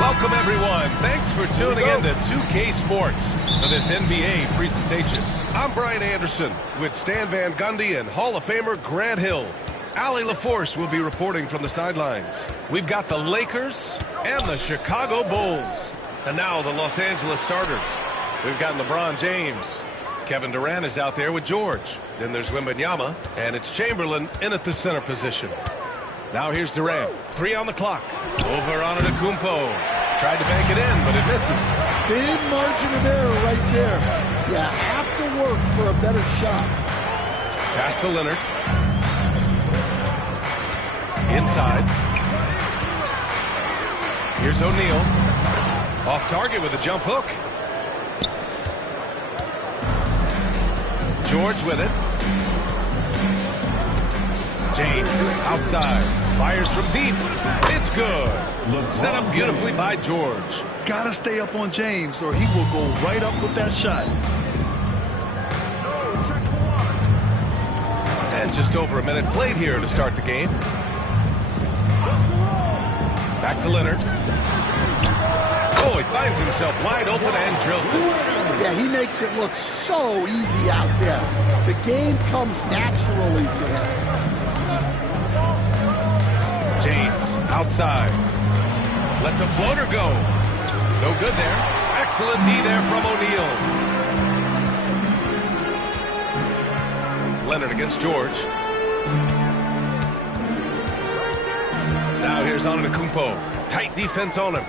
Welcome, everyone. Thanks for tuning in to 2K Sports for this NBA presentation. I'm Brian Anderson with Stan Van Gundy and Hall of Famer Grant Hill. Allie LaForce will be reporting from the sidelines. We've got the Lakers and the Chicago Bulls. And now the Los Angeles starters. We've got LeBron James. Kevin Durant is out there with George. Then there's Wembanyama, and it's Chamberlain in at the center position. Now here's Durant. 3 on the clock. Over on Antetokounmpo. Tried to bank it in, but it misses. Big margin of error right there. You have to work for a better shot. Pass to Leonard. Inside. Here's O'Neal. Off target with a jump hook. George with it. James outside. Fires from deep. It's good. Set up beautifully by George. Gotta stay up on James or he will go right up with that shot. And just over a minute played here to start the game. Back to Leonard. Oh, he finds himself wide open and drills it. Yeah, he makes it look so easy out there. The game comes naturally to him. James outside. Lets a floater go. No good there. Excellent D there from O'Neal. Leonard against George. Now here's Antetokounmpo. Tight defense on him.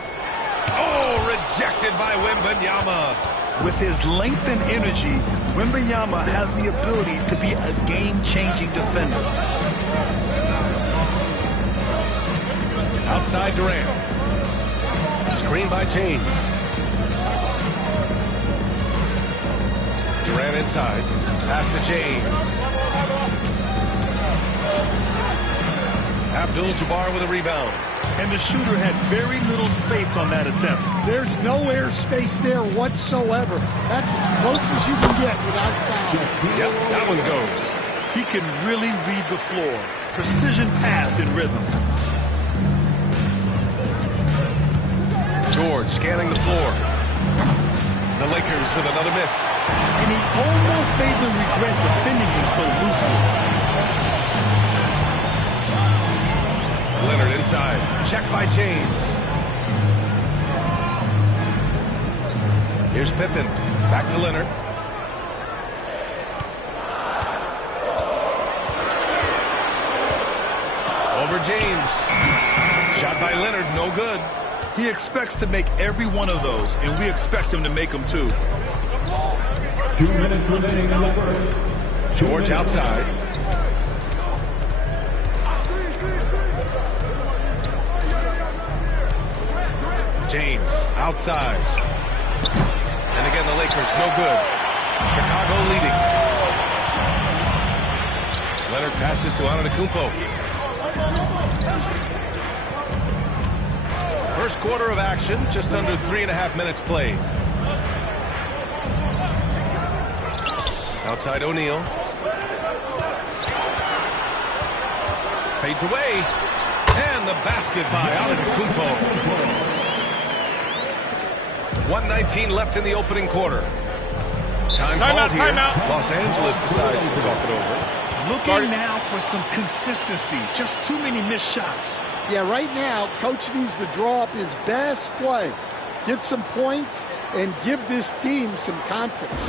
Oh, rejected by Wembanyama. With his length and energy, Wembanyama has the ability to be a game-changing defender. Outside Durant. Screen by James. Durant inside. Pass to James. Abdul-Jabbar with a rebound. And the shooter had very little space on that attempt. There's no air space there whatsoever. That's as close as you can get without foul. Yep, that one goes. He can really read the floor. Precision pass in rhythm. George scanning the floor. The Lakers with another miss. And he almost made them regret defending him so loosely. Leonard inside. Check by James. Here's Pippen. Back to Leonard. Over James. Shot by Leonard, no good. He expects to make every one of those, and we expect him to make them too. 2 minutes remaining in the first. George outside. James outside. And again, the Lakers, no good. Chicago leading. Leonard passes to Antetokounmpo. First quarter of action, just under 3.5 minutes played. Outside O'Neal. Fades away. And the basket by Antetokounmpo. 1:19 left in the opening quarter. Time called here. Los Angeles decides to talk it over. Looking now for some consistency. Just too many missed shots. Yeah, right now, Coach needs to draw up his best play, get some points, and give this team some confidence.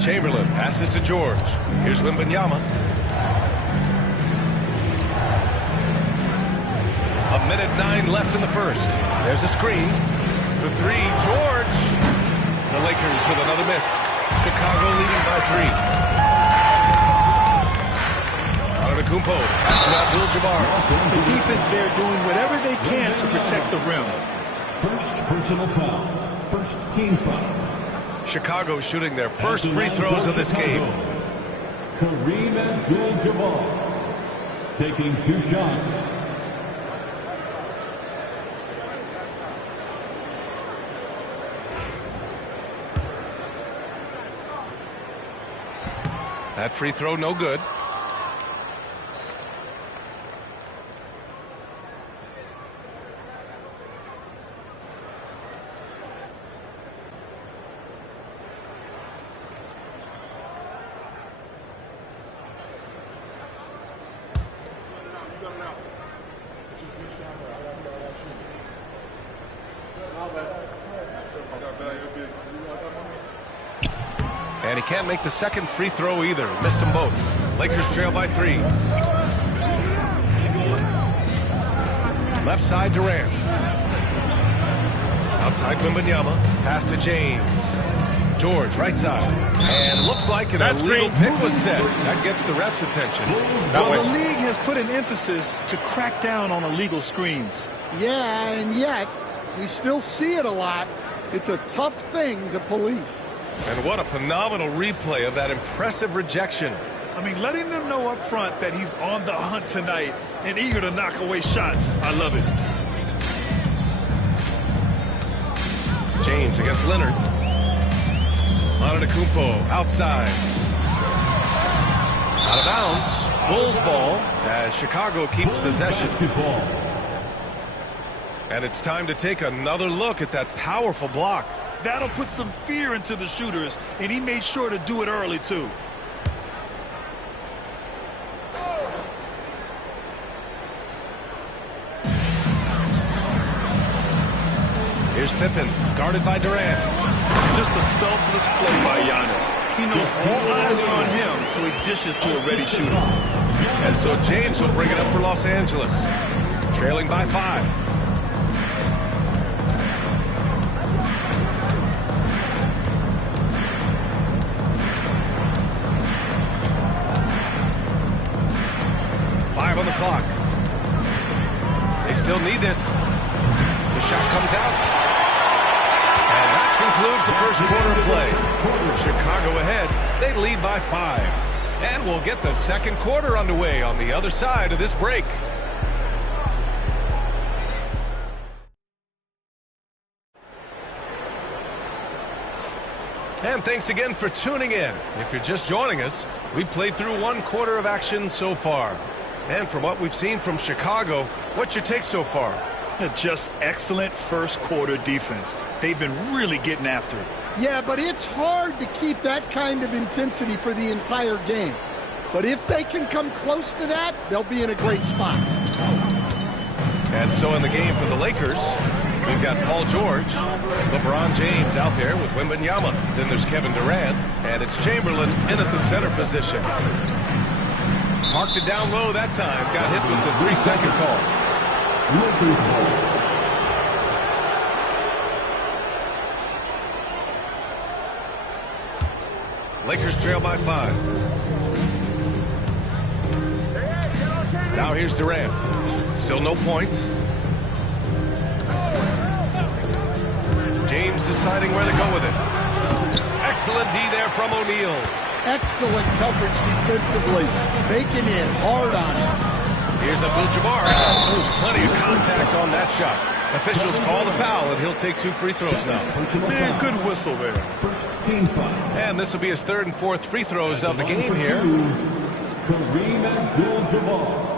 Chamberlain passes to George. Here's Wembanyama. A minute 9 left in the first. There's a screen. For three, George. The Lakers with another miss. Chicago leading by 3. Antetokounmpo pass to Abdul-Jabbar. The defense there doing whatever they can to protect the rim. First personal foul. First team foul. Chicago shooting their first free throws of this game. Kareem Abdul-Jabbar taking 2 shots. That free throw no good. And he can't make the second free throw either. Missed them both. Lakers trail by 3. Left side Durant. Outside Wembanyama. Pass to James. George right side. And looks like an illegal pick was set. That gets the ref's attention. Well, the league has put an emphasis to crack down on illegal screens. Yeah, and yet, we still see it a lot. It's a tough thing to police. And what a phenomenal replay of that impressive rejection. I mean, letting them know up front that he's on the hunt tonight and eager to knock away shots. I love it. James against Leonard. Antetokounmpo outside. Out of bounds. Bulls ball as Chicago keeps possession. And it's time to take another look at that powerful block. That'll put some fear into the shooters, and he made sure to do it early, too. Here's Pippen, guarded by Durant. Just a selfless play by Giannis. He knows all eyes are on him, so he dishes to a ready shooter. And so James will bring it up for Los Angeles. Trailing by 5. On the clock. They still need this. The shot comes out. And that concludes the first quarter of play. Chicago ahead. They lead by 5. And we'll get the second quarter underway on the other side of this break. And thanks again for tuning in. If you're just joining us, we've played through one quarter of action so far. And from what we've seen from Chicago, what's your take so far? Just excellent first quarter defense. They've been really getting after it. Yeah, but it's hard to keep that kind of intensity for the entire game. But if they can come close to that, they'll be in a great spot. And so in the game for the Lakers, we've got Paul George, LeBron James out there with Wembanyama. Then there's Kevin Durant, and it's Chamberlain in at the center position. Marked it down low that time. Got hit with the 3-second call. Lakers trail by 5. Now here's Durant. Still no points. James deciding where to go with it. Excellent D there from O'Neal. Excellent coverage defensively, making it hard on him. Here's Abdul-Jabbar. Oh, plenty of contact on that shot. Officials call the foul, and he'll take 2 free throws now. Man, good whistle there. First team foul. And this will be his 3rd and 4th free throws of the game here. Kareem Abdul-Jabbar.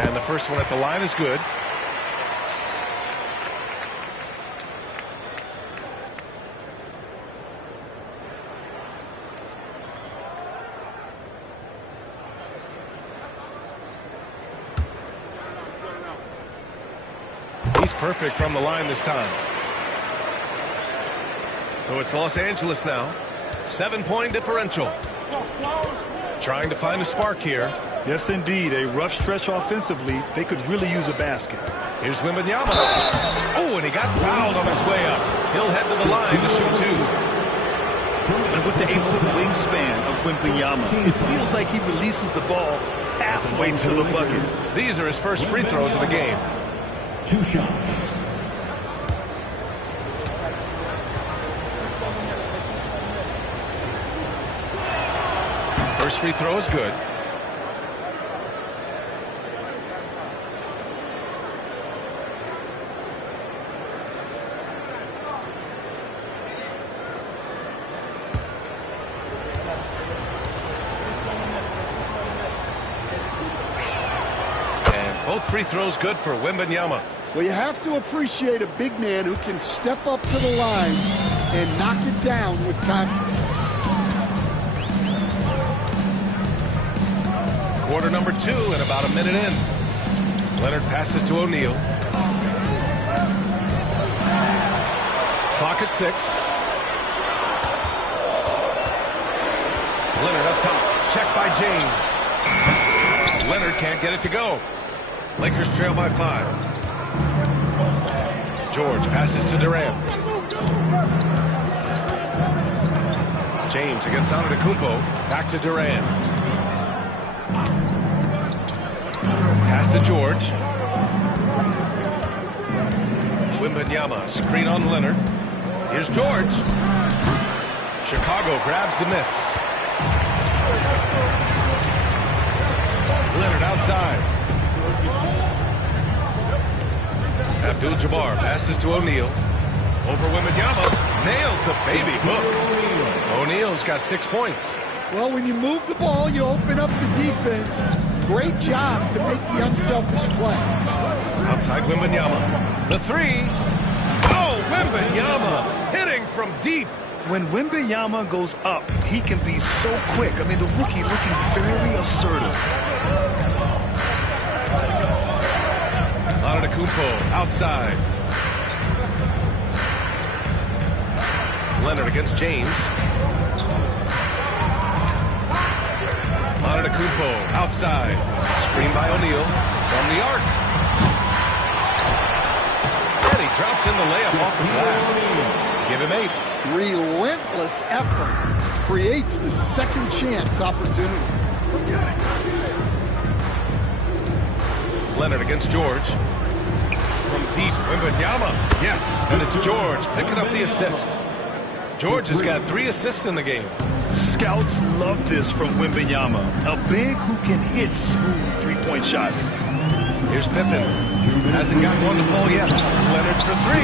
And the first one at the line is good. He's perfect from the line this time. So it's Los Angeles now. 7-point differential. Trying to find a spark here. Yes, indeed. A rough stretch offensively. They could really use a basket. Here's Wembanyama. Oh, and he got fouled on his way up. He'll head to the line to shoot 2. And with the 8-foot wingspan of Wembanyama, it feels like he releases the ball halfway to the bucket. These are his first free throws of the game. 2 shots. First free throw is good. Both free throws good for Wembanyama. Well, you have to appreciate a big man who can step up to the line and knock it down with confidence. Quarter number 2 and about a minute in. Leonard passes to O'Neal. Clock at 6. Leonard up top. Checked by James. Leonard can't get it to go. Lakers trail by 5. George passes to Durant. James against Antetokounmpo. Back to Durant. Pass to George. Wembanyama, screen on Leonard. Here's George. Chicago grabs the miss. Leonard outside. Abdul-Jabbar passes to O'Neal. Over Wembanyama. Nails the baby hook. O'Neal's got 6 points. Well, when you move the ball, you open up the defense. Great job to make the unselfish play. Outside Wembanyama. The 3. Oh, Wembanyama hitting from deep. When Wembanyama goes up, he can be so quick. I mean, the rookie looking very assertive. Antetokounmpo outside. Leonard against James. Antetokounmpo outside. Screen by O'Neal from the arc. And he drops in the layup off the glass. Give him 8. Relentless effort creates the second chance opportunity. Leonard against George. From deep, Wembanyama. Yes, and it's George picking up the assist. George has got 3 assists in the game. Scouts love this from Wembanyama. A big who can hit smooth three-point shots. Here's Pippen. Hasn't gotten one to fall yet. Leonard for 3.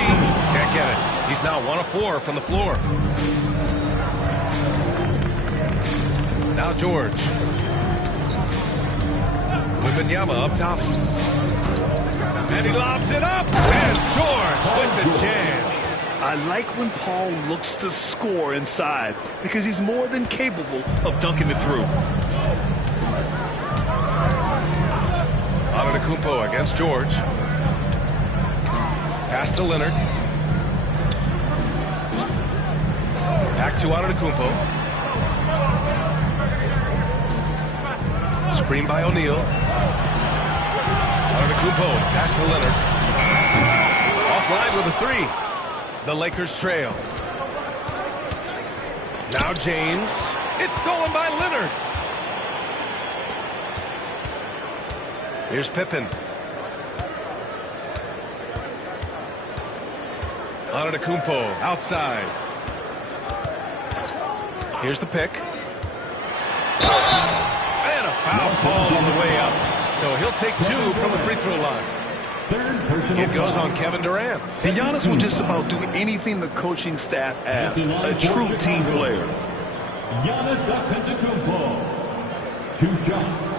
Can't get it. He's now 1 of 4 from the floor. Now George. Wembanyama up top. And he lobs it up. And George with the jam. I like when Paul looks to score inside because he's more than capable of dunking it through. Antetokounmpo against George. Pass to Leonard. Back to Antetokounmpo. Screen by O'Neal. Antetokounmpo, pass to Leonard. Offline with a 3. The Lakers trail. Now James. It's stolen by Leonard. Here's Pippen. Antetokounmpo outside. Here's the pick. And a foul call on the way up. So he'll take 2 from the free throw line. It goes on Kevin Durant. And Giannis will just about do anything the coaching staff asks. A true team player. Giannis Antetokounmpo. 2 shots.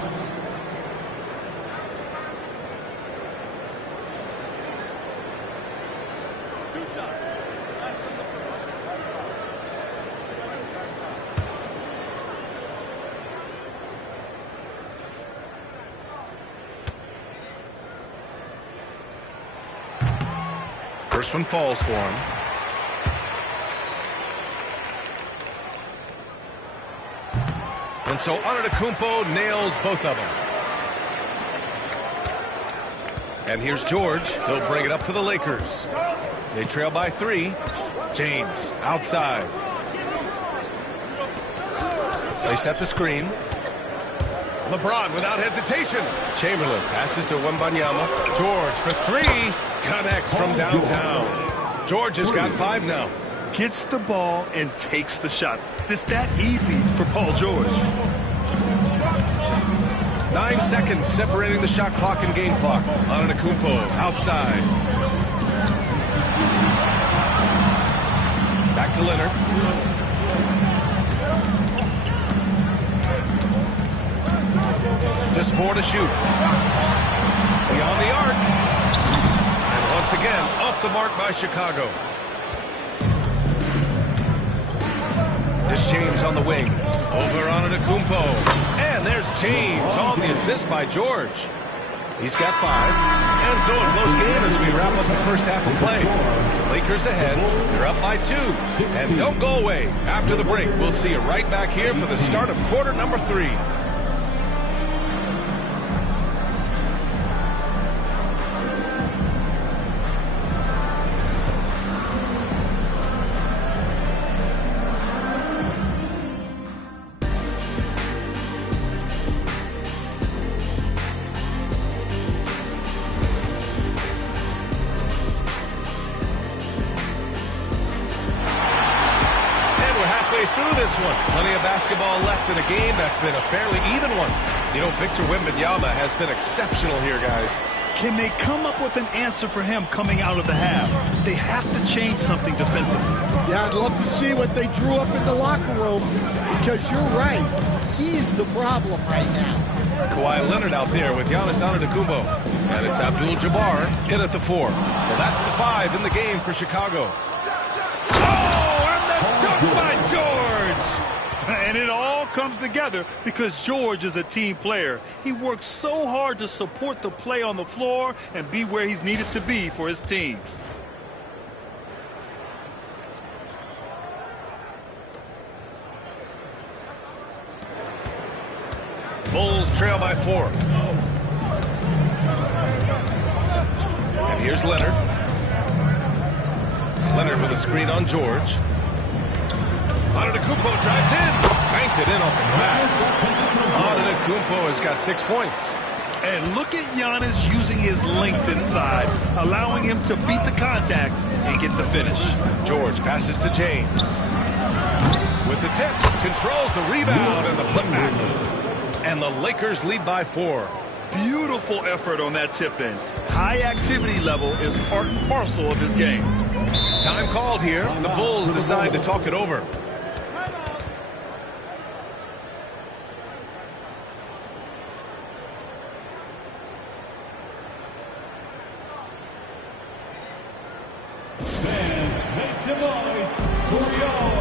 First one falls for him. And so Antetokounmpo nails both of them. And here's George. He'll bring it up for the Lakers. They trail by 3. James outside. They set the screen. LeBron without hesitation. Chamberlain passes to Wembanyama. George for 3. Connects from downtown. George has got 5 now. Gets the ball and takes the shot. It's that easy for Paul George. 9 seconds separating the shot clock and game clock. Antetokounmpo outside. Back to Leonard. Just 4 to shoot. Beyond the arc. And once again, off the mark by Chicago. This James on the wing. Over Antetokounmpo. And there's James on the assist by George. He's got 5. And so a close game as we wrap up the first half of play. Lakers ahead. They're up by 2. And don't go away. After the break, we'll see you right back here for the start of quarter number 3. Through this one. Plenty of basketball left in a game that's been a fairly even one. You know, Victor Wembanyama has been exceptional here, guys. Can they come up with an answer for him coming out of the half? They have to change something defensively. Yeah, I'd love to see what they drew up in the locker room, because you're right. He's the problem right now. Kawhi Leonard out there with Giannis Antetokounmpo. And it's Abdul-Jabbar in at the 4. So that's the 5 in the game for Chicago. Dunk by George! And it all comes together because George is a team player. He works so hard to support the play on the floor and be where he's needed to be for his team. Bulls trail by 4. And here's Leonard. Leonard with a screen on George. Antetokounmpo drives in. Banked it in off the glass. Antetokounmpo has got 6 points. And look at Giannis using his length inside, allowing him to beat the contact and get the finish. George passes to James. With the tip, controls the rebound and the putback. And the Lakers lead by 4. Beautiful effort on that tip-in. High activity level is part and parcel of his game. Time called here. The Bulls decide to talk it over. Make some noise for y'all.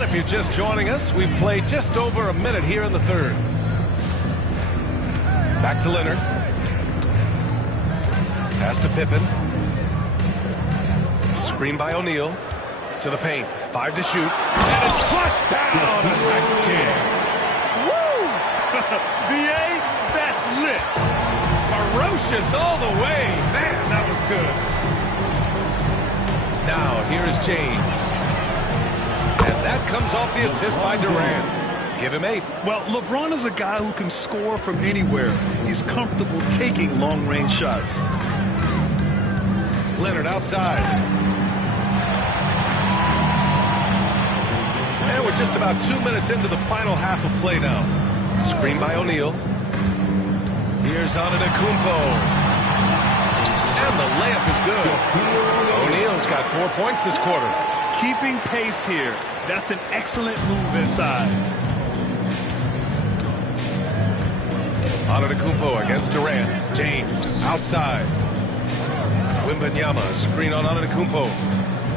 If you're just joining us, we've played just over a minute here in the third. Back to Leonard. Pass to Pippen. Screen by O'Neal. To the paint. 5 to shoot. And it's flushed down. A nice kick. Woo! B.A., that's lit. Ferocious all the way. Man, that was good. Now, here's James. And that comes off the assist by Durant. Give him 8. Well, LeBron is a guy who can score from anywhere. He's comfortable taking long-range shots. Leonard outside. And we're just about 2 minutes into the final half of play now. Screen by O'Neal. Here's Antetokounmpo. And the layup is good. O'Neal's got 4 points this quarter. Keeping pace here. That's an excellent move inside. Antetokounmpo against Durant. James outside. Wembanyama screen on Antetokounmpo.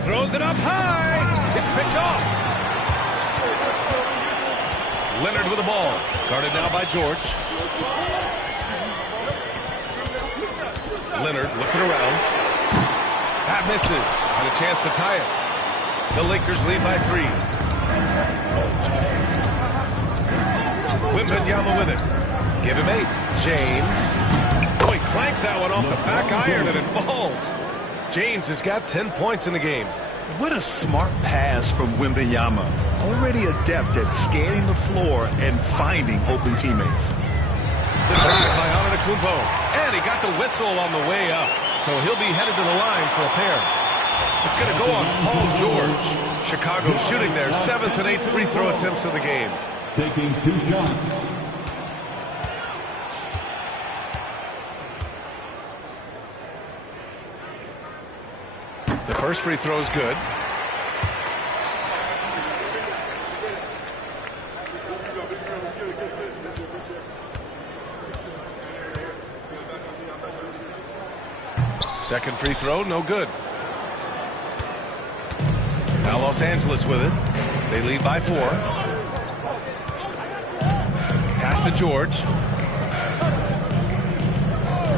Throws it up high. It's picked off. Leonard with the ball. Guarded now by George. Leonard looking around. That misses. Had a chance to tie it. The Lakers lead by 3. Wembanyama with it. Give him 8. James. Oh, he clanks that one off the back iron and it falls. James has got 10 points in the game. What a smart pass from Wembanyama. Already adept at scanning the floor and finding open teammates. The drive by Antetokounmpo. And he got the whistle on the way up. So he'll be headed to the line for a pair. It's going to go on Paul George. Chicago shooting their 7th and 8th free throw attempts of the game. Taking 2 shots. The first free throw is good. Second free throw, no good. Now Los Angeles with it. They lead by 4. Pass to George.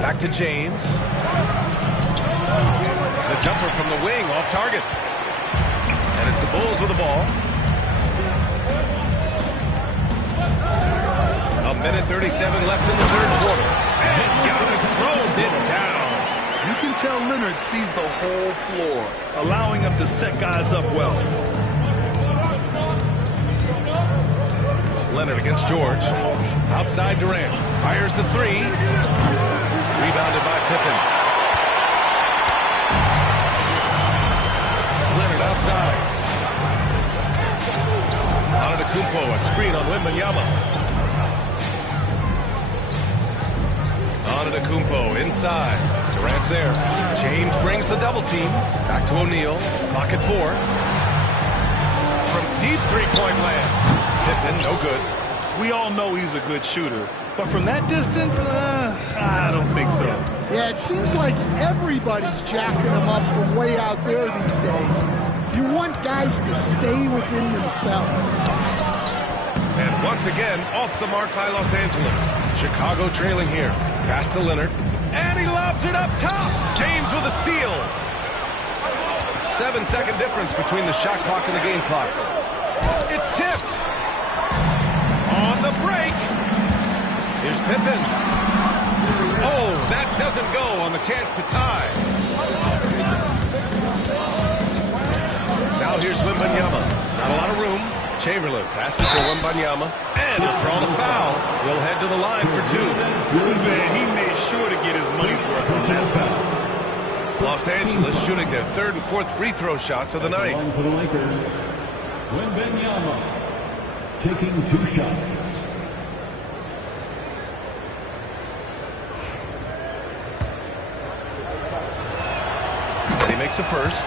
Back to James. The jumper from the wing off target. And it's the Bulls with the ball. A minute 37 left in the third quarter. And Giannis throws it down. You can tell Leonard sees the whole floor, allowing him to set guys up well. Leonard against George. Outside Durant. Fires the 3. Rebounded by Pippen. Leonard outside. Antetokounmpo, a screen on Wembanyama. Antetokounmpo inside. Durant's there. James brings the double team. Back to O'Neal. Clock at 4. From deep three-point land. Pippen, no good. We all know he's a good shooter. But from that distance, I don't think so. Yeah, it seems like everybody's jacking him up from way out there these days. You want guys to stay within themselves. And once again, off the mark by Los Angeles. Chicago trailing here. Pass to Leonard. And he lobs it up top. James with a steal. 7-second difference between the shot clock and the game clock. It's tipped. On the break. Here's Pippen. Oh, that doesn't go on the chance to tie. Now here's Wembanyama. Not a lot of room. Chamberlain passes to Wembanyama. And he'll draw the foul. He'll head to the line for 2. Man, he made sure to get his money's worth on that foul. Los Angeles shooting their 3rd and 4th free throw shots of the night. For the Lakers, Wembanyama taking 2 shots. And he makes a first.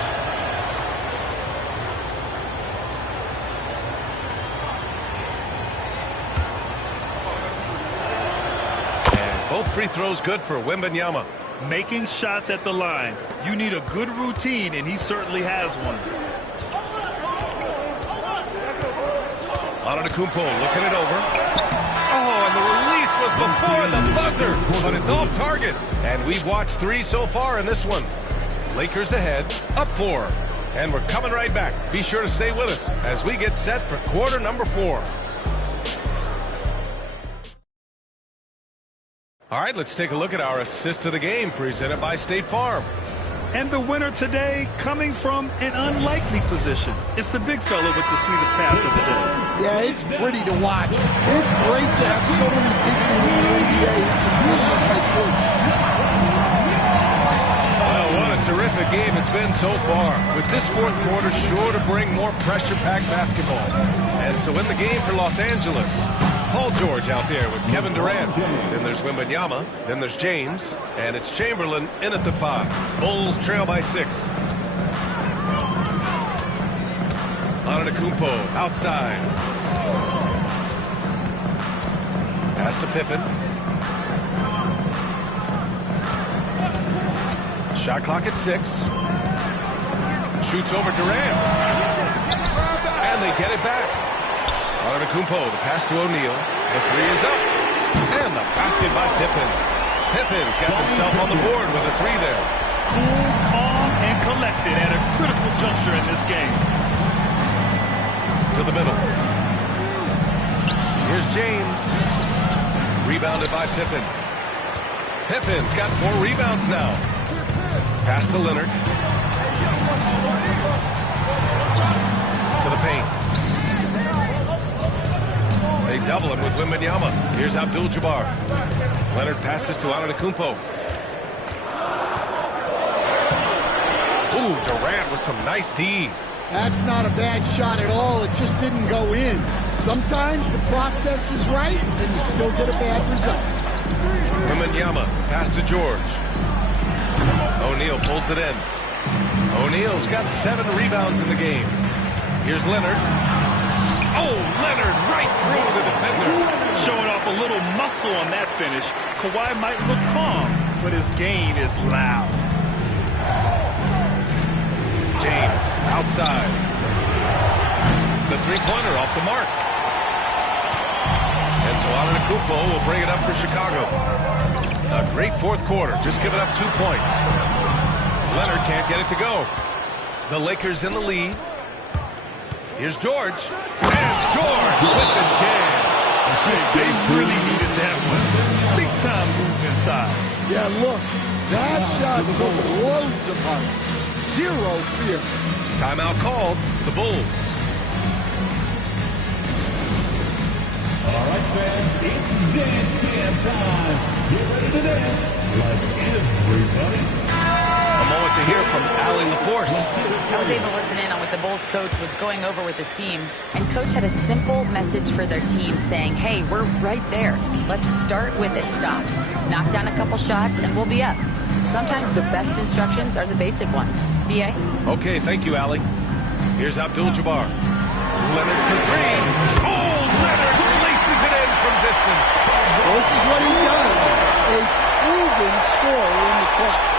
And both free throws good for Wembanyama. Making shots at the line. You need a good routine, and he certainly has one. Antetokounmpo looking it over. Oh, and the release was before the buzzer, but it's off target. And we've watched 3 so far in this one. Lakers ahead, up 4. And we're coming right back. Be sure to stay with us as we get set for quarter number 4. All right, let's take a look at our assist of the game presented by State Farm. And the winner today coming from an unlikely position. It's the big fella with the sweetest pass of the day. Yeah, it's pretty to watch. It's great to have so many big men in the NBA who can use them like this. Well, what a terrific game it's been so far. With this 4th quarter sure to bring more pressure-packed basketball. And so in the game for Los Angeles, Paul George out there with Kevin Durant. Then there's Wembanyama. Then there's James. And it's Chamberlain in at the 5. Bulls trail by 6. Antetokounmpo outside. Pass to Pippen. Shot clock at 6. Shoots over Durant. And they get it back. Antetokounmpo, the pass to O'Neal. The 3 is up. And the basket by Pippen. Pippen's got himself on the board with a 3 there. Cool, calm, and collected at a critical juncture in this game. To the middle. Here's James. Rebounded by Pippen. Pippen's got 4 rebounds now. Pass to Leonard. To the paint. They double him with Wembanyama. Here's Abdul-Jabbar. Leonard passes to Antetokounmpo. Ooh, Durant with some nice D. That's not a bad shot at all. It just didn't go in. Sometimes the process is right, and you still get a bad result. Wembanyama, pass to George. O'Neal pulls it in. O'Neal's got 7 rebounds in the game. Here's Leonard. Oh, Leonard right through the defender. Showing off a little muscle on that finish. Kawhi might look calm, but his game is loud. James outside. The 3-pointer off the mark. And so Antetokounmpo will bring it up for Chicago. A great 4th quarter, just giving up 2 points. Leonard can't get it to go. The Lakers in the lead. Here's George. And George with the jam. They really needed that one. Big time move inside. Yeah, look, that shot took loads of heart. 0 fear. Timeout called. The Bulls. All right, fans, it's dance jam time. Get ready to dance like everybody's. A moment to hear from Allie LaForce. I was able to listen in on what the Bulls coach was going over with his team. And coach had a simple message for their team saying, hey, we're right there. Let's start with a stop. Knock down a couple shots and we'll be up. Sometimes the best instructions are the basic ones. B.A.? Okay, thank you, Allie. Here's Abdul-Jabbar. Leonard for 3. Oh, Leonard releases it in from distance. This is what he does. A proven scorer in the clutch.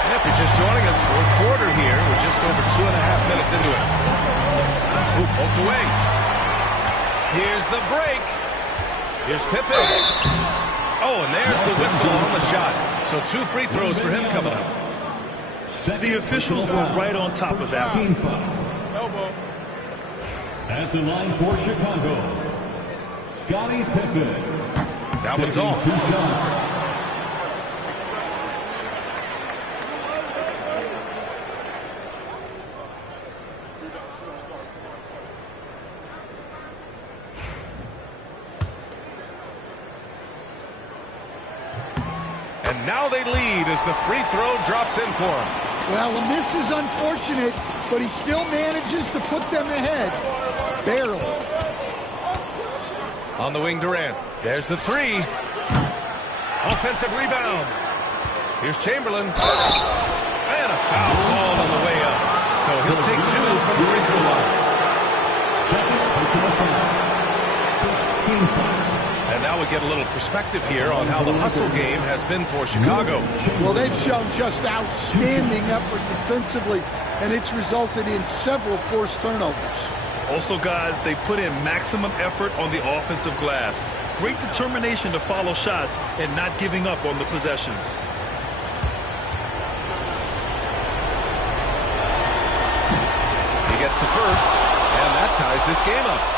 And if you're just joining us, 4th quarter here. We're just over 2.5 minutes into it. Ooh, poked away. Here's the break. Here's Pippen. Oh, and there's the whistle on the shot. So 2 free throws for him coming up. The officials were right on top of that. Elbow. At the line for Chicago, Scottie Pippen. That one's off. And now they lead as the free throw drops in for him. Well, the miss is unfortunate, but he still manages to put them ahead. Barely. On the wing, Durant. There's the 3. Offensive rebound. Here's Chamberlain. And a foul called on the way up. So he'll take 2 from the free throw line. Second personal foul. First team foul. And now we get a little perspective here on how the hustle game has been for Chicago. Well, they've shown just outstanding effort defensively, and it's resulted in several forced turnovers. Also, guys, they put in maximum effort on the offensive glass. Great determination to follow shots and not giving up on the possessions. He gets the first, and that ties this game up.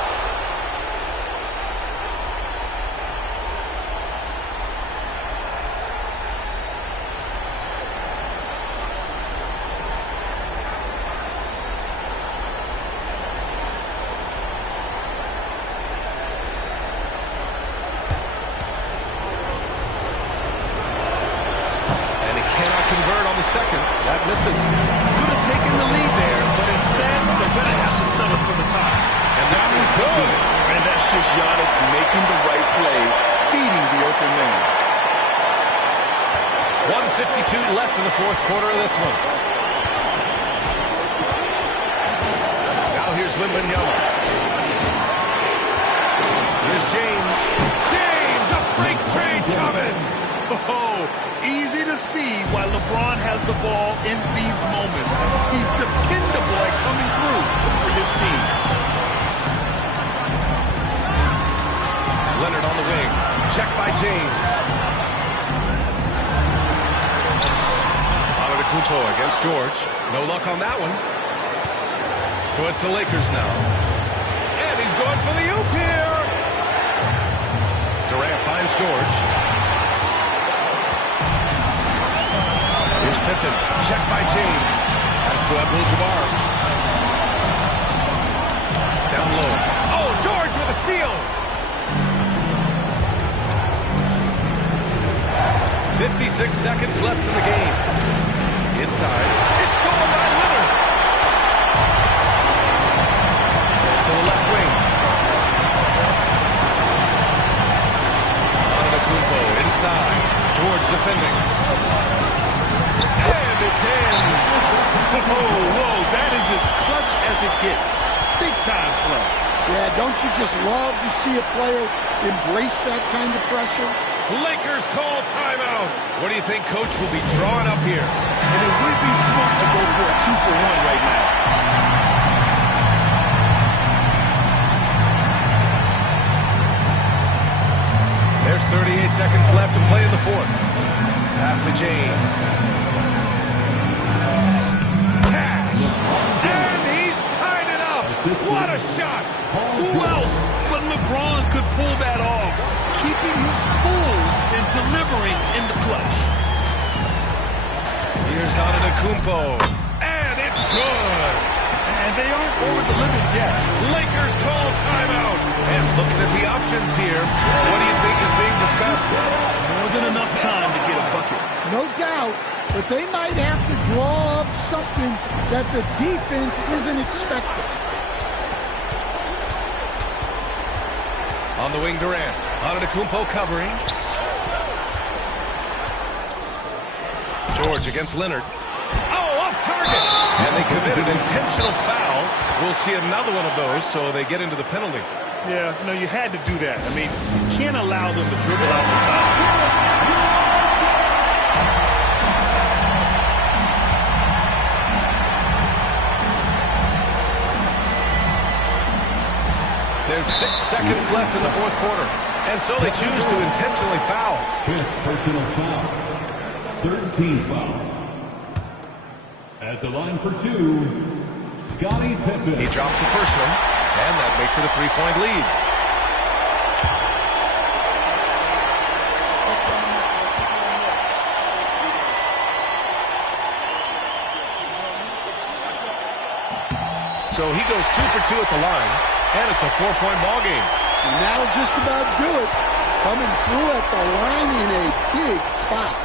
Second, that misses. Could have taken the lead there, but instead they're going to have to settle for the tie. And that is good. And that's just Giannis making the right play, feeding the open man. 1:52 left in the fourth quarter of this one. Now here's Wembanyama. Here's James. James, a freight train coming. Oh, easy to see why LeBron has the ball in these moments. He's dependable at coming through for his team. Leonard on the wing. Check by James. Antetokounmpo against George. No luck on that one. So it's the Lakers now. And he's going for the oop here. Durant finds George. Here's Pippen. Check by James. Pass to Abdul-Jabbar. Down low. Oh, George with a steal. 56 seconds left in the game. Inside. It's stolen by Leonard. To the left wing. Antetokounmpo inside. George defending. And it's in. Whoa, that is as clutch as it gets. Big time play. Yeah, don't you just love to see a player embrace that kind of pressure? Lakers call timeout. What do you think Coach will be drawing up here? And it would be smart to go for a 2-for-1 right now. There's 38 seconds left to play in the fourth. Pass to James. Cash. And he's tied it up. What a shot. Who else but LeBron could pull that off, keeping his cool and delivering in the clutch. Here's Antetokounmpo. And it's good. And they aren't over the limit yet. Lakers call timeout. And looking at the options here, what do you think is being discussed? More than enough time to get a bucket. No doubt, but they might have to draw up something that the defense isn't expecting. On the wing, Durant. Antetokounmpo covering. George against Leonard. Oh, off target. And they committed intentional foul. We'll see another one of those, so they get into the penalty. Yeah, no, you had to do that. I mean, you can't allow them to dribble out the top. There's 6 seconds left in the fourth quarter. And so they choose to intentionally foul. Fifth personal foul. Third team foul. At the line for two, Scottie Pippen. He drops the first one, and that makes it a three-point lead. So he goes 2 for 2 at the line, and it's a 4-point ball game. And that'll just about do it. Coming through at the line in a big spot.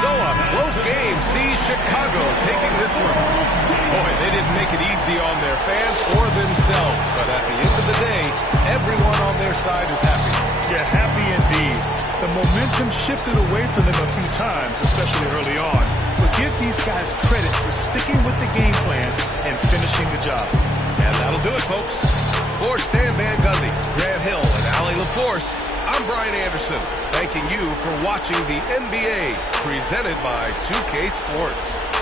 So a close game sees Chicago taking this one. Boy, they didn't make it easy on their fans or themselves, but at the end of the day, everyone on their side is happy. Yeah, happy indeed. The momentum shifted away from them a few times, especially early on. But give these guys credit for sticking with the game plan and finishing the job. And that'll do it, folks. For Stan Van Gundy, Grant Hill, and Allie LaForce, I'm Brian Anderson, thanking you for watching the NBA presented by 2K Sports.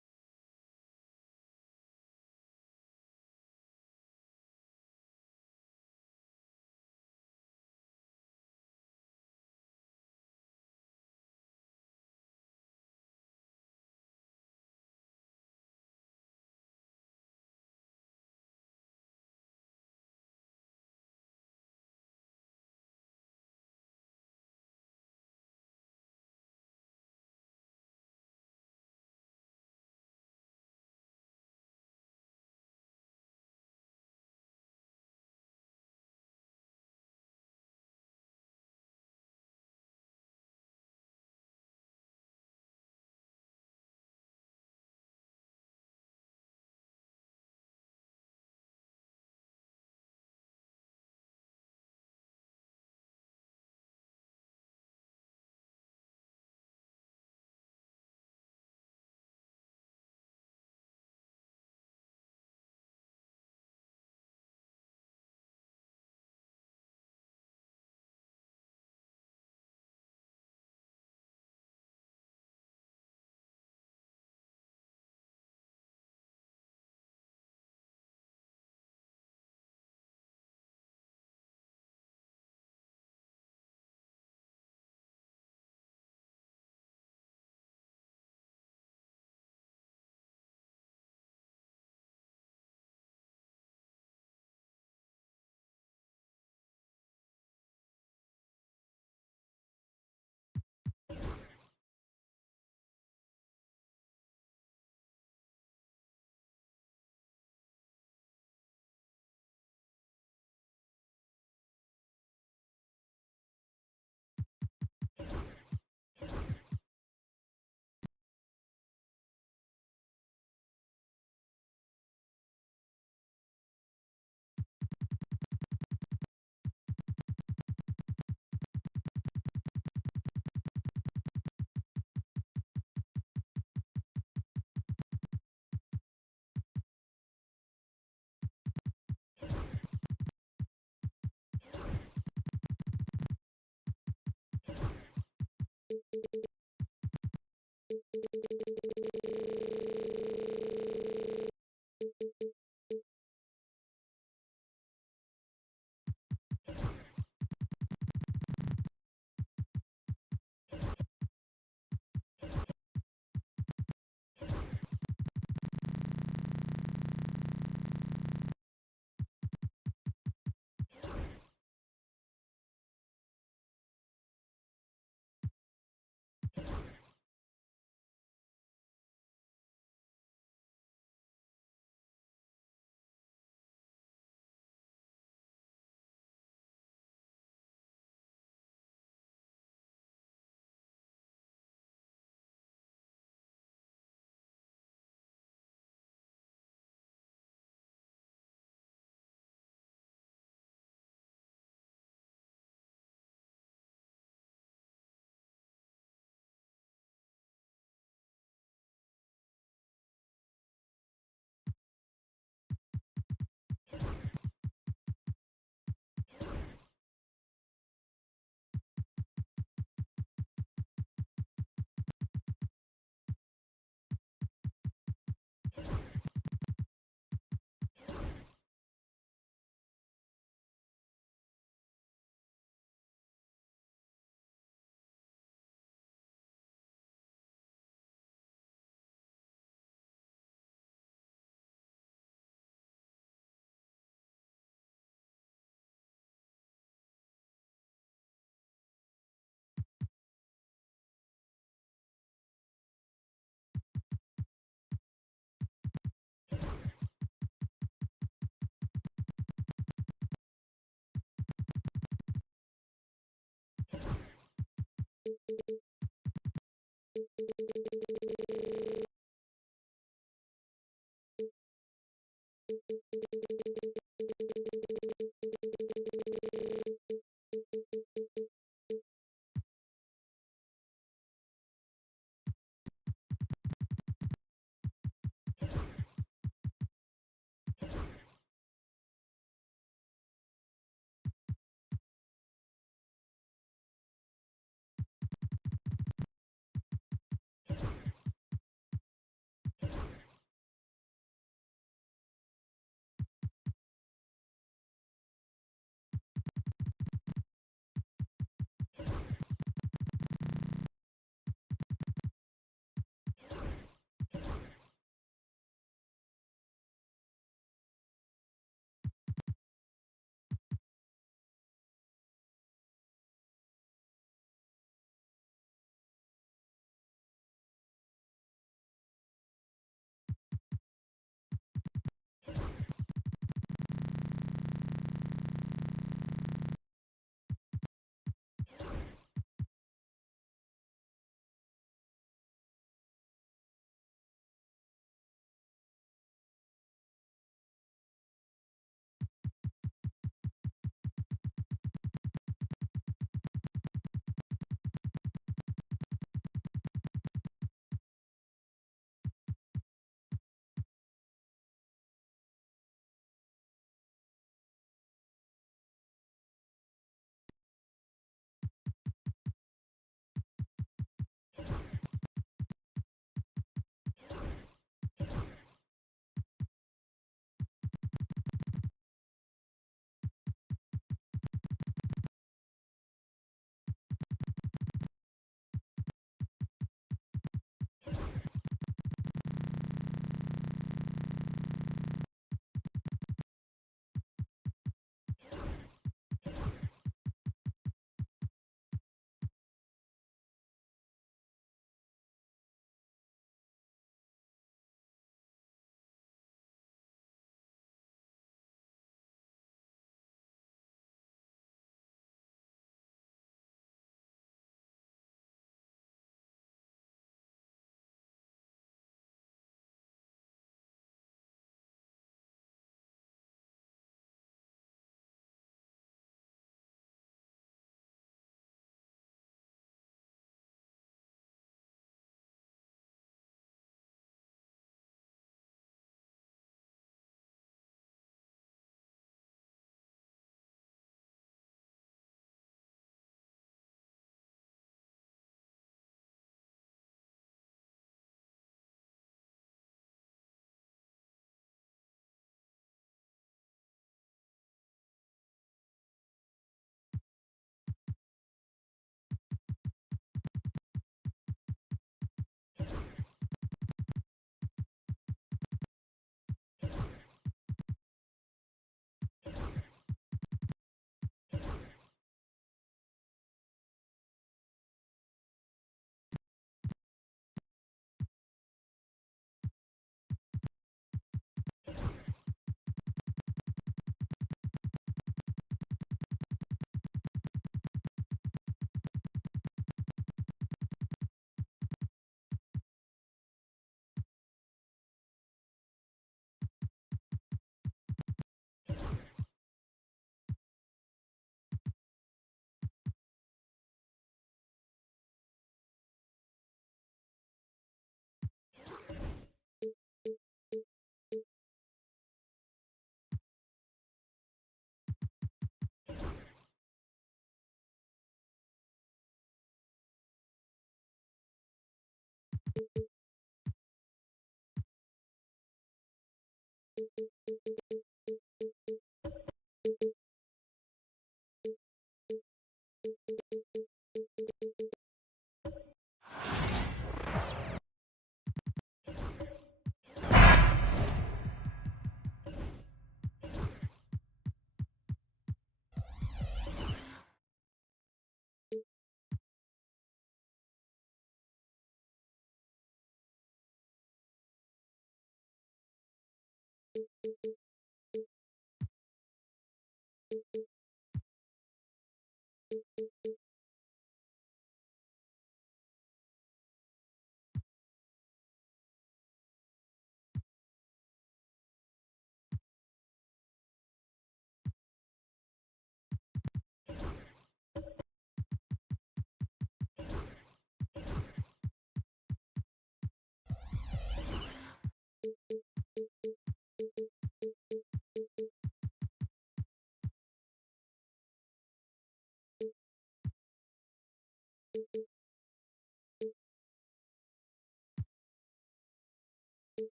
Everyone,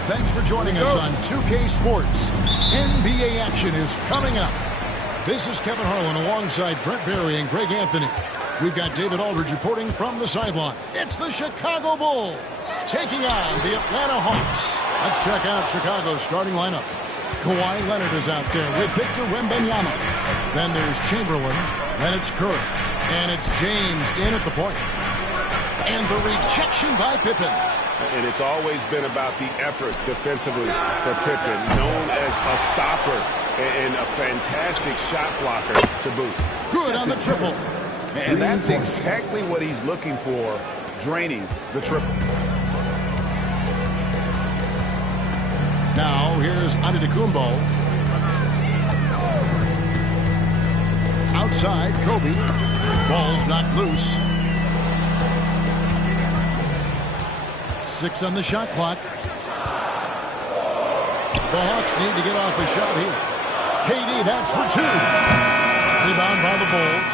thanks for joining us on 2K Sports. NBA action is coming up. This is Kevin Harlan alongside Brent Barry and Greg Anthony. We've got David Aldridge reporting from the sideline. It's the Chicago Bulls taking on the Atlanta Hawks. Let's check out Chicago's starting lineup. Kawhi Leonard is out there with Victor Wembanyama. Then there's Chamberlain, then it's Curry, and it's James in at the point. And the rejection by Pippen. And it's always been about the effort defensively for Pippen, known as a stopper and a fantastic shot blocker to boot. Good on the triple. And that's exactly what he's looking for, draining the triple. Now here's Antetokounmpo. Outside, Kobe. Ball's knocked loose. 6 on the shot clock. The Hawks need to get off a shot here. KD, that's for 2. Rebound by the Bulls.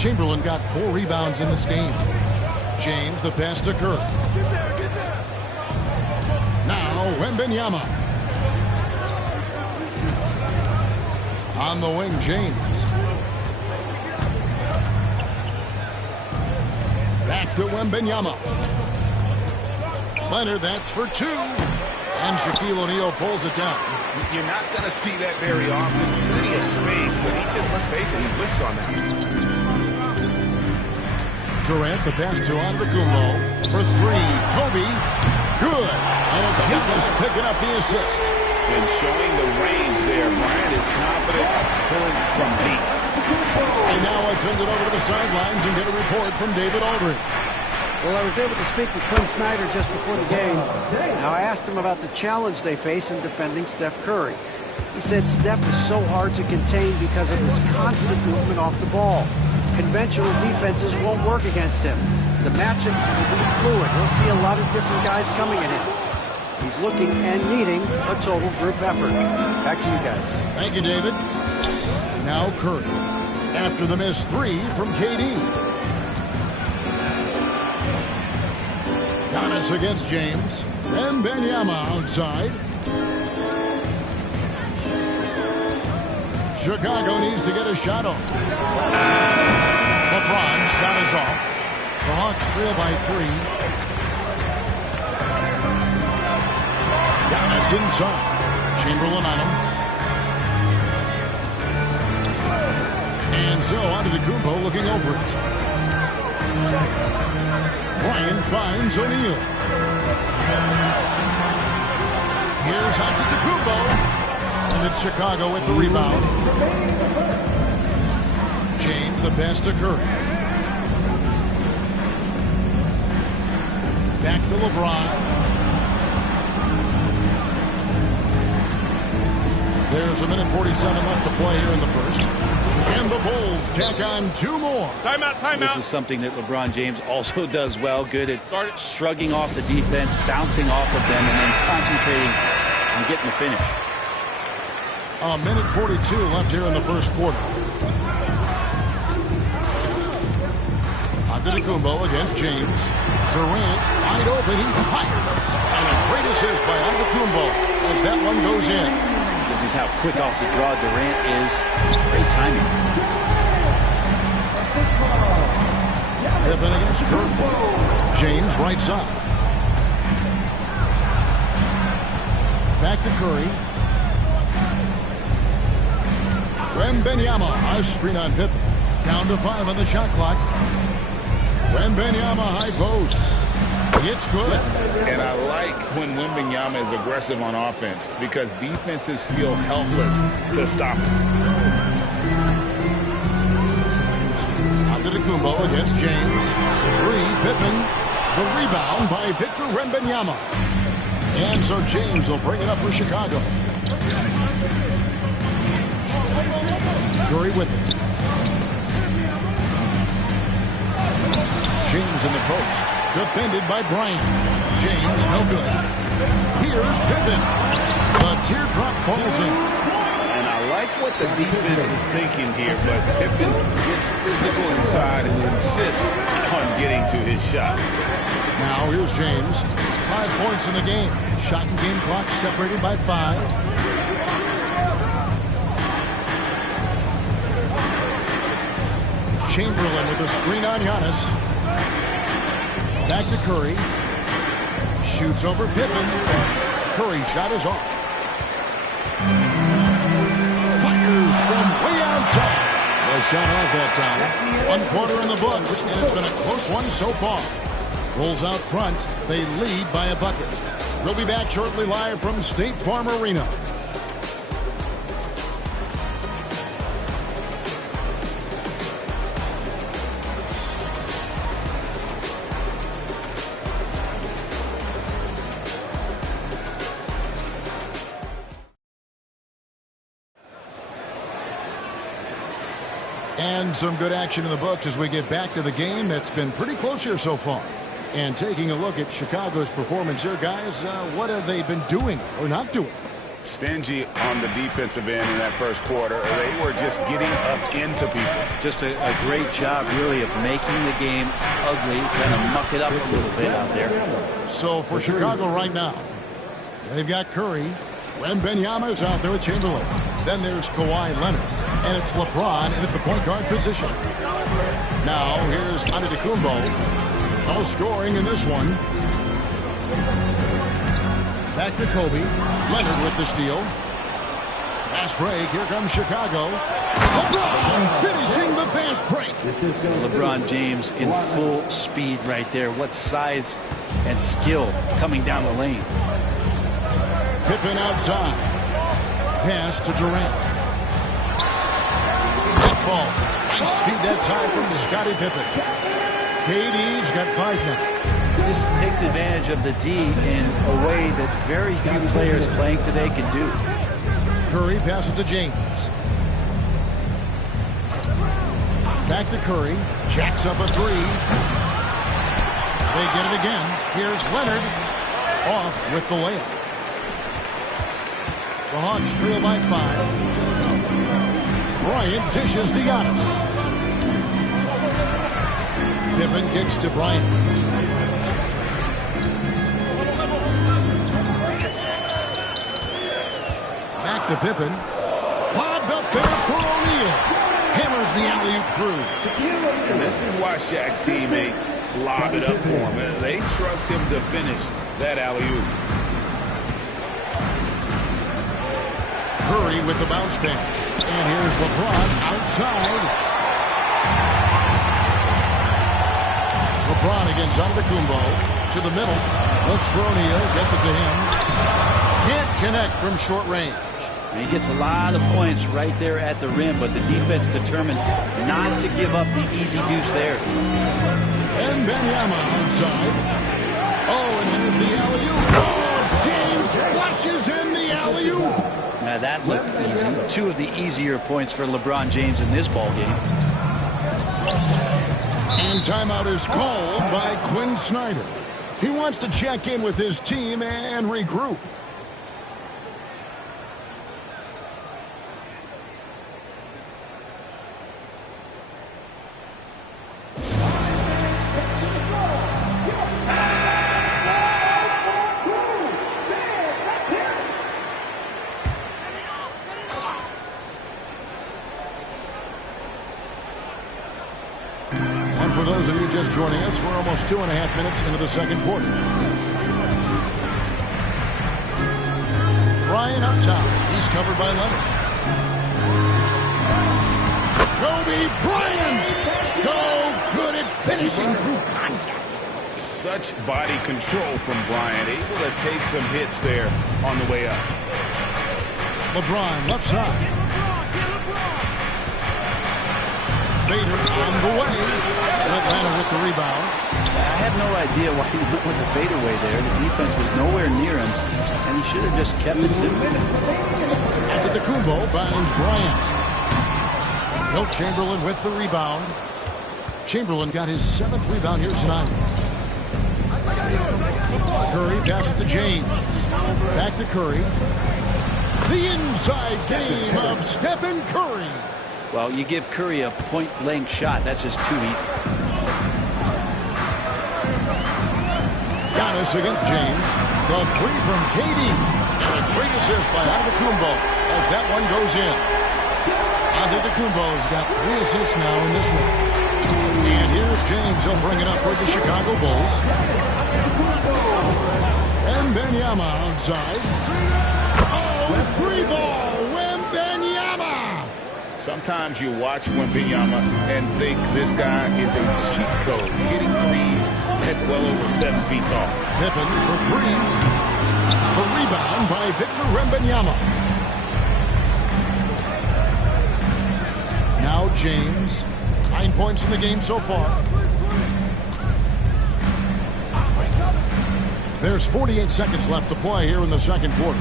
Chamberlain got 4 rebounds in this game. James, the pass to Curry. Now, Wembanyama. On the wing, James. Back to Wembanyama. Leonard, that's for 2. And Shaquille O'Neal pulls it down. You're not going to see that very often. Plenty of space, but he just, let's face it, he whiffs on that. Durant, the pass to Antetokounmpo for 3. Kobe, good. And it's Giannis picking up the assist. And showing the range there, Bryant is confident pulling from deep. And now let's send it over to the sidelines and get a report from David Aldridge. Well, I was able to speak with Quinn Snyder just before the game. Now, I asked him about the challenge they face in defending Steph Curry. He said Steph is so hard to contain because of his constant movement off the ball. Conventional defenses won't work against him. The matchups will be fluid. We'll see a lot of different guys coming at him. He's looking and needing a total group effort. Back to you guys. Thank you, David. Now Curry. After the missed 3 from KD. Giannis against James. Wembanyama outside. Chicago needs to get a shot on. LeBron's shot is off. The Hawks trail by 3. Giannis inside. Chamberlain on him. And so Antetokounmpo looking over it. Bryant finds O'Neal. Here's Antetokounmpo. And it's Chicago with the rebound. James, the pass to Curry. Back to LeBron. There's 1:47 left to play here in the first. And the Bulls tack on 2 more. Timeout. This is something that LeBron James also does well. Good at shrugging off the defense, bouncing off of them, and then concentrating on getting the finish. 1:42 left here in the first quarter. Antetokounmpo against James. Durant wide open. He fires. And a great assist by Antetokounmpo as that one goes in. This is how quick off the draw Durant is. Great timing. Pippen against Curry. James right side. Back to Curry. Wembanyama, a screen on Pippen. Down to 5 on the shot clock. Wembanyama high post. It's good. And I like when Wembanyama is aggressive on offense because defenses feel helpless to stop him. Antetokounmpo against James. 3, Pippen. The rebound by Victor Wembanyama. And so James will bring it up for Chicago. Curry with it. James in the post. Defended by Bryant. James, no good. Here's Pippen. The teardrop falls in. And I like what the defense is thinking here, but Pippen gets physical inside and insists on getting to his shot. Now here's James. 5 points in the game. Shot and game clock separated by 5. Chamberlain with a screen on Giannis. Back to Curry. Shoots over Pippen. Curry's shot is off. Fires from way outside. The shot off that time. 1 quarter in the books, and it's been a close one so far. Rolls out front. They lead by a bucket. We'll be back shortly live from State Farm Arena. And some good action in the books as we get back to the game that's been pretty close here so far. And taking a look at Chicago's performance here, guys, what have they been doing or not doing? Stingy on the defensive end in that first quarter. They were just getting up into people. Just a great job, really, of making the game ugly, trying to muck it up a little bit out there. So for Chicago right now, they've got Curry. Wembanyama is out there with Chamberlain. Then there's Kawhi Leonard. And it's LeBron in at the point guard position. Now here's Antetokounmpo. No scoring in this one. Back to Kobe. Leonard with the steal. Fast break. Here comes Chicago. LeBron finishing the fast break. LeBron James in full speed right there. What size and skill coming down the lane. Pippen outside. Pass to Durant. That ball. Nice feed that time from Scottie Pippen. KD's got 5 now. This takes advantage of the D in a way that very few players playing today can do. Curry passes to James. Back to Curry. Jacks up a 3. They get it again. Here's Leonard. Off with the layup. The Hawks trail by 5. Bryant dishes to Giannis. Pippen kicks to Bryant. Back to Pippen. Lobbed up there for O'Neal. Hammers the alley-oop through. And this is why Shaq's teammates lob it up for him. They trust him to finish that alley-oop. Curry with the bounce pass. And here's LeBron outside. LeBron against Antetokounmpo to the middle. Looks for O'Neal. Gets it to him. Can't connect from short range. And he gets a lot of points right there at the rim, but the defense determined not to give up the easy deuce there. And Wembanyama outside. Oh, and there's the alley-oop. Oh, James flushes in the alley-oop. Now that looked easy. 2 of the easier points for LeBron James in this ball game. And timeout is called by Quinn Snyder. He wants to check in with his team and regroup. For those of you just joining us, we're almost 2.5 minutes into the second quarter. Bryant up top. He's covered by Leonard. Kobe Bryant! So good at finishing through contact. Such body control from Bryant. Able to take some hits there on the way up. LeBron left side. Fader on the way. Atlanta with the rebound. I have no idea why he went with the fadeaway there. The defense was nowhere near him, and he should have just kept it simple. Antetokounmpo finds Bryant. Wilt Chamberlain with the rebound. Chamberlain got his 7th rebound here tonight. Curry passes to James. Back to Curry. The inside game of Stephen Curry. Well, you give Curry a point-blank shot. That's just too easy. Giannis against James. The 3 from KD. And a great assist by Antetokounmpo as that one goes in. Antetokounmpo's got 3 assists now in this one. And here's James. He'll bring it up for the Chicago Bulls. And Wembanyama outside. Oh, 3-ball. Wembanyama. Sometimes you watch Wembanyama and think this guy is a cheat code, hitting threes at well over 7 feet tall. Pippen for 3. The rebound by Victor Wembanyama. Now James. 9 points in the game so far. There's 48 seconds left to play here in the second quarter.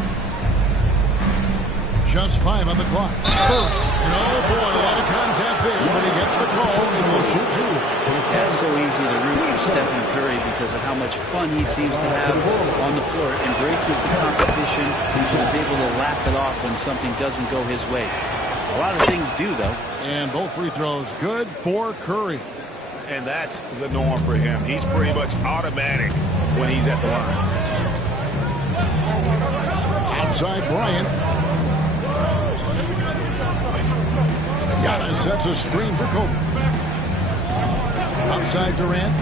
Just 5 on the clock. First, and oh boy, a lot of contact there, but he gets the call and will shoot 2. Yeah, it's so easy to root for Stephen Curry because of how much fun he seems to have on the floor. Embraces the competition. He was able to laugh it off when something doesn't go his way. A lot of things do, though. And both free throws good for Curry. And that's the norm for him. He's pretty much automatic when he's at the line. Outside Bryant. Giannis sets a screen for Kobe. Outside Durant.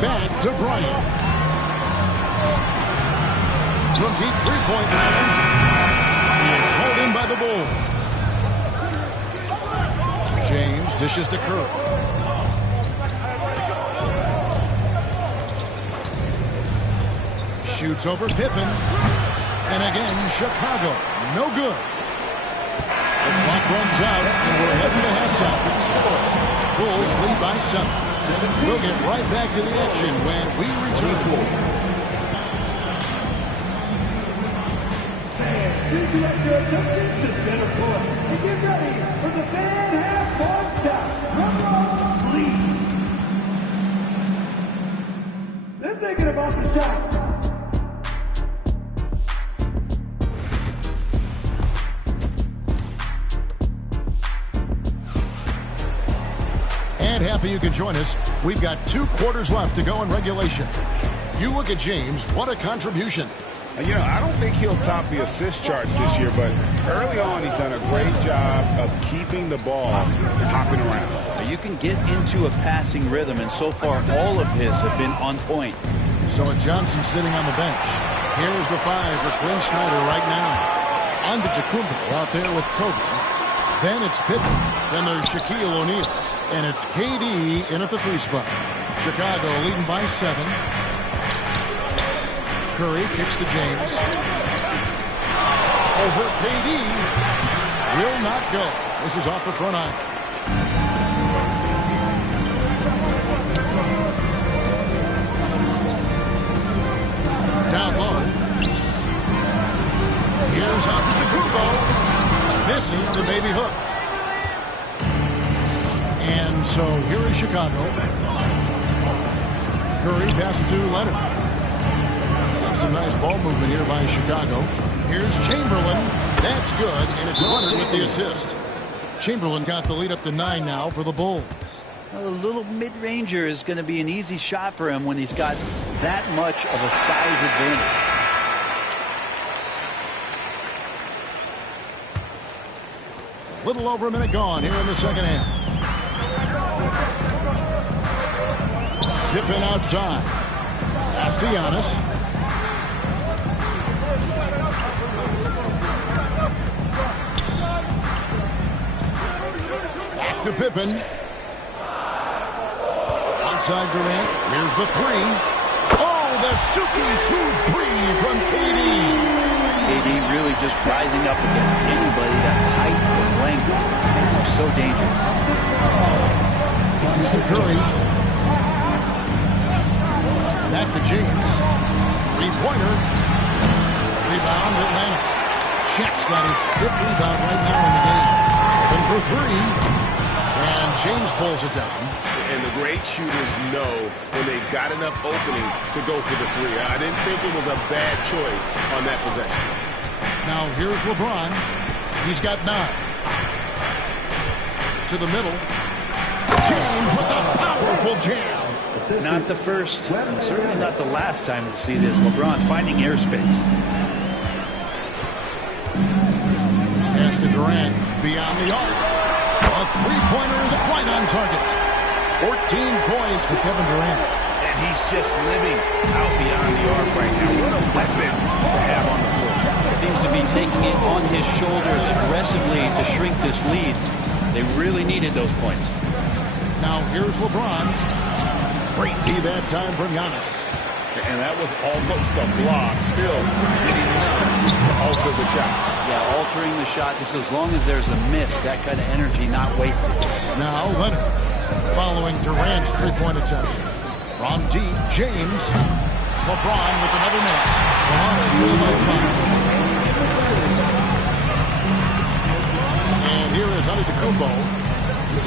Back to Bryant. From deep three-point line. It's held in by the Bulls. James dishes to Curry. Shoots over Pippen. And again, Chicago. No good. The clock runs out, and we're heading to halftime. Bulls lead by 7. We'll get right back to the action when we return. Please direct your attention to center court and get ready for the fan half-court shot. Drum roll, please. They're thinking about the shot. And happy you could join us. We've got 2 quarters left to go in regulation. You look at James, what a contribution. You know, I don't think he'll top the assist charts this year, but early on he's done a great job of keeping the ball hopping around. You can get into a passing rhythm, and so far all of his have been on point. So with Johnson sitting on the bench, here's the 5 for Quinn Snyder right now. Antetokounmpo out there with Kobe. Then it's Pippen. Then there's Shaquille O'Neal. And it's KD in at the 3 spot. Chicago leading by 7. Curry kicks to James. Over KD. Will not go. This is off the front eye. Down low. Here's Antetokounmpo. Misses the baby hook. And so here is Chicago. Curry passes to Leonard. Some nice ball movement here by Chicago. Here's Chamberlain. That's good, and it's Leonard with the assist. Chamberlain got the lead up to 9 now for the Bulls. Well, a little mid-ranger is going to be an easy shot for him when he's got that much of a size advantage. A little over a minute gone here in the second half. Pippen outside. Pass to Giannis. Back to Pippen. Outside Durant. Here's the 3. Oh, the silky smooth 3 from KD. KD really just rising up against anybody. That height and length makes him so dangerous. Here's to Curry. Back to James. 3-pointer. Rebound Atlanta. Shaq's got his 5th rebound right now in the game. Open for 3. James pulls it down. And the great shooters know when they've got enough opening to go for the three. I didn't think it was a bad choice on that possession. Now here's LeBron. He's got 9. To the middle. James with a powerful jam. Not the first, and certainly not the last time we'll see this. LeBron finding airspace. Pass to Durant beyond the arc. A three-pointer is right on target. 14 points for Kevin Durant. And he's just living out beyond the arc right now. What a weapon to have on the floor. Seems to be taking it on his shoulders aggressively to shrink this lead. They really needed those points. Now here's LeBron. Great D that time from Giannis. And that was almost a block. Still getting enough to alter the shot. Yeah, altering the shot just as long as there's a miss. That kind of energy not wasted. Now Leonard following Durant's three-point attempt. From deep, James. LeBron with another miss. The Hawks trail by 5. And here is Antetokounmpo.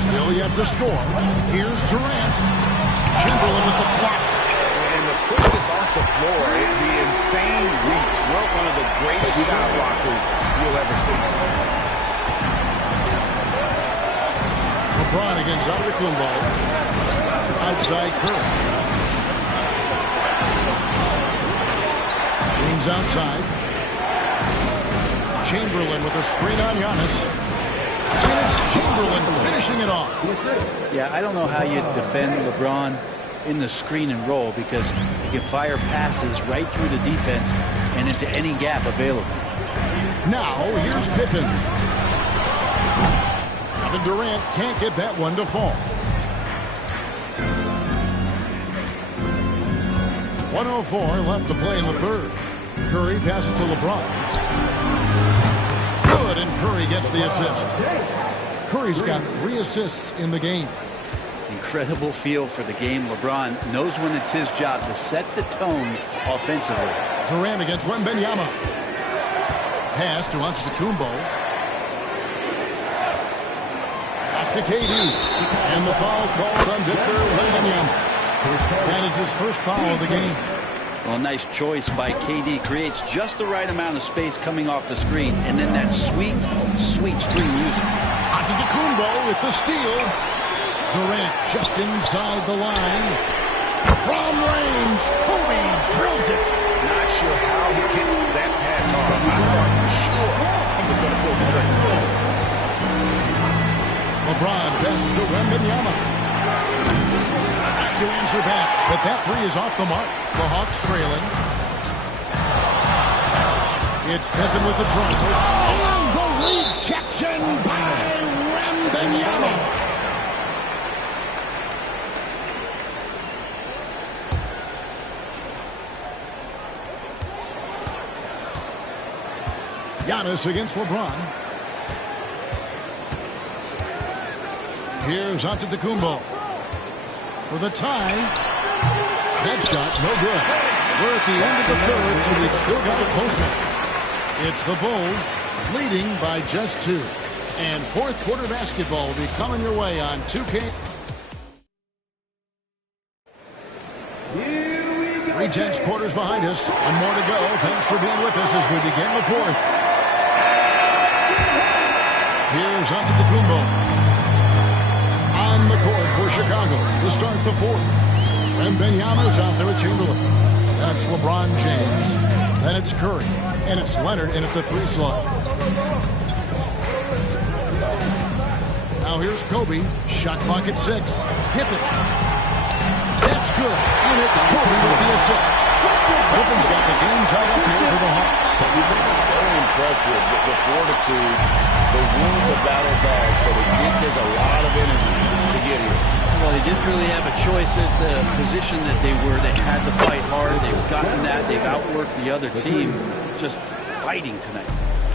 Still yet to score. Here's Durant. Chamberlain with the block. And the quickness off the floor, the insane reach. One of the greatest shot blockers you'll ever see. LeBron against Antetokounmpo. Outside Curry. James outside. Chamberlain with a screen on Giannis. And it's Chamberlain finishing it off. Yeah, I don't know how you defend LeBron in the screen and roll because he can fire passes right through the defense and into any gap available. Now, here's Pippen. Kevin Durant can't get that one to fall. 1:04 left to play in the third. Curry passes to LeBron. Good, and Curry gets the assist. Curry's got 3 assists in the game. Incredible feel for the game. LeBron knows when it's his job to set the tone offensively. Durant against Wembanyama. Pass to Antetokounmpo. Back to KD. And the foul called on Victor Wembanyama. That is his first foul of the game. Well, nice choice by KD. Creates just the right amount of space coming off the screen. And then that sweet, sweet screen music. Antetokounmpo with the steal. Durant just inside the line. From range. Kobe drills it. Not sure how he gets that pass hard. I thought for sure he was going to pull the trigger. LeBron passes to Wembanyama. Trying to answer back, but that three is off the mark. The Hawks trailing. It's Pippen with the drive. Oh, the rejection by Wembanyama. Giannis against LeBron. Here's Antetokounmpo for the tie. That shot, no good. We're at the end of the third, and we've still got a close one. It's the Bulls leading by just 2. And fourth quarter basketball will be coming your way on 2K. 3/10 quarters behind us. One more to go. Thanks for being with us as we begin the fourth. Here's Antetokounmpo on the court for Chicago to start the fourth. Wembanyama's out there with Chamberlain. Then it's LeBron James. Then it's Curry. And it's Leonard in at the 3 slot. Now here's Kobe. Shot clock at 6. Pippen. That's good. And it's Kobe with the assist. Pippen's got the game tied up here for the Hawks. So impressive with the fortitude, the will to battle back, but it did take a lot of energy to get here. Well, they didn't really have a choice at the position that they were. They had to fight hard. They've gotten that. They've outworked the other team. Just fighting tonight.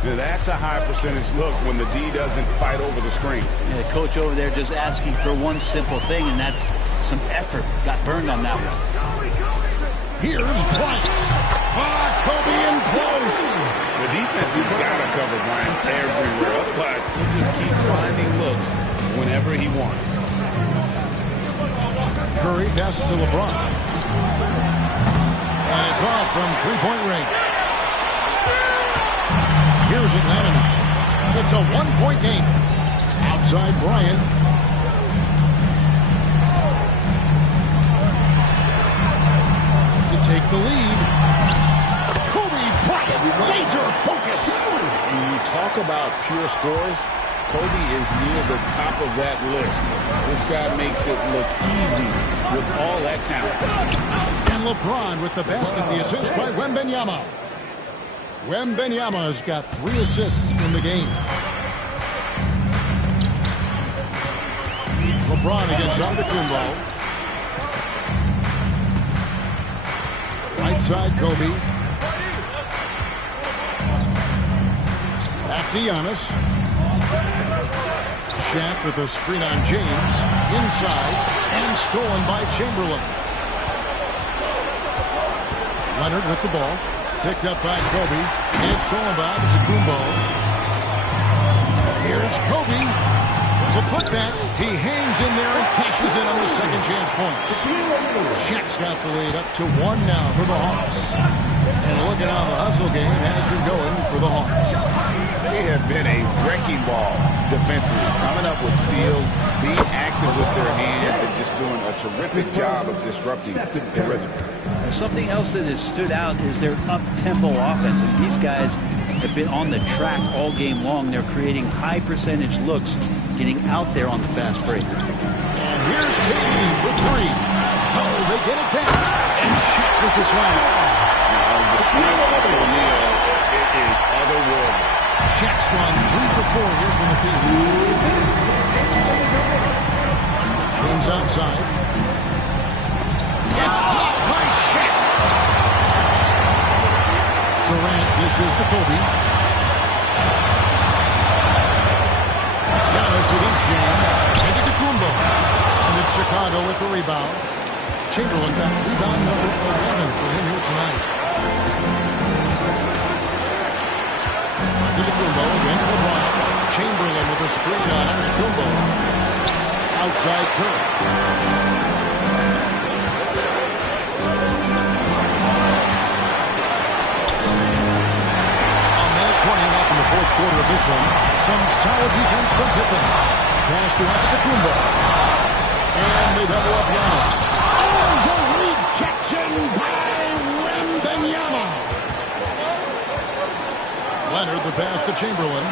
Now that's a high percentage look when the D doesn't fight over the screen. Yeah, the coach over there just asking for one simple thing, and that's some effort. Got burned on that one. Here's Bryant. Kobe in close. The defense has got to cover Bryant everywhere. Otherwise, he'll just keep finding looks whenever he wants. Curry passes to LeBron. And it's off from three-point range. Here's Atlanta now. It's a one-point game. Outside Bryant. To take the lead. Kobe Bryant, major focus. And you talk about pure scores, Kobe is near the top of that list. This guy makes it look easy with all that talent. And LeBron with the basket, the assist by Wembanyama. Wembanyama's got 3 assists in the game. LeBron against Antetokounmpo. Right side, Kobe. Back to Giannis. Shaq with a screen on James. Inside. And stolen by Chamberlain. Leonard with the ball. Picked up by Kobe. It's stolen by Antetokounmpo. Here's Kobe. The putback. He hangs in there and cashes in on the second chance points. Shaq's got the lead up to 1 now for the Hawks. And look at how the hustle game has been going for the Hawks. They have been a wrecking ball defensively, coming up with steals, being active with their hands, and just doing a terrific job of disrupting the rhythm. Something else that has stood out is their up-tempo offense. And these guys have been on the track all game long. They're creating high-percentage looks, getting out there on the fast break. And here's KD for 3. Oh, they get it back. And Shaq with the slam. The skill of O'Neal, it is otherworldly. Shaq's gone 3 for 4 here from the field. James outside. It's blocked by Shaq. Durant dishes to Kobe. Giannis against James. Antetokounmpo. And it's Chicago with the rebound. Chamberlain got rebound number 11 for him here tonight. Antetokounmpo against LeBron. Chamberlain with a screen on Antetokounmpo. Outside Curry. A minute 20 left in the fourth quarter of this one. Some solid defense from Pippen. Pass to Antetokounmpo. And they double up Giannis. Oh, the rejection by Wembanyama. Leonard the pass to Chamberlain.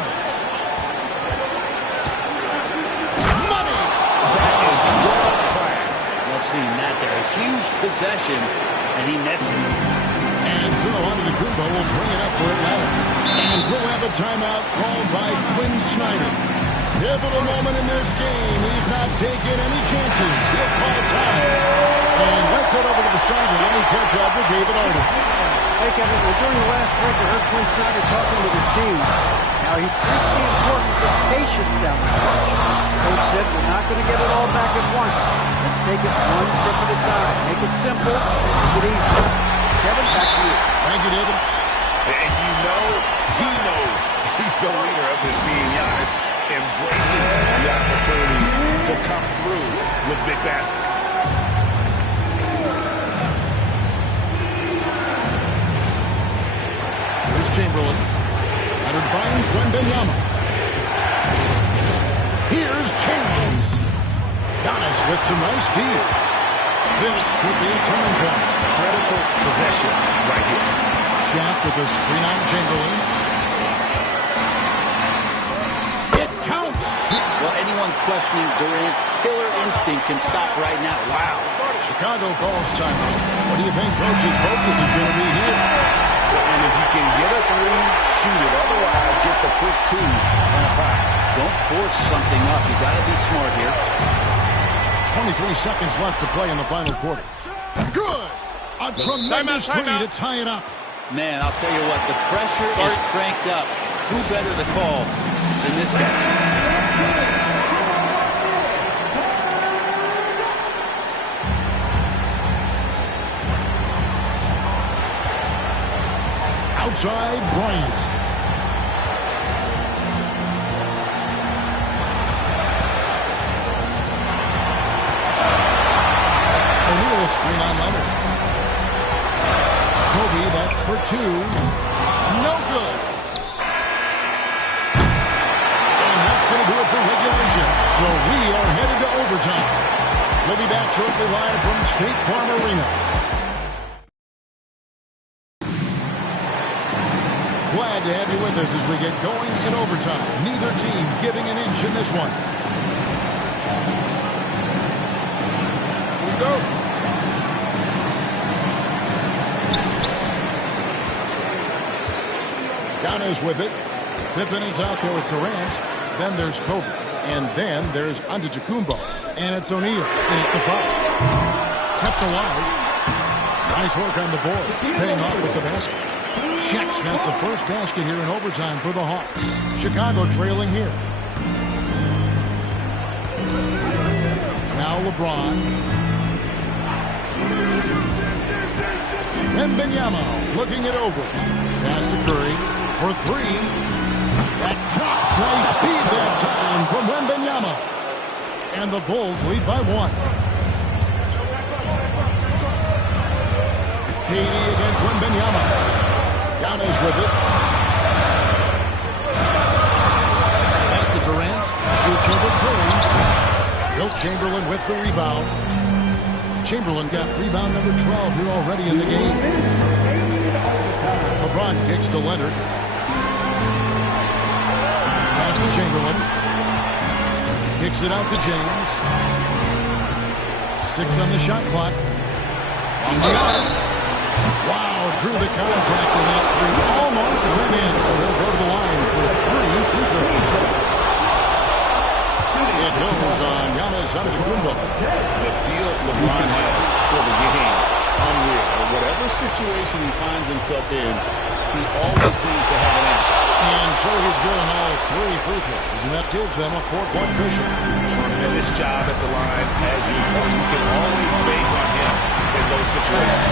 Money! That is world class. I've seen that there. A huge possession, and he nets it. And so Antetokounmpo will bring it up for Atlanta. And we'll have a timeout called by Quinn Snyder. Pivotal moment in this game. He's not taking any chances. He'll call time. And let's head over to the sideline and catch up with David Arden. Hey, Kevin, well, during the last break, I heard Quinn Snyder talking with his team. Now, he preached the importance of patience down the stretch. Coach said, we're not going to get it all back at once. Let's take it one trip at a time. Make it simple, make it easy. Kevin, back to you. Thank you, David. And you know, he knows he's the leader of this team. Giannis embracing the opportunity to come through with big baskets. Here's Chamberlain. Leonard finds Wembanyama. Here's James. Giannis with some nice D. This could be a turning point. Critical possession right here. Shaq with a screen on Chamberlain. It counts. Well, anyone questioning Durant's killer instinct can stop right now. Wow. Chicago calls timeout. What do you think coach's focus is going to be here? And if you can get a 3, shoot it. Otherwise, get the quick 2 on a 5. Don't force something up. You got to be smart here. 23 seconds left to play in the final quarter. Good. A tremendous three to tie it up. Man, I'll tell you what, the pressure is cranked up. Who better to call than this guy? Outside Bryant. Shoots for two. No good. And that's going to do it for regulation. So we are headed to overtime. We'll be back shortly live from State Farm Arena. Glad to have you with us as we get going in overtime. Neither team giving an inch in this one. Here we go. Giannis with it. Pippen is out there with Durant. Then there's Kobe. And then there's Antetokounmpo. And it's O'Neal in the foul. Kept alive. Nice work on the board. It's paying off with the basket. Shaq's got the first basket here in overtime for the Hawks. Chicago trailing here. Now LeBron. Wembanyama looking it over. Pass to Curry for three. That drops. Nice speed that time from Wembanyama. And the Bulls lead by one. KD against Wembanyama. Giannis with it. Back to Durant. Shoots over Curry. Wilt Chamberlain with the rebound. Chamberlain got rebound number 12 here already in the game. LeBron kicks to Leonard. Pass to Chamberlain. Kicks it out to James. 6 on the shot clock. From the arc. Wow, through the contact with that three. Almost went in, so he'll go to the line for 3 free throws. It goes on Giannis Antetokounmpo. The feel LeBron has for the game, unreal. Whatever situation he finds himself in, he always seems to have an answer. And so he's good on all 3 free throws, and that gives them a 4-point cushion. Tremendous job at the line, as usual. You can always bank on him in those situations.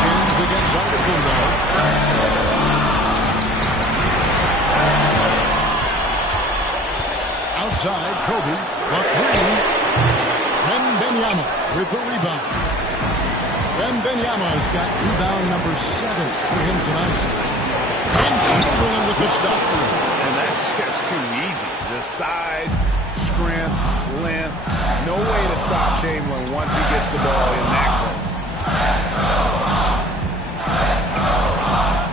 James against Antetokounmpo. Outside, Kobe, the three. Wembanyama with the rebound. Wembanyama's got rebound number 7 for him tonight. And Chamberlain with the stuff. And that's just too easy. The size, strength, length. No way to stop Chamberlain once he gets the ball in that close.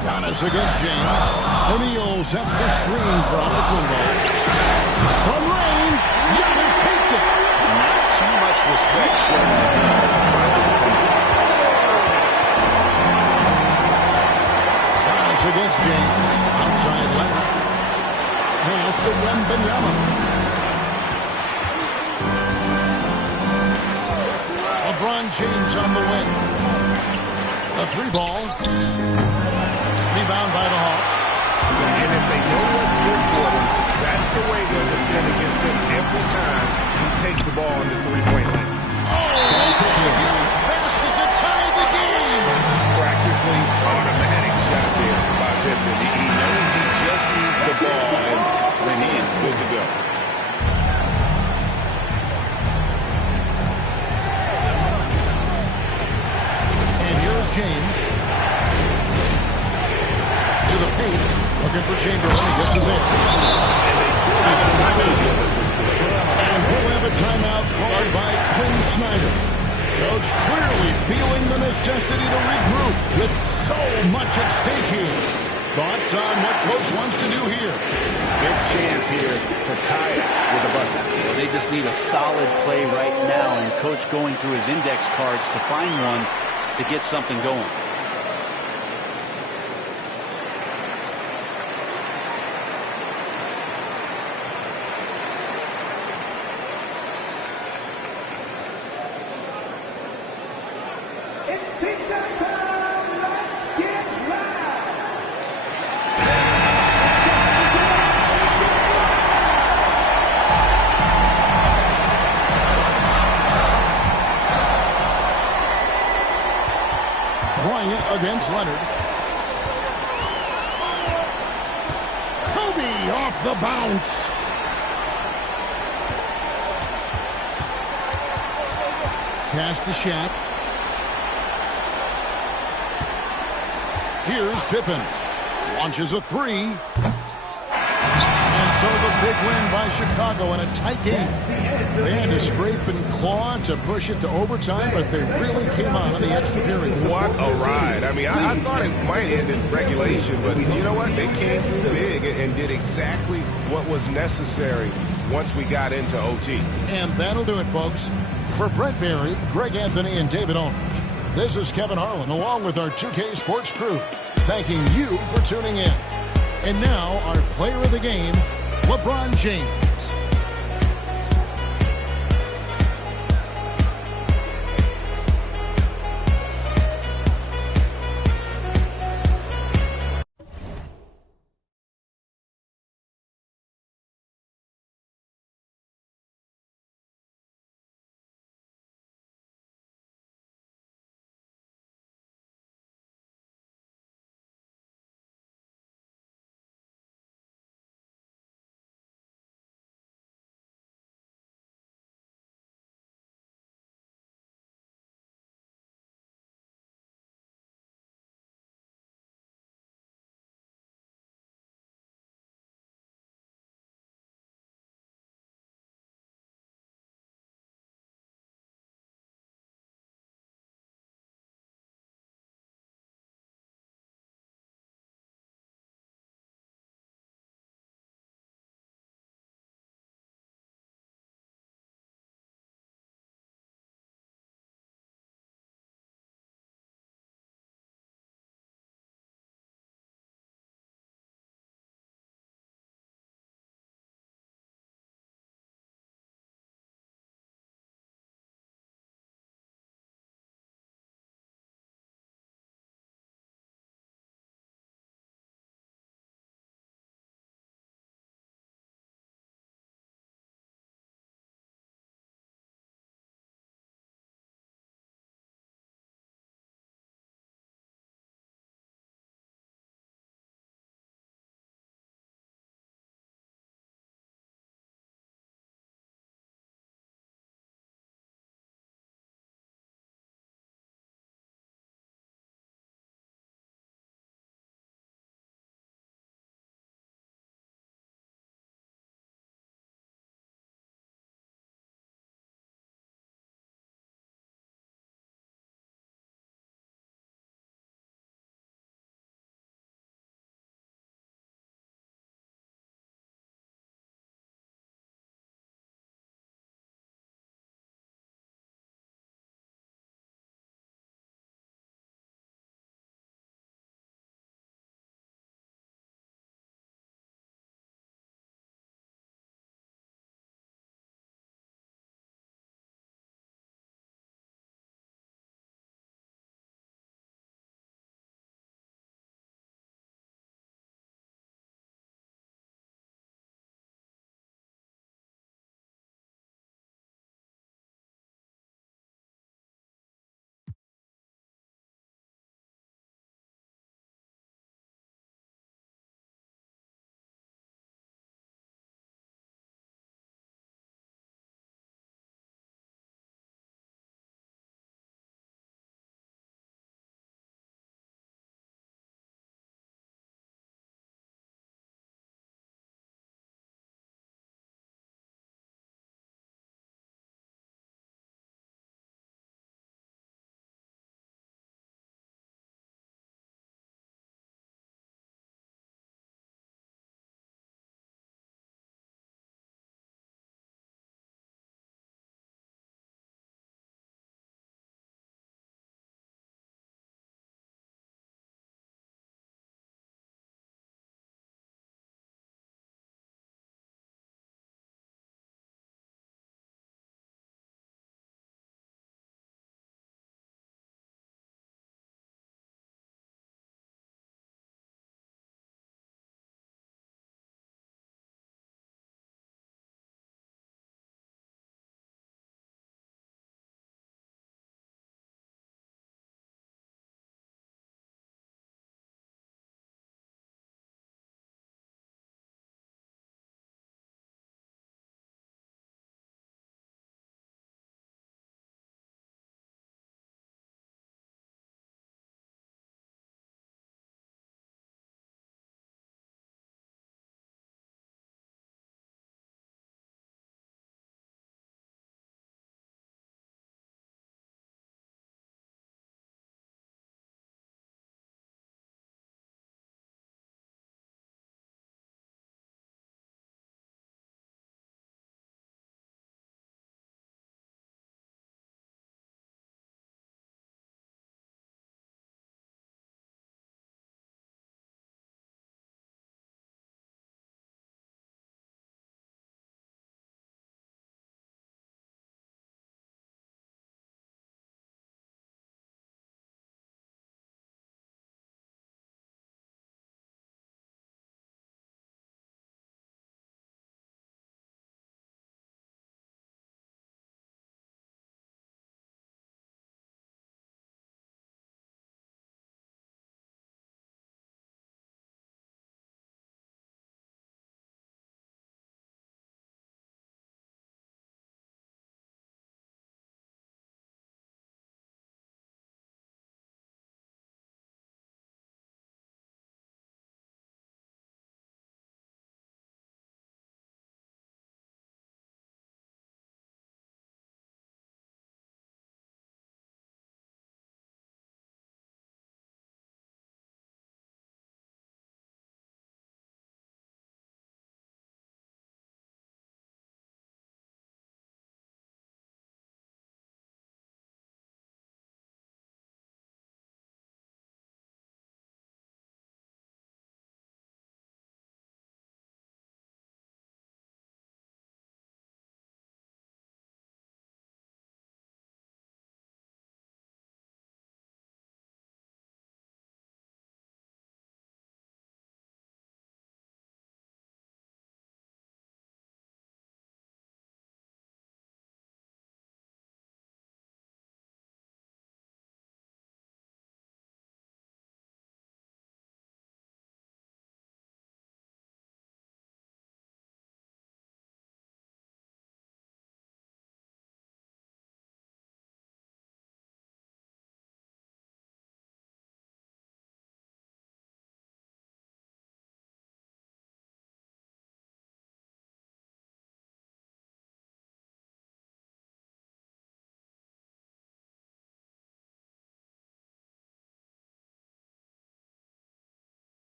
Giannis against James. O'Neal sets the screen for Antetokounmpo. From range, Giannis takes it. Not too much respect shown by the defender. Giannis against James. Outside Leonard. Pass to Wembanyama. LeBron James on the wing. The 3-ball. Rebound by the Hawks. And if they know what's good for them, that's the way they'll defend against him every time he takes the ball in the 3-point line. Oh, huge basket to tie the game. Practically automatic shot there by Pippen. He knows he just needs the ball, and then he is good to go. And here's James. To the paint. Looking for Chamberlain. He gets it there. And they still have a timeout at this point. And we'll have a timeout called by Quinn Snyder. Coach clearly feeling the necessity to regroup with so much at stake here. Thoughts on what Coach wants to do here? Big chance here to tie it with a bucket. Well, they just need a solid play right now, and Coach going through his index cards to find one to get something going. It's teacher time. Let's get loud. Bryant against Leonard. Kobe off the bounce. Pass to Shaq. Here's Pippen. Launches a three. And so the big win by Chicago in a tight game. They had to scrape and claw to push it to overtime, but they really came on in the extra period. What a ride. I mean, I thought it might end in regulation, but you know what? They came through big and did exactly what was necessary once we got into OT. And that'll do it, folks. For Brent Barry, Greg Anthony, and David Aldridge, this is Kevin Harlan along with our 2K Sports crew, thanking you for tuning in. And now, our player of the game, LeBron James.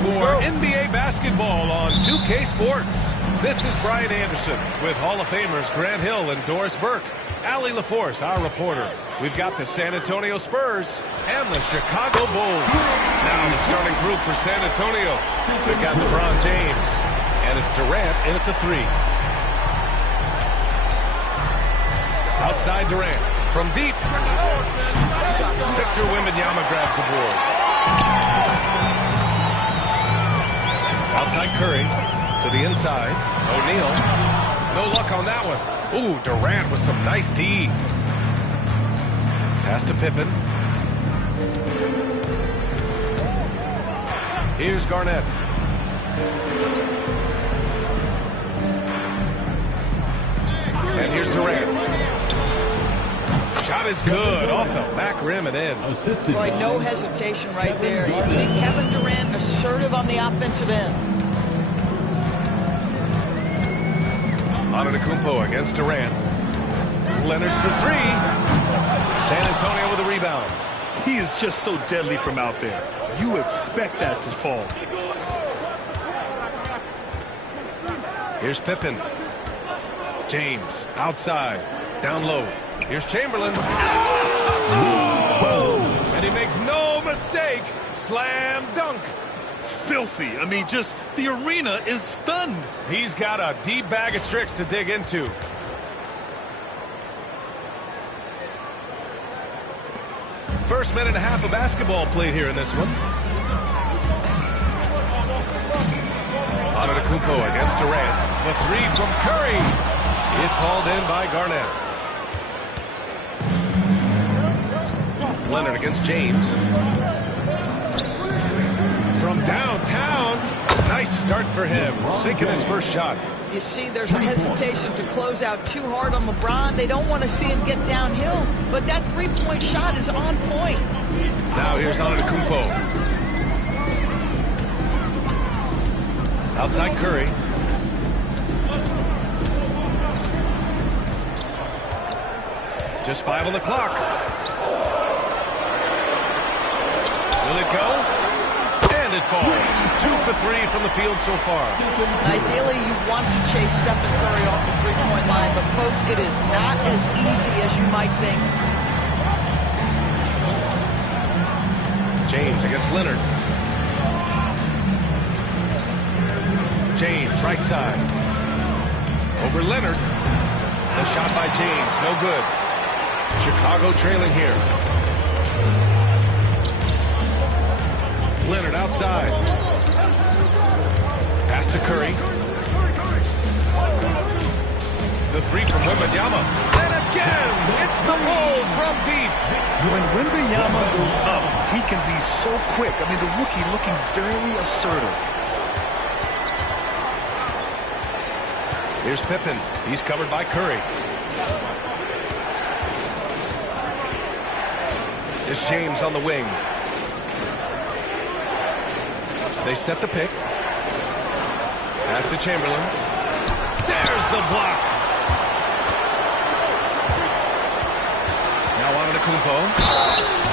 For NBA basketball on 2K Sports. This is Brian Anderson with Hall of Famers Grant Hill and Doris Burke. Allie LaForce, our reporter. We've got the San Antonio Spurs and the Chicago Bulls. Now the starting group for San Antonio. They've got LeBron James, and it's Durant in at the 3. Outside Durant. From deep. Victor Wembanyama grabs the board. Outside Curry to the inside. O'Neal. No luck on that one. Ooh, Durant with some nice D. Pass to Pippen. Here's Garnett. And here's Durant. Shot is good. Off the back rim and in. Boy, no hesitation right there. You see Kevin Durant assertive on the offensive end. Antetokounmpo against Durant. Leonard for 3. San Antonio with a rebound. He is just so deadly from out there. You expect that to fall. Here's Pippen. James outside. Down low. Here's Chamberlain. Oh! And he makes no mistake. Slam dunk. Filthy. I mean, just the arena is stunned. He's got a deep bag of tricks to dig into. First minute and a half of basketball played here in this one. Antetokounmpo against Durant. The three from Curry. It's hauled in by Garnett. Leonard against James. From downtown. Nice start for him. Sinking his first shot. You see, there's a hesitation to close out too hard on LeBron. They don't want to see him get downhill, but that three-point shot is on point. Now here's Antetokounmpo. Outside Curry. Just 5 on the clock. Will it go? And it falls. 2 for 3 from the field so far. Ideally, you want to chase Stephen Curry off the three-point line, but folks, it is not as easy as you might think. James against Leonard. James, right side. Over Leonard. The shot by James, no good. Chicago trailing here. Leonard outside. Pass to Curry. The three from Wembanyama. And again, it's the Bulls from deep. When Wembanyama goes up, he can be so quick. I mean, the rookie looking very assertive. Here's Pippen. He's covered by Curry. It's James on the wing. They set the pick. Pass to Chamberlain. There's the block. Now Antetokounmpo.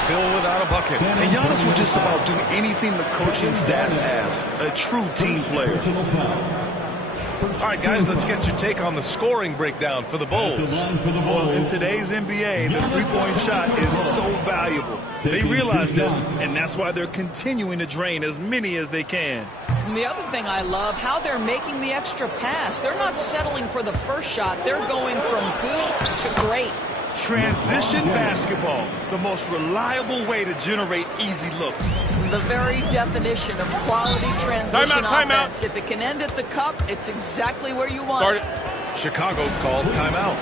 Still without a bucket. And Giannis will just about do anything the coaching staff asks. A true team player. All right, guys, let's get your take on the scoring breakdown for the Bulls. Well, in today's NBA, the three-point shot is so valuable. They realize this, and that's why they're continuing to drain as many as they can. And the other thing I love, how they're making the extra pass. They're not settling for the first shot. They're going from good to great. Transition basketball, the most reliable way to generate easy looks. The very definition of quality transition offense. If it can end at the cup, it's exactly where you want it. Chicago calls timeout.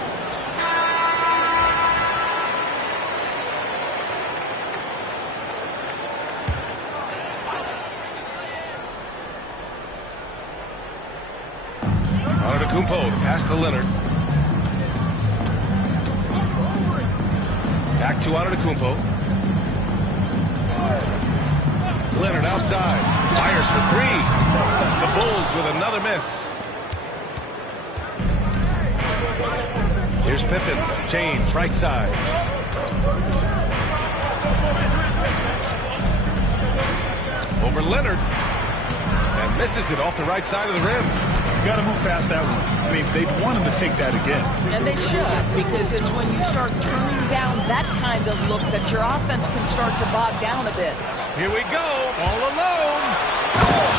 Antetokounmpo, the pass to Leonard. Back to Antetokounmpo. Leonard outside. Fires for three. The Bulls with another miss. Here's Pippen. James, right side. Over Leonard. And misses it off the right side of the rim. Got to move past that one. I mean, they'd want him to take that again. And they should, because it's when you start turning down that kind of look that your offense can start to bog down a bit. Here we go, all alone.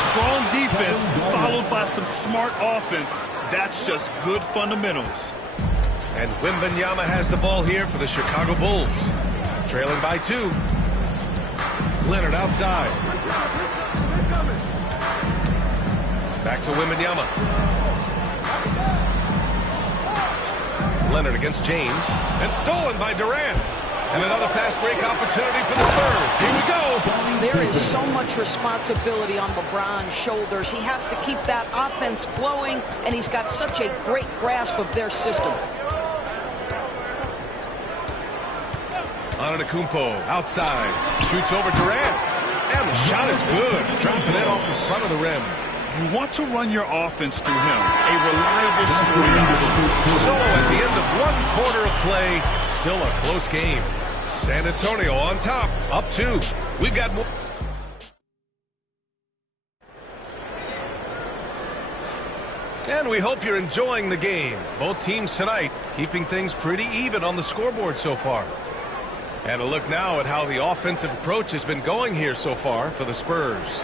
Strong defense followed by some smart offense. That's just good fundamentals. And Wembanyama has the ball here for the Chicago Bulls. Trailing by 2. Leonard outside. Back to Wembanyama. Leonard against James. And stolen by Durant. And another fast break opportunity for the Spurs. Here we go. There is so much responsibility on LeBron's shoulders. He has to keep that offense flowing, and he's got such a great grasp of their system. Antetokounmpo outside. Shoots over Durant. And the shot is good. Dropping it off the front of the rim. You want to run your offense through him. A reliable scoring option. So at the end of 1 quarter of play, still a close game. San Antonio on top, up 2. We've got more. And we hope you're enjoying the game. Both teams tonight keeping things pretty even on the scoreboard so far. And a look now at how the offensive approach has been going here so far for the Spurs.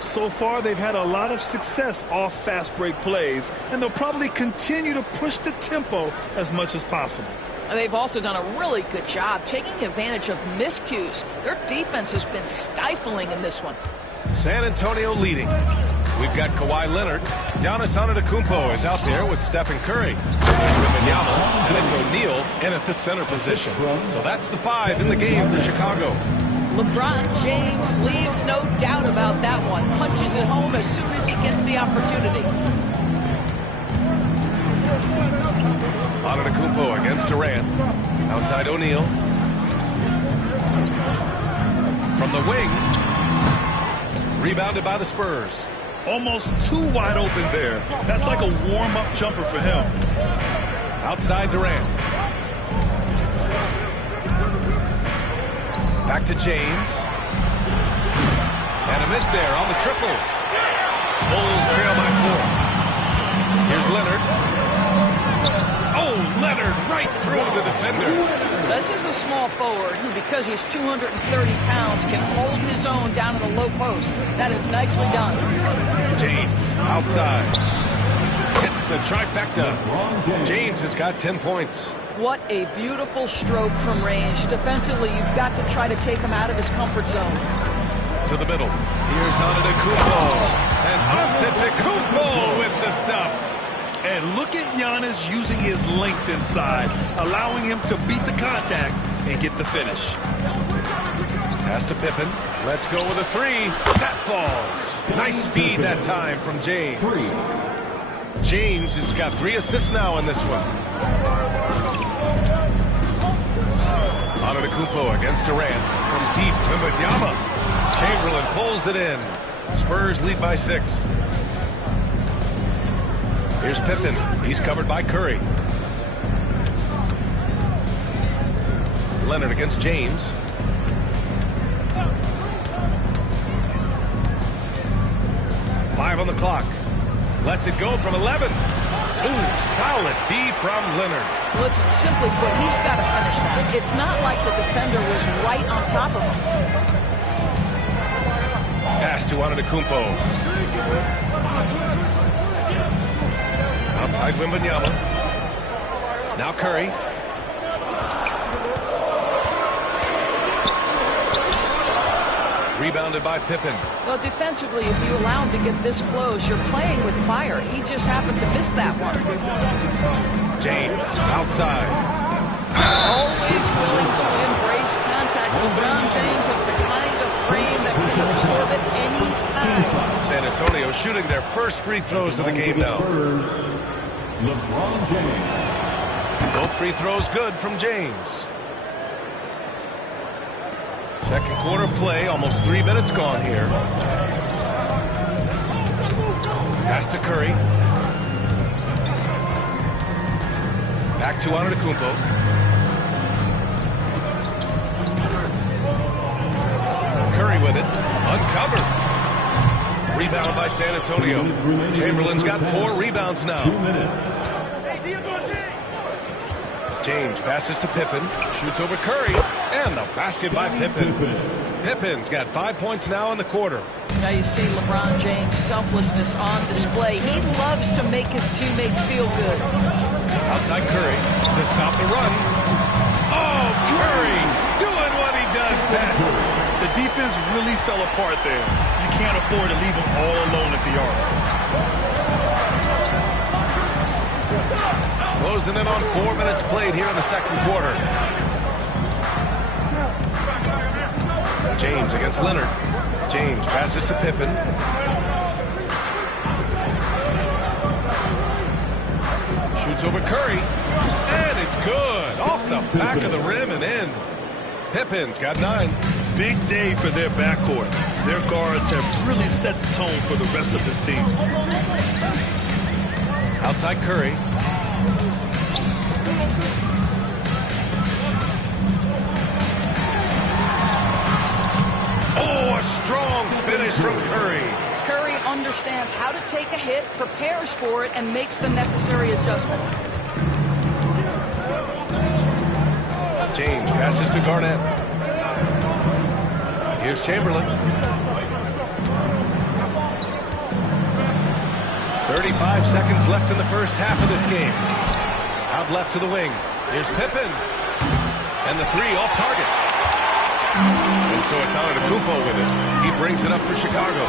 So far, they've had a lot of success off fast break plays, and they'll probably continue to push the tempo as much as possible. They've also done a really good job taking advantage of miscues. Their defense has been stifling in this one. San Antonio leading. We've got Kawhi Leonard. Giannis Antetokounmpo is out there with Stephen Curry. Wembanyama, and it's O'Neal in at the center position. So that's the 5 in the game for Chicago. LeBron James leaves no doubt about that one. Punches it home as soon as he gets the opportunity. Antetokounmpo against Durant. Outside O'Neal. From the wing. Rebounded by the Spurs. Almost too wide open there. That's like a warm-up jumper for him. Outside Durant. Back to James. And a miss there on the triple. Bulls trail by 4. Here's Leonard. Oh, Leonard right through the defender. This is a small forward who, because he's 230 pounds, can hold his own down in the low post. That is nicely done. James outside. Hits the trifecta. James has got 10 points. What a beautiful stroke from range. Defensively, you've got to try to take him out of his comfort zone. To the middle. Here's Antetokounmpo. And Antetokounmpo with the stuff. And look at Giannis using his length inside, allowing him to beat the contact and get the finish. Pass to Pippen. Let's go with a 3. That falls. Nice feed that time from James. James has got 3 assists now in this one. Antetokounmpo against Durant. From deep, Wembanyama. Chamberlain pulls it in. Spurs lead by 6. Here's Pippen. He's covered by Curry. Leonard against James. Five on the clock. Lets it go from 11. Ooh, solid D from Leonard. Listen, simply put, he's got to finish that. It's not like the defender was right on top of him. Pass to Antetokounmpo. Outside Wembanyama. Now Curry. Rebounded by Pippen. Well, defensively, if you allow him to get this close, you're playing with fire. He just happened to miss that one. James outside. Always willing to embrace contact. LeBron James has the kind of frame that can absorb it any time. San Antonio shooting their first free throws of the game now. LeBron James. Both free throws good from James. Second quarter play, almost 3 minutes gone here. Pass to Curry. Back to Antetokounmpo. Curry with it. Uncovered. Rebound by San Antonio. Chamberlain's got 4 rebounds now. 2 minutes. James passes to Pippen. Shoots over Curry. And the basket by Pippen. Pippen's got 5 points now in the quarter. Now you see LeBron James' selflessness on display. He loves to make his teammates feel good. Outside Curry to stop the run. Oh, Curry doing what he does best. The defense really fell apart there. You can't afford to leave him all alone at the arc. Closing in on 4 minutes played here in the second quarter. James against Leonard. James passes to Pippen. Shoots over Curry. And it's good. Off the back of the rim and in. Pippen's got 9. Big day for their backcourt. Their guards have really set the tone for the rest of this team. Outside Curry. Oh, a strong finish from Curry. Curry understands how to take a hit, prepares for it, and makes the necessary adjustment. James passes to Garnett. Here's Chamberlain. 35 seconds left in the first half of this game. Out left to the wing. Here's Pippen. And the 3 off target. And so it's Antetokounmpo with it. He brings it up for Chicago.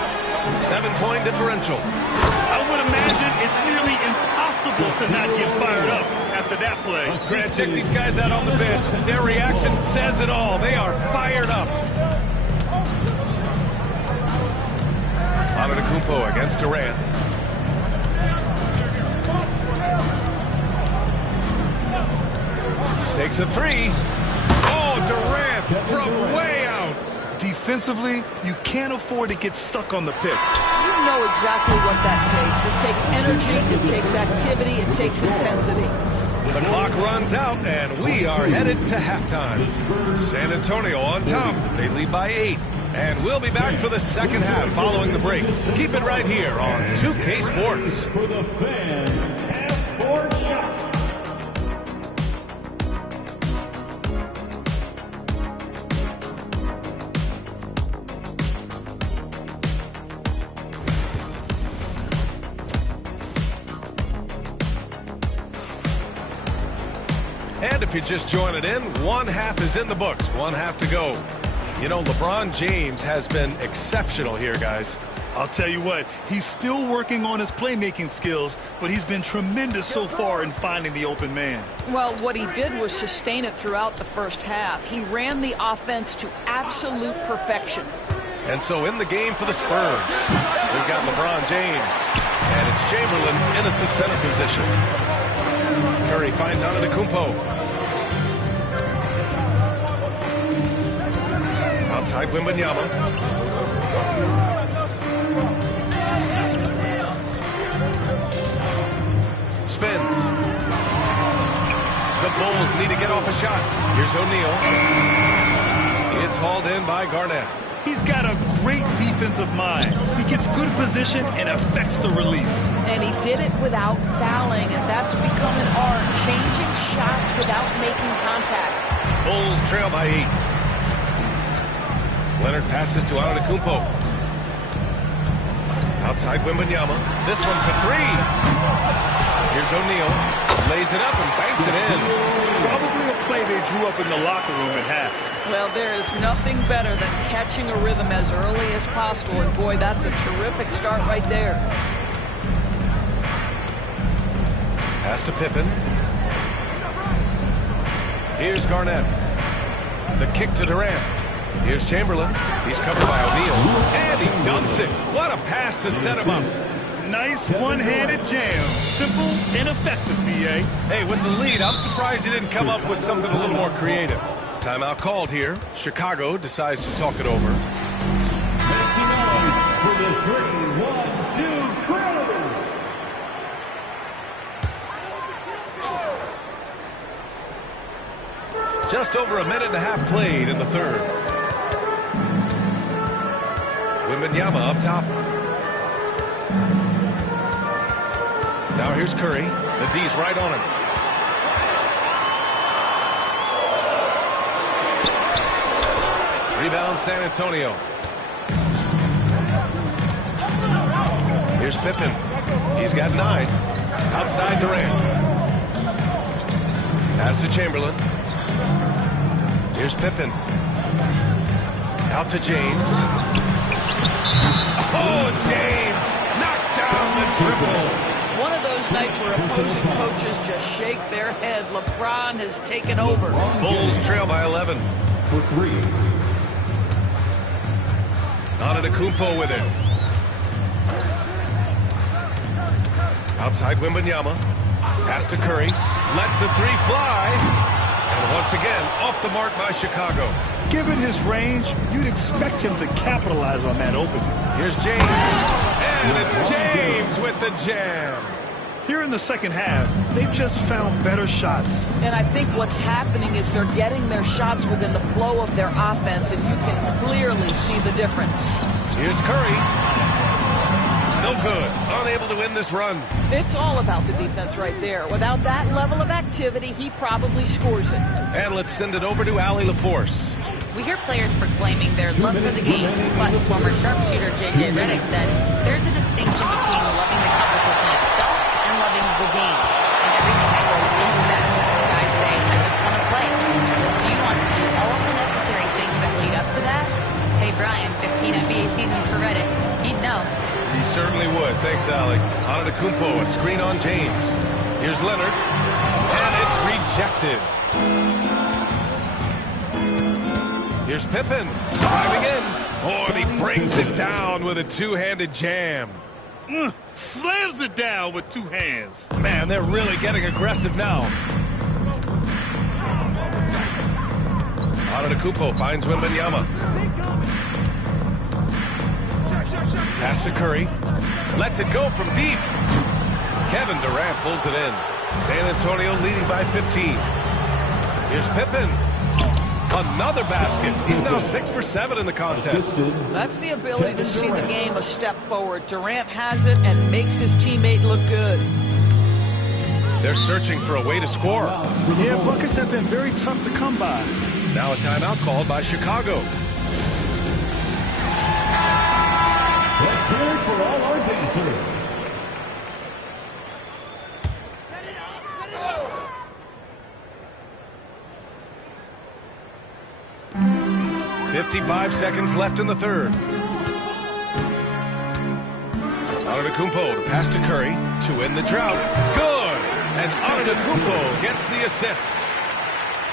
7-point differential. I would imagine it's nearly impossible to not get fired up after that play. Grant, check these guys out on the bench. Their reaction says it all. They are fired up. Antetokounmpo against Durant. Takes a three. Oh, Durant from way out. Defensively, you can't afford to get stuck on the pick. You know exactly what that takes. It takes energy, it takes activity, it takes intensity. The clock runs out, and we are headed to halftime. San Antonio on top. They lead by 8. And we'll be back for the second half following the break. Keep it right here on 2K Sports. For the fan, half-court shot. And if you're just joining in, one half is in the books. One half to go. You know, LeBron James has been exceptional here, guys. I'll tell you what, he's still working on his playmaking skills, but he's been tremendous so far in finding the open man. Well, what he did was sustain it throughout the first half. He ran the offense to absolute perfection. And so in the game for the Spurs, we've got LeBron James, and it's Chamberlain in at the center position. Curry finds Antetokounmpo. Outside Wembanyama. Spins. The Bulls need to get off a shot. Here's O'Neal. It's hauled in by Garnett. He's got a great defensive mind. He gets good position and affects the release. And he did it without fouling, and that's become an art, changing shots without making contact. Bulls trail by 8. Leonard passes to Antetokounmpo. Outside Wembanyama. This one for 3. Here's O'Neal. Lays it up and banks it in. Probably a play they drew up in the locker room at half. Well, there is nothing better than catching a rhythm as early as possible, and boy, that's a terrific start right there. Pass to Pippen. Here's Garnett. The kick to Durant. Here's Chamberlain. He's covered by O'Neal. And he dunks it. What a pass to set him up. Nice one-handed jam. Simple and effective, B.A. Hey, with the lead, I'm surprised he didn't come up with something a little more creative. Timeout called here. Chicago decides to talk it over. For the 3-1-2 crew. Just over a minute and a half played in the third. Wembanyama up top. Now here's Curry. The D's right on him. Rebound San Antonio. Here's Pippen. He's got 9. Outside Durant. Pass to Chamberlain. Here's Pippen. Out to James. Oh, James knocks down the triple. One of those nights where opposing coaches just shake their head. LeBron has taken over. Bulls trail by 11. For 3. Antetokounmpo with it. Outside Wembanyama. Pass to Curry. Lets the 3 fly. And once again, off the mark by Chicago. Given his range, you'd expect him to capitalize on that opening. Here's James. And it's James with the jam. Here in the second half, they've just found better shots. And I think what's happening is they're getting their shots within the flow of their offense, and you can clearly see the difference. Here's Curry. No good. Unable to win this run. It's all about the defense right there. Without that level of activity, he probably scores it. And let's send it over to Allie LaForce. We hear players proclaiming their love for the game, but former sharpshooter J.J. Redick said there's a distinction between loving the competition itself and loving the game, and everything that goes into that. Guys say, I just want to play. Do you want to do all of the necessary things that lead up to that? Hey, Brian, 15 NBA seasons for Redick. He'd know. Good. Thanks, Alex. Antetokounmpo, a screen on James. Here's Leonard. And it's rejected. Here's Pippen. Driving in. Oh, and he brings it down with a two-handed jam. Slams it down with two hands. Man, they're really getting aggressive now. Antetokounmpo finds Wembanyama. Pass to Curry. Lets it go from deep. Kevin Durant pulls it in. San Antonio leading by 15. Here's Pippen. Another basket. He's now 6 for 7 in the contest. That's the ability to see the game a step forward. Durant has it and makes his teammate look good. They're searching for a way to score. Yeah, buckets have been very tough to come by. Now a timeout called by Chicago. Let's hear it for all our dancers. 55 seconds left in the third. Antetokounmpo to pass to Curry to end the drought. Good! And Antetokounmpo gets the assist.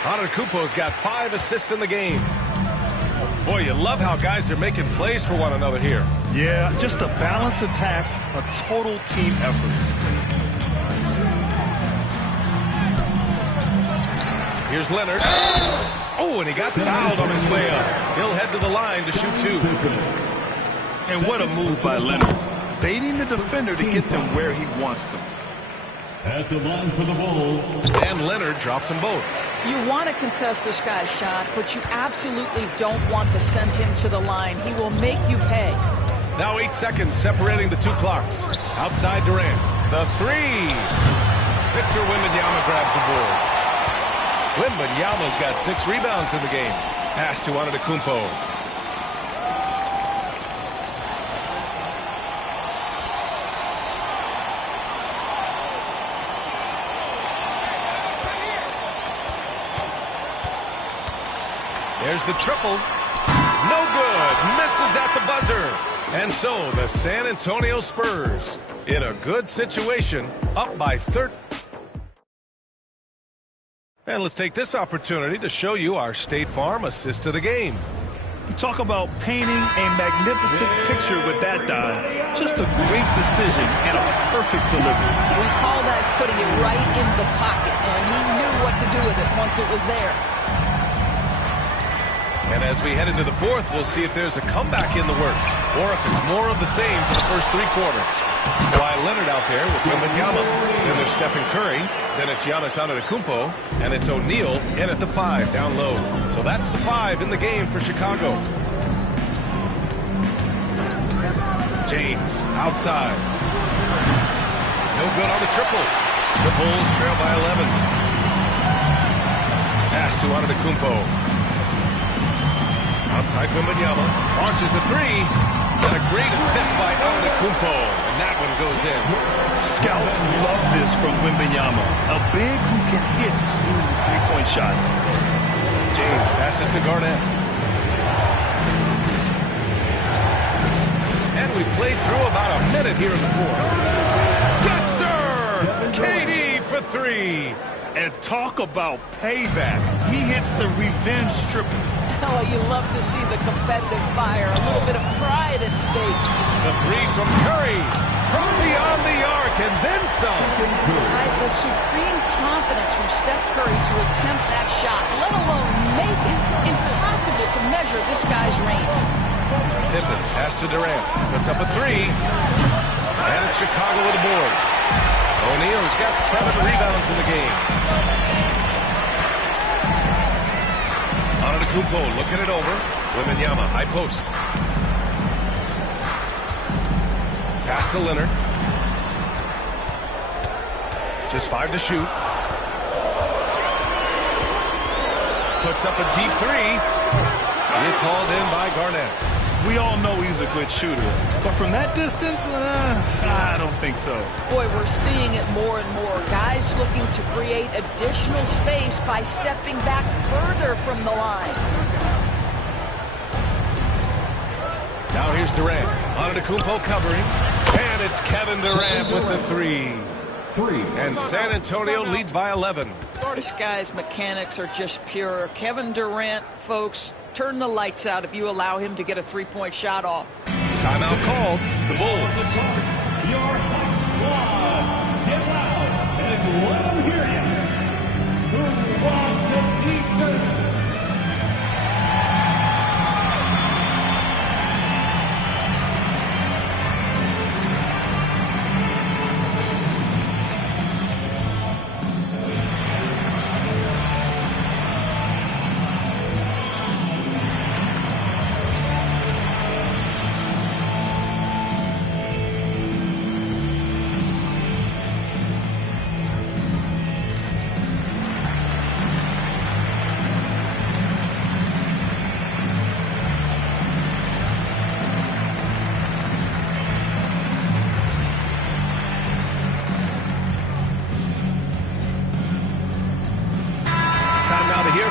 Antetokounmpo's got 5 assists in the game. Boy, you love how guys are making plays for one another here. Yeah, just a balanced attack, a total team effort. Here's Leonard. Oh, and he got fouled on his way up. He'll head to the line to shoot 2. And what a move by Leonard. Baiting the defender to get them where he wants them. At the line for the Bulls. And Leonard drops them both. You want to contest this guy's shot, but you absolutely don't want to send him to the line. He will make you pay. Now 8 seconds separating the 2 clocks. Outside Durant. The 3. Victor Wembanyama grabs the board. Wembanyama's got 6 rebounds in the game. Pass to Antetokounmpo. There's the triple. No good. Misses at the buzzer. And so the San Antonio Spurs, in a good situation, up by 13. And let's take this opportunity to show you our State Farm assist to the game. You talk about painting a magnificent picture with that dive. Just a great decision and a perfect delivery. We call that putting it right in the pocket, and he knew what to do with it once it was there. And as we head into the fourth, we'll see if there's a comeback in the works, or if it's more of the same for the first 3 quarters. Kawhi Leonard out there with Wembanyama. Then there's Stephen Curry. Then it's Giannis Antetokounmpo. And it's O'Neal in at the 5 down low. So that's the 5 in the game for Chicago. James outside. No good on the triple. The Bulls trail by 11. Pass to Antetokounmpo. Outside Wembanyama. Launches a 3. And a great assist by Antetokounmpo, and that one goes in. Scouts love this from Wembanyama, a big who can hit smooth three-point shots. James passes to Garnett. And we played through about a minute here in the fourth. Yes, sir! KD for 3. And talk about payback. He hits the revenge triple. Oh, you love to see the competitive fire, a little bit of pride at stake. The 3 from Curry, from beyond the arc, and then some. The supreme confidence from Steph Curry to attempt that shot, let alone make it. Impossible to measure this guy's range. Pippen pass to Durant, puts up a 3, and it's Chicago with the board. O'Neal's got 7 rebounds in the game. Antetokounmpo looking it over. Wembanyama, high post. Pass to Leonard. Just 5 to shoot. Puts up a deep 3. It's hauled in by Garnett. We all know he's a good shooter, but from that distance, I don't think so. Boy, we're seeing it more and more. Guys looking to create additional space by stepping back further from the line. Now here's Durant. Antetokounmpo covering. And it's Kevin Durant with the three. And San Antonio leads by 11. This guy's mechanics are just pure. Kevin Durant, folks, turn the lights out if you allow him to get a three-point shot off. Timeout called. The Bulls. Your hot squad, get loud and let them hear you. Who wants to beat the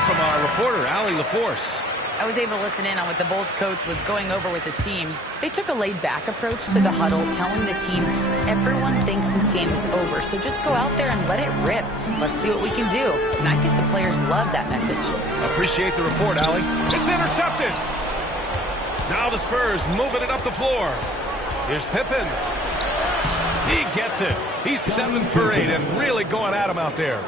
from our reporter, Allie LaForce. I was able to listen in on what the Bulls coach was going over with his team. They took a laid-back approach to the huddle, telling the team, everyone thinks this game is over, so just go out there and let it rip. Let's see what we can do. And I think the players love that message. Appreciate the report, Allie. It's intercepted. Now the Spurs moving it up the floor. Here's Pippen. He gets it. He's 7 for 8 and really going at him out there.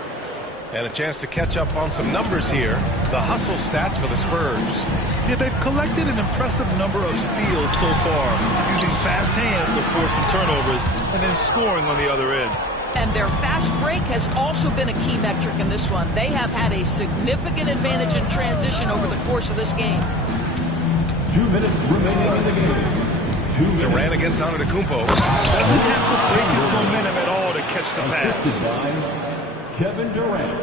And a chance to catch up on some numbers here. The hustle stats for the Spurs. Yeah, they've collected an impressive number of steals so far, using fast hands to force some turnovers and then scoring on the other end. And their fast break has also been a key metric in this one. They have had a significant advantage in transition over the course of this game. 2 minutes remaining in the game. Durant against Antetokounmpo. Doesn't have to break his momentum at all to catch the pass. Kevin Durant.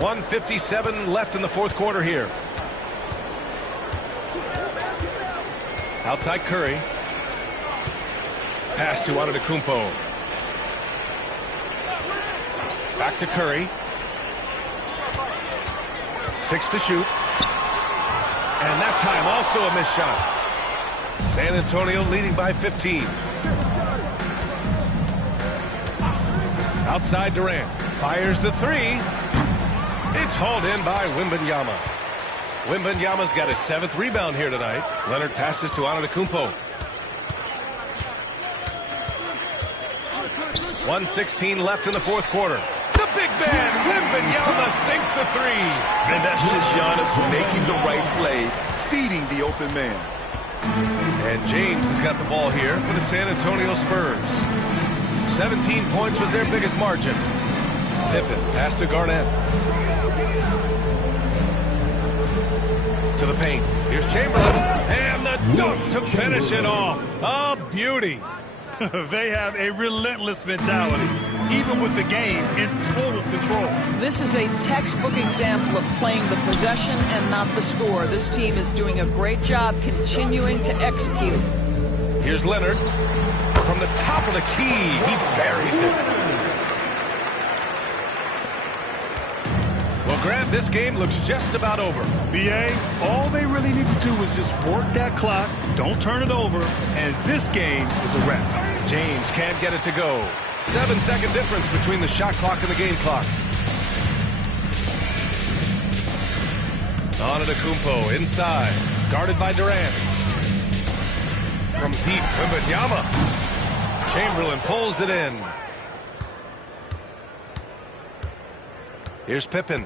1:57 left in the fourth quarter here. Outside Curry. Pass to Antetokounmpo. Back to Curry. 6 to shoot. And that time also a missed shot. San Antonio leading by 15. Outside Durant. Fires the three. It's hauled in by Wembanyama. Wembanyama's got his 7th rebound here tonight. Leonard passes to Antetokounmpo. 1:16 left in the fourth quarter. The big man, Wembanyama, sinks the three. And that's just Giannis making the right play, feeding the open man. And James has got the ball here for the San Antonio Spurs. 17 points was their biggest margin. Pippen, pass to Garnett. To the paint. Here's Chamberlain. And the dunk to finish it off. A beauty. They have a relentless mentality, even with the game in total control. This is a textbook example of playing the possession and not the score. This team is doing a great job continuing to execute. Here's Leonard. From the top of the key, he buries it. Well, Grant, this game looks just about over. BA, all they really need to do is just work that clock, don't turn it over, and this game is a wrap. James can't get it to go. 7-second difference between the shot clock and the game clock. Antetokounmpo inside, guarded by Durant. From deep, Wembanyama. Chamberlain pulls it in. Here's Pippen.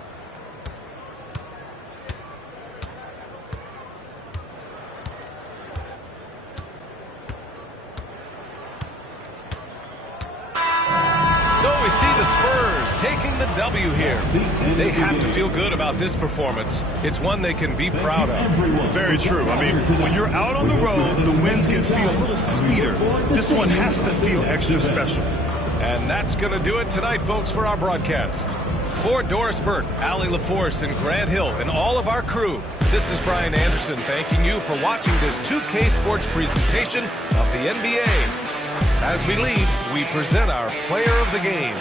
So we see the Spurs taking the W here. They have to feel good about this performance. It's one they can be proud of. Very true. I mean, when you're out on the road, the wins can feel a little sweeter. This one has to feel extra special. And that's going to do it tonight, folks, for our broadcast. For Doris Burke, Allie LaForce, and Grant Hill, and all of our crew, this is Brian Anderson thanking you for watching this 2K Sports presentation of the NBA. As we leave, we present our player of the game.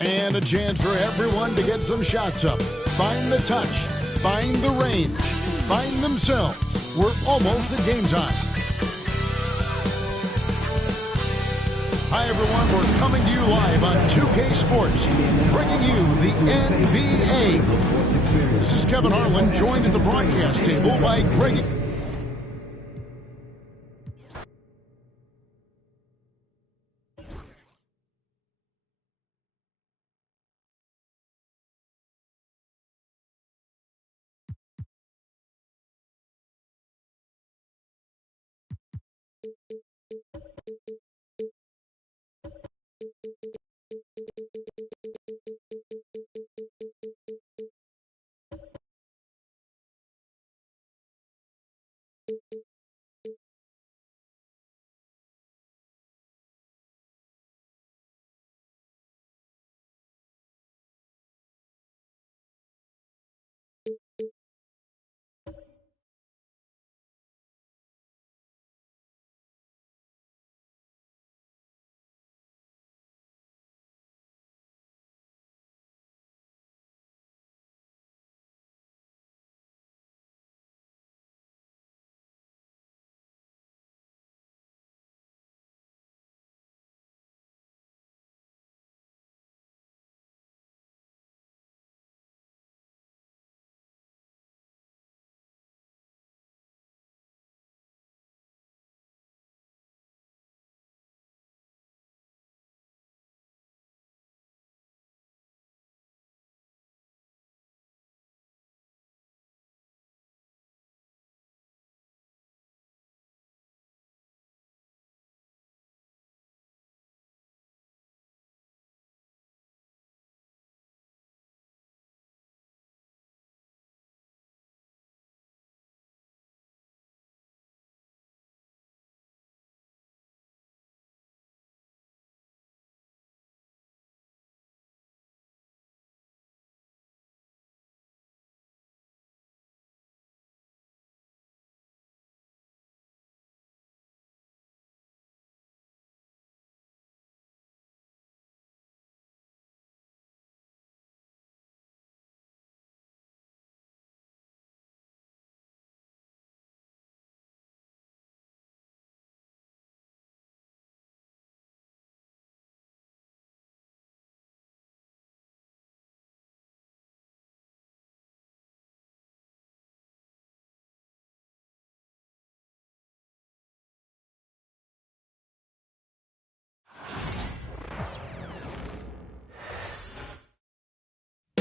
And a chance for everyone to get some shots up. Find the touch. Find the range. Find themselves. We're almost at game time. Hi, everyone. We're coming to you live on 2K Sports, bringing you the NBA. This is Kevin Harlan, joined at the broadcast table by Greg.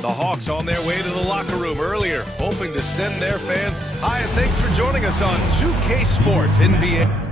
The Hawks on their way to the locker room earlier, hoping to send their fans. Hi, and thanks for joining us on 2K Sports NBA.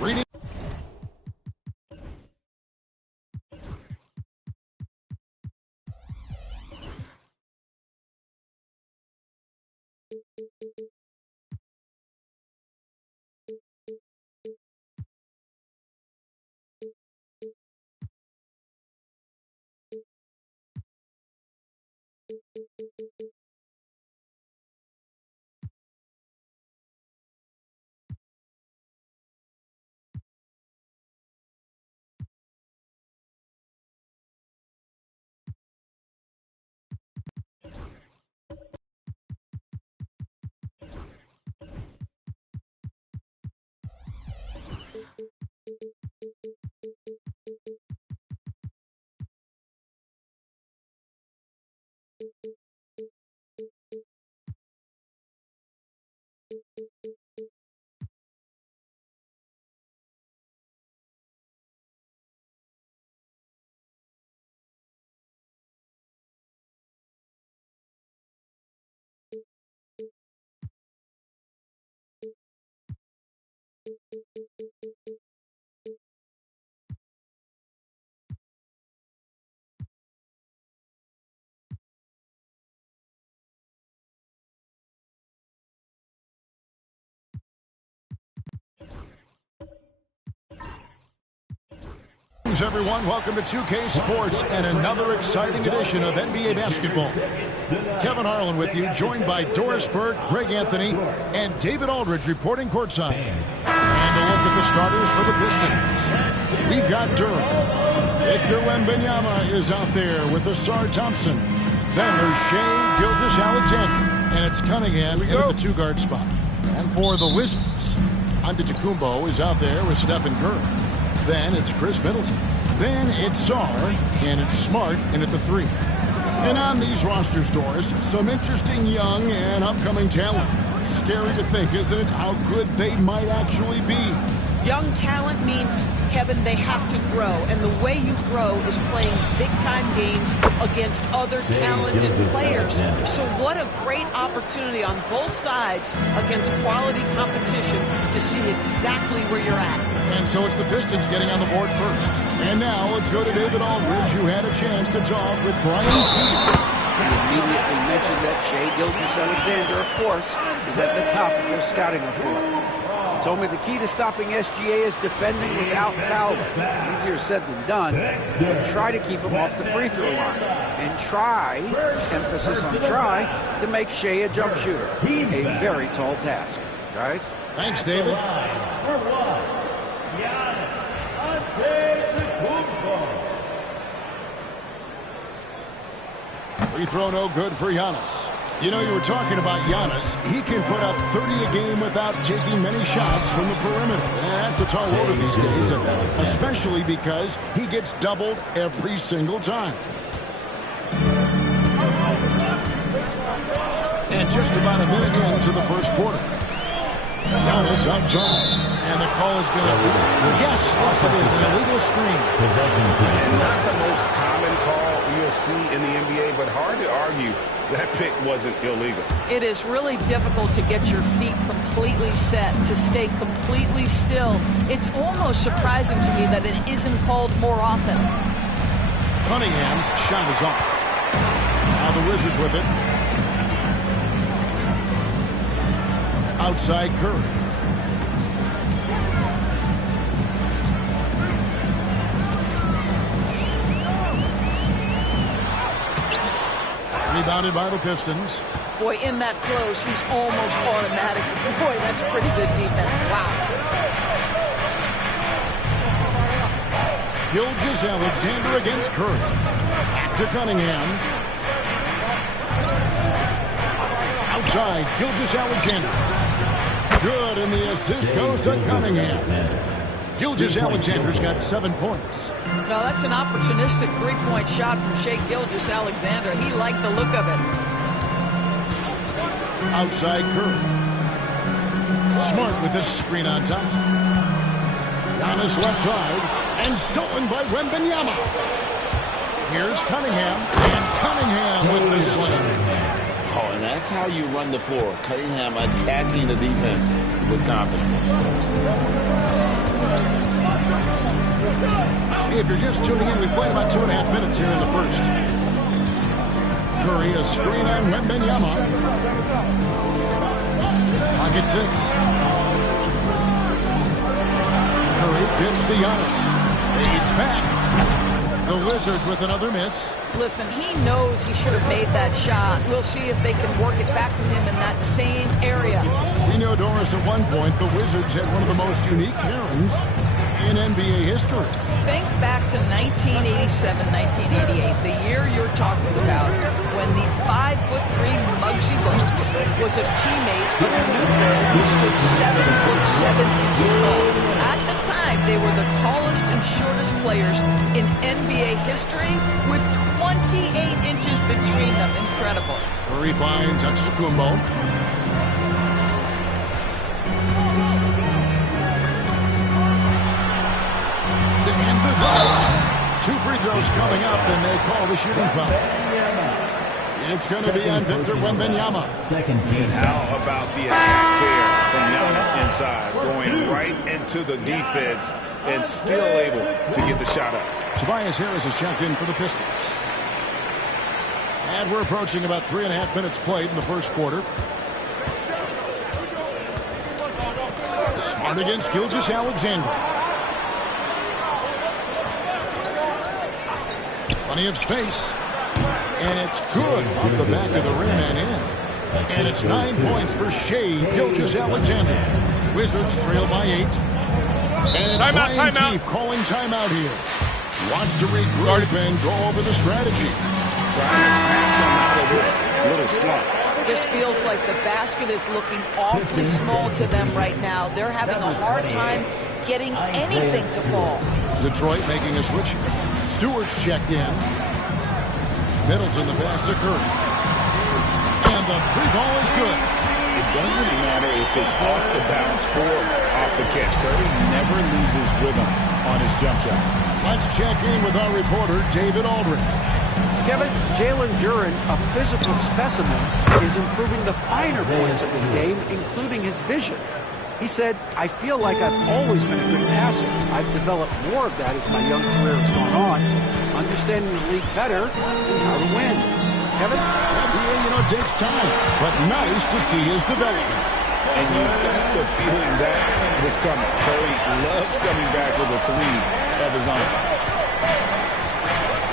Reading Everyone, welcome to 2K Sports and another exciting edition of NBA basketball. Kevin Harlan with you, joined by Doris Burke, Greg Anthony, and David Aldridge reporting courtside. And a look at the starters for the Pistons. We've got Durham. Victor Wembanyama is out there with Ausar Thompson. Then there's Shai Gilgeous-Alexander, and it's Cunningham in at the two-guard spot. And for the Wizards, Antetokounmpo is out there with Stephen Curry. Then it's Chris Middleton. Then it's Sarr, and it's Smart in at the 3. And on these rosters, Doris, some interesting young and upcoming talent. Scary to think, isn't it, how good they might actually be? Young talent means, Kevin, they have to grow. And the way you grow is playing big-time games against other talented players. So what a great opportunity on both sides against quality competition to see exactly where you're at. And so it's the Pistons getting on the board first. And now let's go to David Aldridge, who had a chance to talk with Brian Keefe. He immediately mentioned that Shai Gilgeous-Alexander, of course, is at the top of their scouting report. He told me the key to stopping SGA is defending without fouling. Easier said than done, but try to keep him off the free throw line. And try, emphasis on try, to make Shai a jump shooter. A very tall task. Guys? Thanks, David. Free throw no good for Giannis. You know, you were talking about Giannis. He can put up 30 a game without taking many shots from the perimeter. That's a tall order these days, especially because he gets doubled every single time. And just about a minute into the first quarter. Giannis outside. And the call is going to be, yes, it is, an illegal screen. And not the most common call you'll see in the NBA, but hard to argue that pick wasn't illegal. It is really difficult to get your feet completely set, to stay completely still. It's almost surprising to me that it isn't called more often. Cunningham's shot is off. Now the Wizards with it. Outside Curry. Rebounded by the Pistons. Boy, in that close, he's almost automatic. Boy, that's pretty good defense. Wow. Gilgeous-Alexander against Curry. To Cunningham. Outside, Gilgeous-Alexander. Good, and the assist goes to Cunningham. Gilgeous-Alexander's got 7 points. No, that's an opportunistic three-point shot from Shai Gilgeous-Alexander. He liked the look of it. Outside Curry. Smart with this screen on Thompson. Giannis left side, and stolen by Wembanyama. Here's Cunningham, and Cunningham with the slam. Oh, and that's how you run the floor. Cunningham attacking the defense with confidence. If you're just tuning in, we played about 2.5 minutes here in the first. Curry, a screen on Wembanyama. Pocket 6. Curry gives to Giannis. Fades back. The Wizards with another miss. Listen, he knows he should have made that shot. We'll see if they can work it back to him in that same area. We know, Doris, at one point, the Wizards had one of the most unique pairings in NBA history. Think back to 1987, 1988, the year you're talking about, when the 5'3" Muggsy Bogues was a teammate of Luka, who stood 7'7" tall. At the time, they were the tallest and shortest players in NBA history, with 28 inches between them. Incredible. Curry finds Antetokounmpo. Two free throws coming up, and they call the shooting foul. It's going to be on Victor Wembanyama. And how about the attack there from Giannis inside, going right into the defense and still able to get the shot up. Tobias Harris is checked in for the Pistons. And we're approaching about 3.5 minutes played in the first quarter. Smart against Gilgeous-Alexander. Plenty of space. And it's good off the back of the rim and in. And it's 9 points for Shai Gilgeous-Alexander. Wizards trail by 8. And timeout. Keith calling timeout here. Wants to regroup and go over the strategy. Trying to snap them out of this little slump. Just feels like the basket is looking awfully small to them right now. They're having a hard time getting anything to fall. Detroit making a switch here. Stewart's checked in. Middleton the pass to Curry. And the three ball is good. It doesn't matter if it's off the bounce or off the catch. Curry never loses rhythm on his jump shot. Let's check in with our reporter, David Aldridge. Kevin, Jalen Duren, a physical specimen, is improving the finer points of his game, including his vision. He said, I feel like I've always been a good passer. I've developed more of that as my young career has gone on, understanding the league better and how to win. Kevin? It takes time, but nice to see his development. And you got the feeling that was coming. Curry loves coming back with a three of his own.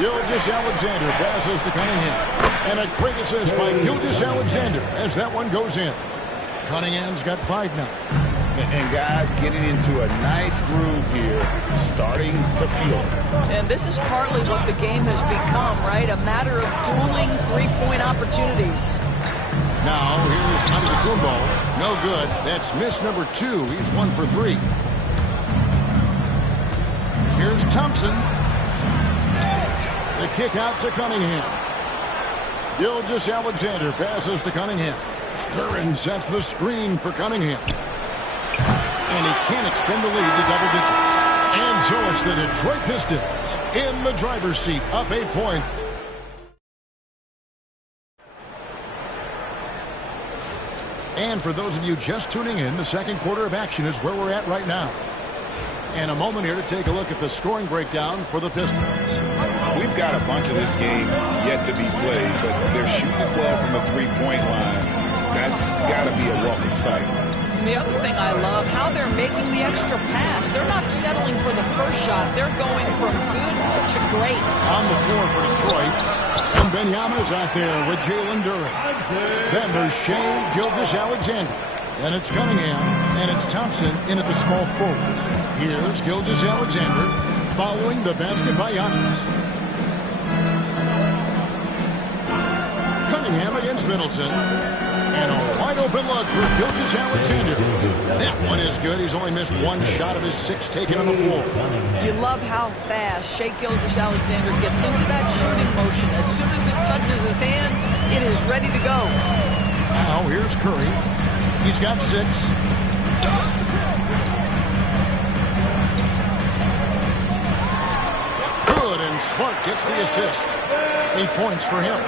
Gilgeous-Alexander passes to Cunningham. And a great assist by Gilgeous-Alexander as that one goes in. Cunningham's got 5 now. And guys getting into a nice groove here, starting to feel it. And this is partly what the game has become, right? A matter of dueling three-point opportunities. Now here's Antetokounmpo. No good. That's miss number 2. He's 1 for 3. Here's Thompson. The kick out to Cunningham. Gilgeous-Alexander passes to Cunningham. Duren sets the screen for Cunningham. And he can't extend the lead to double digits. And so it's the Detroit Pistons in the driver's seat, up 8 points. And for those of you just tuning in, the second quarter of action is where we're at right now. And a moment here to take a look at the scoring breakdown for the Pistons. We've got a bunch of this game yet to be played, but they're shooting it well from the three-point line. That's got to be a welcome sight. And the other thing I love, how they're making the extra pass. They're not settling for the first shot. They're going from good to great. On the floor for Detroit. And Wembanyama's out there with Jalen Duren. Then there's Shai Gilgeous-Alexander. Then it's Cunningham. And it's Thompson in at the small forward. Here's Gilgeous-Alexander following the basket by Giannis. Cunningham against Middleton. And a wide open look for Gilgeous-Alexander. That one is good. He's only missed 1 shot of his 6 taken on the floor. You love how fast Shai Gilgeous-Alexander gets into that shooting motion. As soon as it touches his hands, it is ready to go. Now here's Curry. He's got 6. Good, and Smart gets the assist. 8 points for him.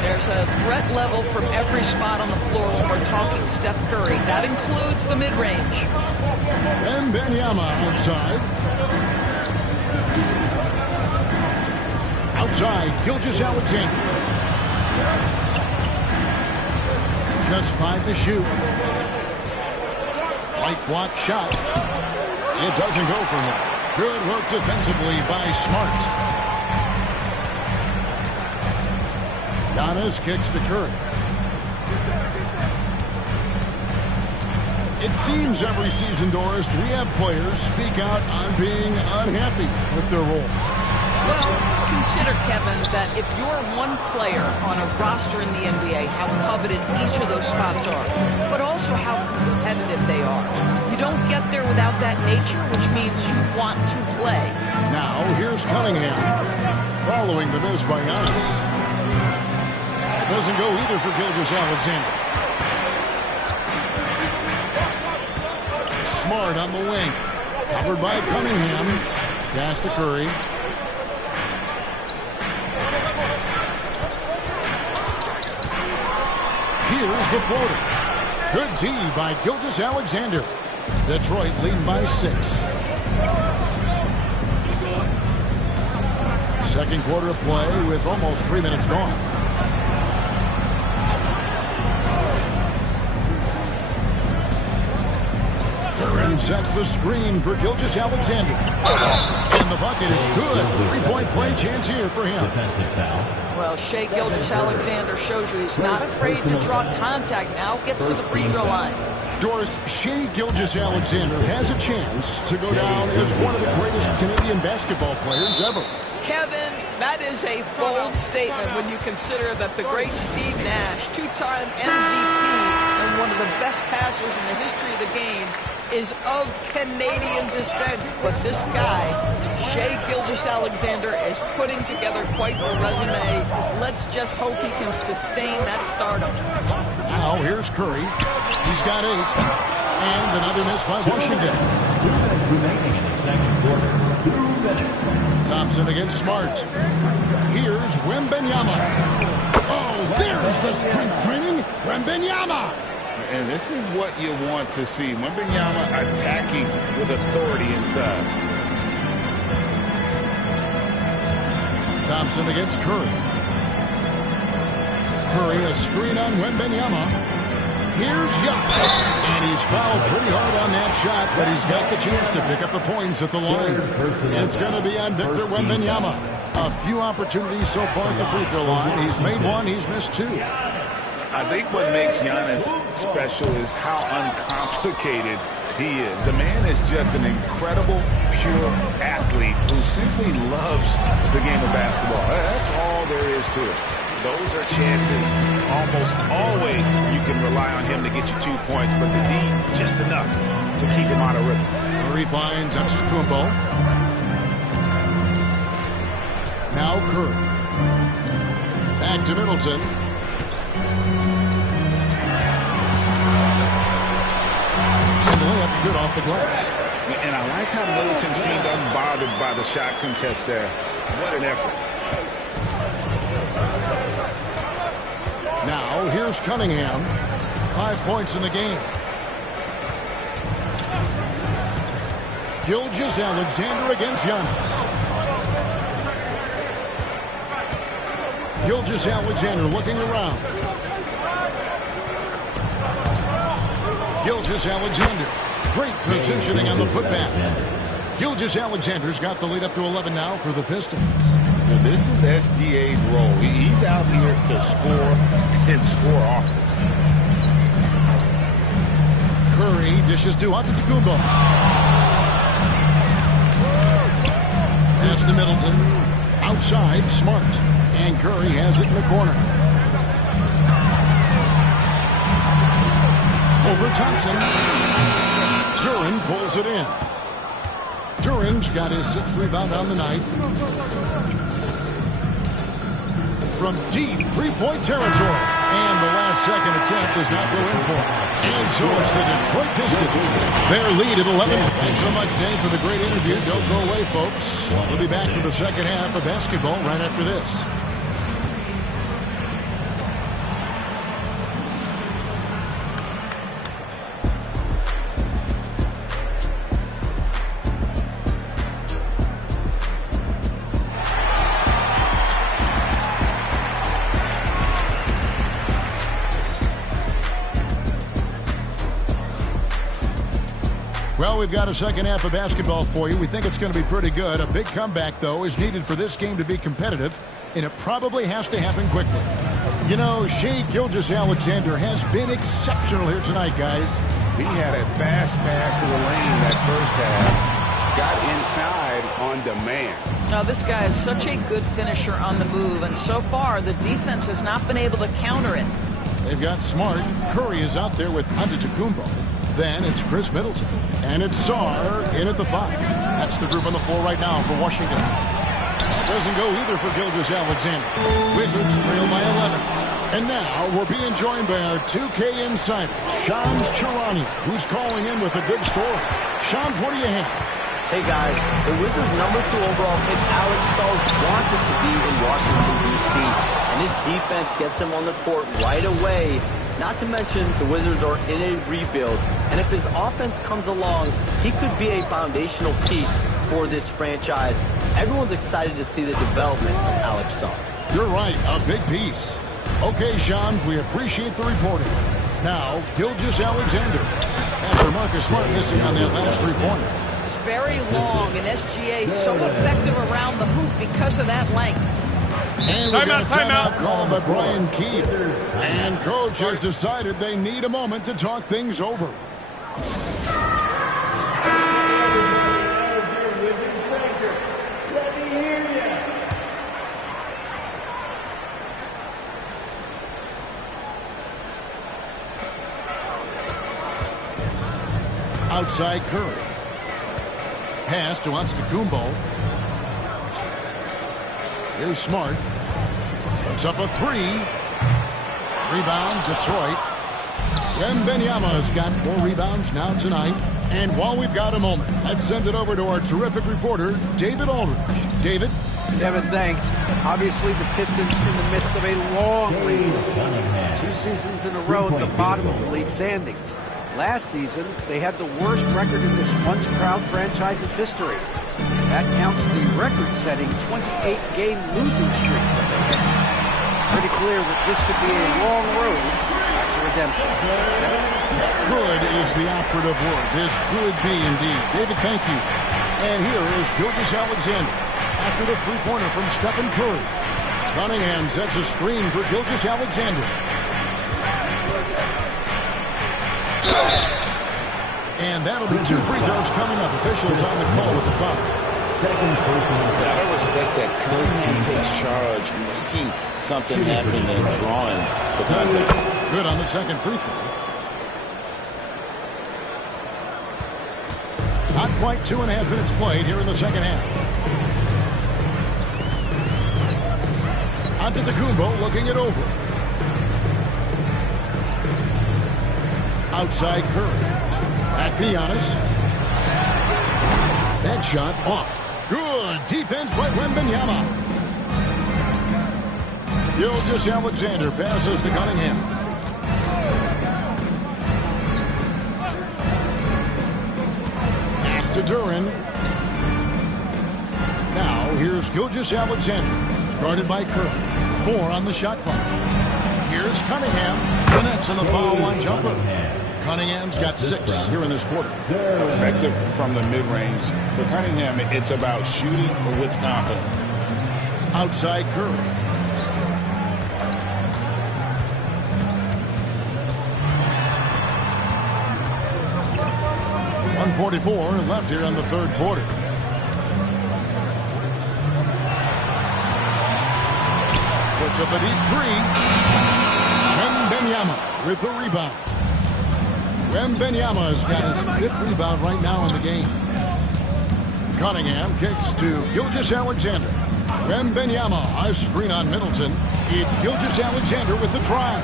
There's a threat level from every spot on the floor when we're talking Steph Curry. That includes the mid-range. Wembanyama outside. Outside, Gilgeous-Alexander. Just 5 to shoot. Right block shot. It doesn't go for him. Good work defensively by Smart. Giannis kicks to Curry. It seems every season, Doris, we have players speak out on being unhappy with their role. Well, consider, Kevin, that if you're one player on a roster in the NBA, how coveted each of those spots are, but also how competitive they are. You don't get there without that nature, which means you want to play. Now, here's Cunningham following the miss by Giannis. It doesn't go either for Gilgeous-Alexander. Smart on the wing. Covered by Cunningham. Pass to Curry. Here's the floater. Good D by Gilgeous-Alexander. Detroit leading by 6. Second quarter of play with almost 3 minutes gone. Duran sets the screen for Gilgeous-Alexander. And the bucket is good. 3-point play chance here for him. Well, Shai Gilgeous-Alexander shows you he's not afraid to draw contact now. Gets to the free throw line. Doris, Shai Gilgeous-Alexander has a chance to go down as one of the greatest Canadian basketball players ever. Kevin, that is a bold statement when you consider that the great Steve Nash, two-time MVP and one of the best passers in the history of the game, is of Canadian descent. But this guy, Shai Gilgeous-Alexander, is putting together quite the resume. Let's just hope he can sustain that stardom. Now here's Curry. He's got 8. And another miss by Washington. 2 minutes remaining in the second quarter. 2 minutes. Thompson against Smart. Here's Wembanyama. Oh, there's the strength training. Wembanyama. And this is what you want to see. Wembanyama attacking with authority inside. Thompson against Curry. Curry, a screen on Wembanyama. Here's Young. And he's fouled pretty hard on that shot, but he's got the chance to pick up the points at the line. It's going to be on Victor Wembanyama. A few opportunities so far at the free throw line. He's made 1, he's missed 2. I think what makes Giannis special is how uncomplicated he is. The man is just an incredible, pure athlete who simply loves the game of basketball. That's all there is to it. Those are chances almost always you can rely on him to get you 2 points, but the D, just enough to keep him out of rhythm. Curry finds Antetokounmpo. Now Curry. Back to Middleton. And the layup's good off the glass. And I like how Middleton seemed unbothered by the shot contest there. What an effort. Now, here's Cunningham. 5 points in the game. Gilgeous-Alexander against Giannis. Gilgeous-Alexander looking around. Gilgeous-Alexander. Great positioning on the putback. Gilgeous-Alexander's got the lead up to 11 now for the Pistons. Now, this is SGA's role. He's out here to score and score often. Curry dishes to Antetokounmpo. Pass to Middleton. Outside, Smart. And Curry has it in the corner. Over Thompson. Duran pulls it in. Duran's got his 6th rebound on the night. From deep 3-point territory. And the last second attempt does not go in for it. And so it's the Detroit Pistons. Their lead at 11. Thanks so much, Dave, for the great interview. Don't go away, folks. We'll be back for the second half of basketball right after this. Well, we've got a second half of basketball for you. We think it's going to be pretty good. A big comeback, though, is needed for this game to be competitive, and it probably has to happen quickly. You know, Shai Gilgeous-Alexander has been exceptional here tonight, guys. He had a fast pass to the lane that first half. Got inside on demand. Now, this guy is such a good finisher on the move, and so far the defense has not been able to counter it. They've got Smart. Curry is out there with Antetokounmpo. Then it's Chris Middleton. And it's Sarr in at the 5. That's the group on the floor right now for Washington. That doesn't go either for Gilgeous-Alexander. Wizards trail by 11. And now we're being joined by our 2K insider, Shams Charania, who's calling in with a good story. Shams, what do you have? Hey guys, the Wizards' #2 overall pick, Alex Sars, wanted to be in Washington, D.C., and his defense gets him on the court right away. Not to mention, the Wizards are in a rebuild, and if his offense comes along, he could be a foundational piece for this franchise. Everyone's excited to see the development of Alex Sars. You're right, a big piece. Okay, Shams, we appreciate the reporting. Now, Gilgeous-Alexander. After Marcus Smart missing on that last three-pointer. It's very long, and SGA so effective around the hoop because of that length. And we got a timeout called by Brian Keith. And coach has decided they need a moment to talk things over. Outside Curry. Pass to Antetokounmpo. Here's Smart. Puts up a 3. Rebound, Detroit. Wembanyama's got 4 rebounds now tonight. And while we've got a moment, let's send it over to our terrific reporter, David Aldridge. David? Devin, thanks. Obviously, the Pistons in the midst of a long rebuild. 2 seasons in a row at the bottom of the league standings. Last season, they had the worst record in this once-proud franchise's history. That counts the record-setting 28-game losing streak that they had. It's pretty clear that this could be a long road back to redemption. Good is the operative word. This could be indeed. David, thank you. And here is Gilgeous-Alexander after the three-pointer from Stephen Curry. Cunningham sets a screen for Gilgeous-Alexander. And that'll be 2 free throws coming up. Officials on the call with the foul. Second personal foul. I respect that Curry takes charge, making something happen and drawing the contact. Good on the second free throw. Not quite 2.5 minutes played here in the second half. Antetokounmpo looking it over. Outside Curry. Back to Giannis. That shot off. Good defense by Wembanyama. Gilgeous-Alexander passes to Cunningham. Pass to Duren. Now here's Gilgeous-Alexander. Guarded by Curry. 4 on the shot clock. Here's Cunningham. Connects on the foul line jumper. Cunningham's got 6 here in this quarter. Effective from the mid-range. For Cunningham, it's about shooting with confidence. Outside Curry. .144 left here in the third quarter. Puts up a deep 3. Wembanyama with the rebound. Wembanyama's got his 5th rebound right now in the game. Cunningham kicks to Gilgeous-Alexander. Wembanyama, a screen on Middleton. It's Gilgeous-Alexander with the drive.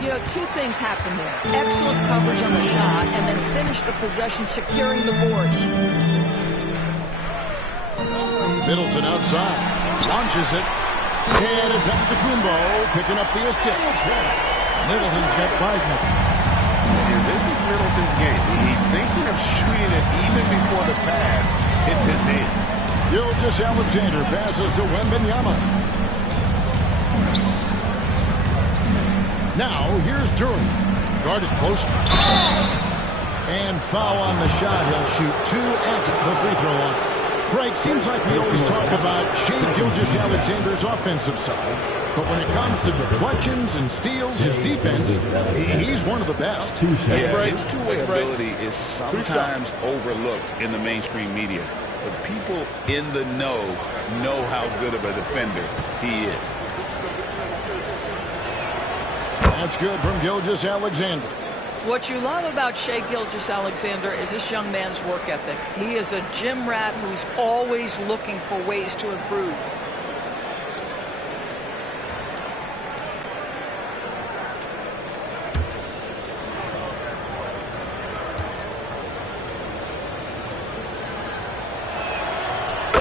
You know, 2 things happened there. Excellent coverage on the shot, and then finish the possession securing the boards. Middleton outside. Launches it. And it's Antetokounmpo picking up the assist. Middleton's got 5 now. This is Middleton's game. He's thinking of shooting it even before the pass hits his hands. Gilgeous-Alexander passes to Wembanyama. Now here's Duren. Guarded close. And foul on the shot. He'll shoot 2 at the free throw line. Greg, seems like we always talk about Shai Gilgeous-Alexander's offensive side, but when it comes to deflections and steals, his defense, he's one of the best. Yeah, his two-way ability is sometimes overlooked in the mainstream media, but people in the know how good of a defender he is. That's good from Gilgeous-Alexander. What you love about Shai Gilgeous-Alexander is this young man's work ethic. He is a gym rat who's always looking for ways to improve.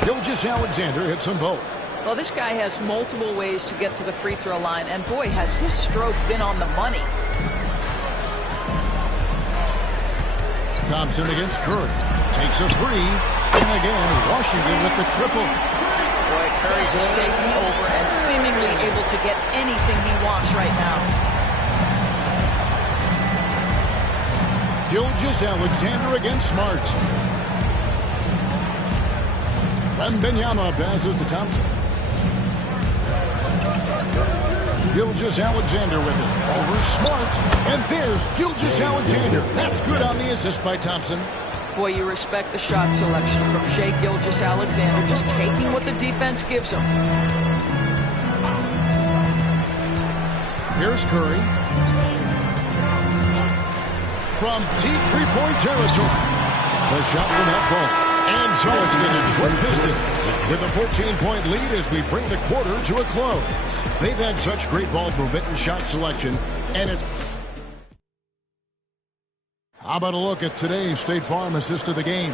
Gilgeous-Alexander hits them both. Well, this guy has multiple ways to get to the free throw line, and boy, has his stroke been on the money. Thompson against Curry. Takes a 3. And again, Washington with the triple. Boy, Curry just taking over and seemingly able to get anything he wants right now. Gilgeous-Alexander against Smart. Wembanyama passes to Thompson. Gilgeous-Alexander with it. Over Smart. And there's Gilgeous-Alexander. That's good on the assist by Thompson. Boy, you respect the shot selection from Shai Gilgeous-Alexander, just taking what the defense gives him. Here's Curry. From deep three-point territory. The shot will not fall. And so it's the Detroit Pistons with a 14-point lead as we bring the quarter to a close. They've had such great ball movement and shot selection, and it's... How about a look at today's State Farm assist of the game?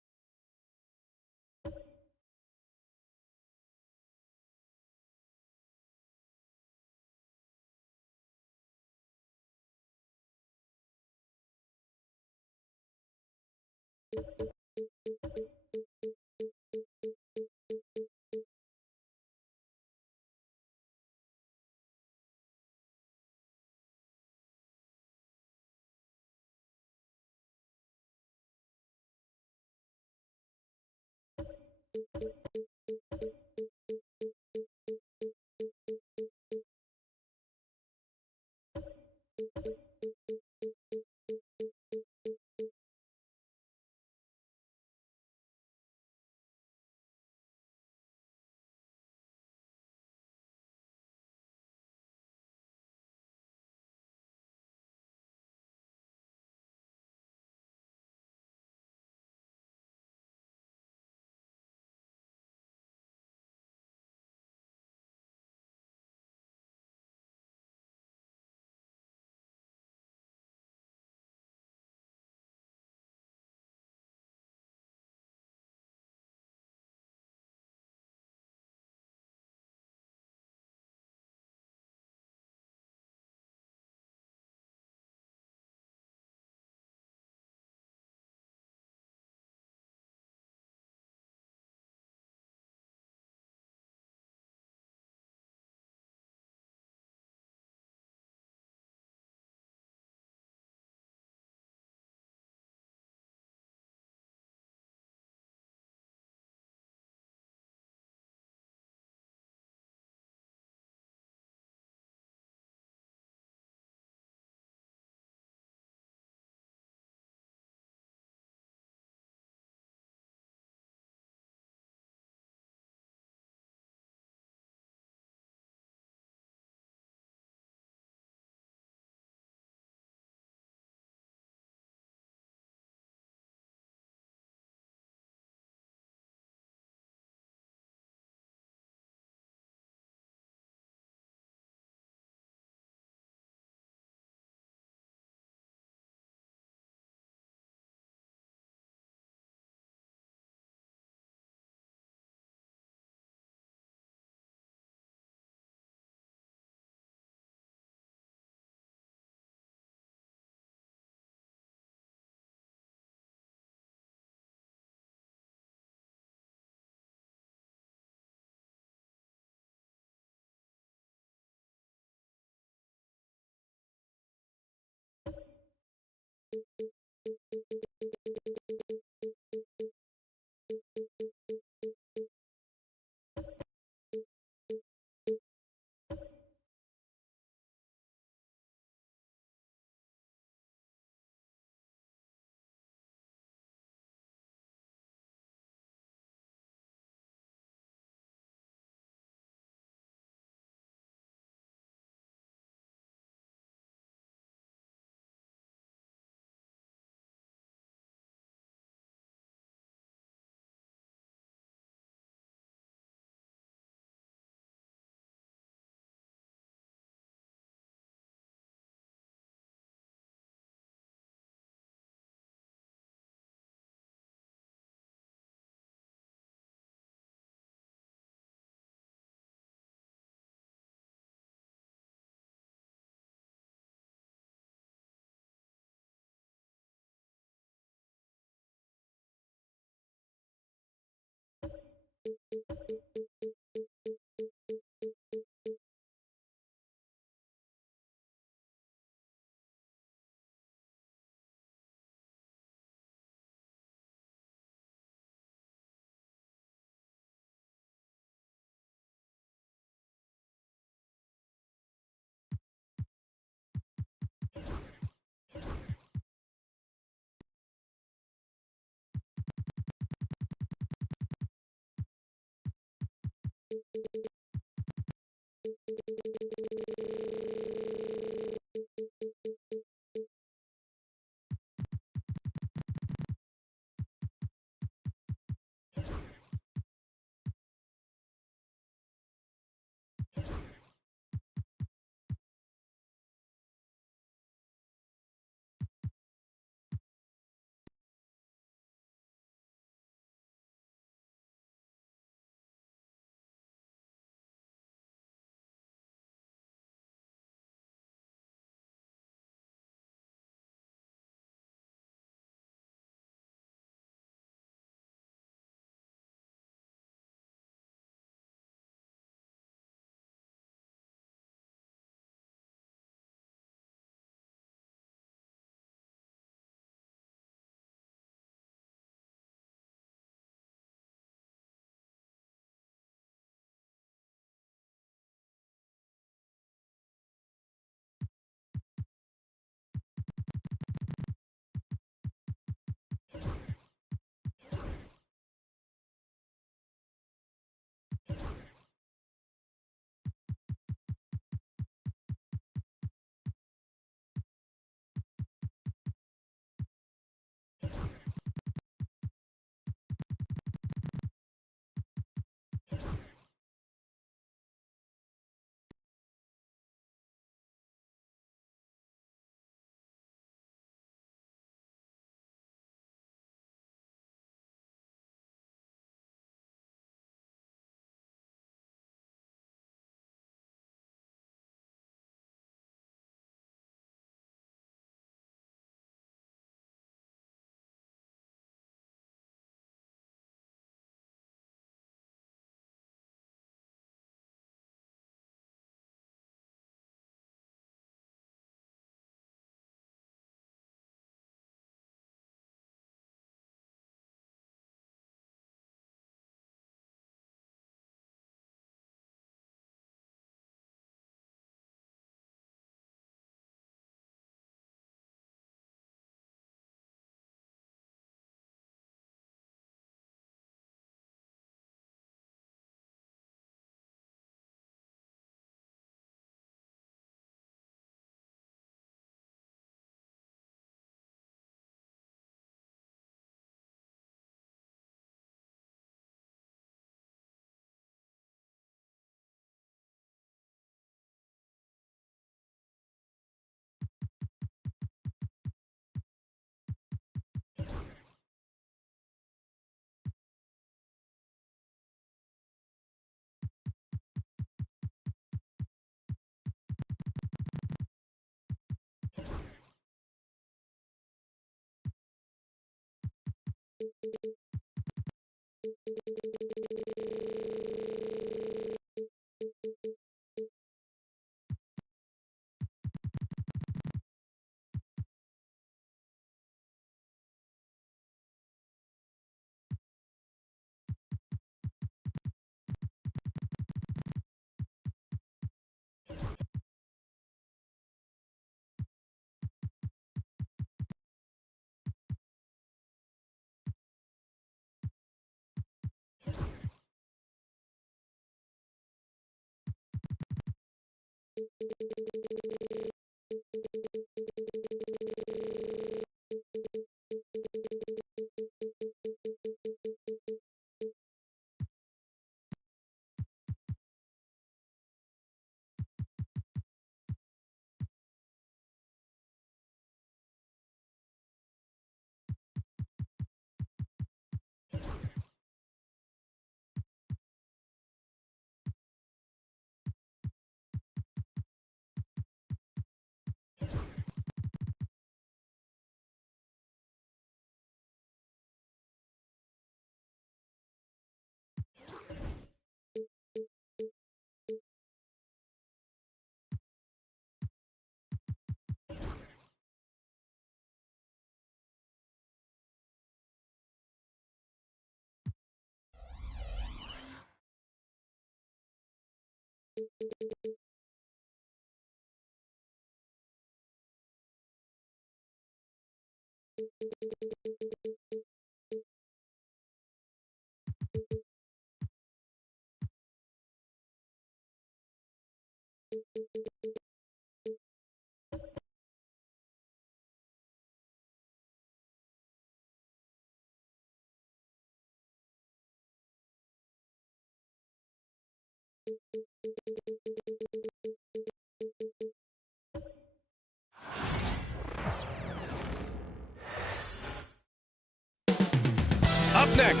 Up next,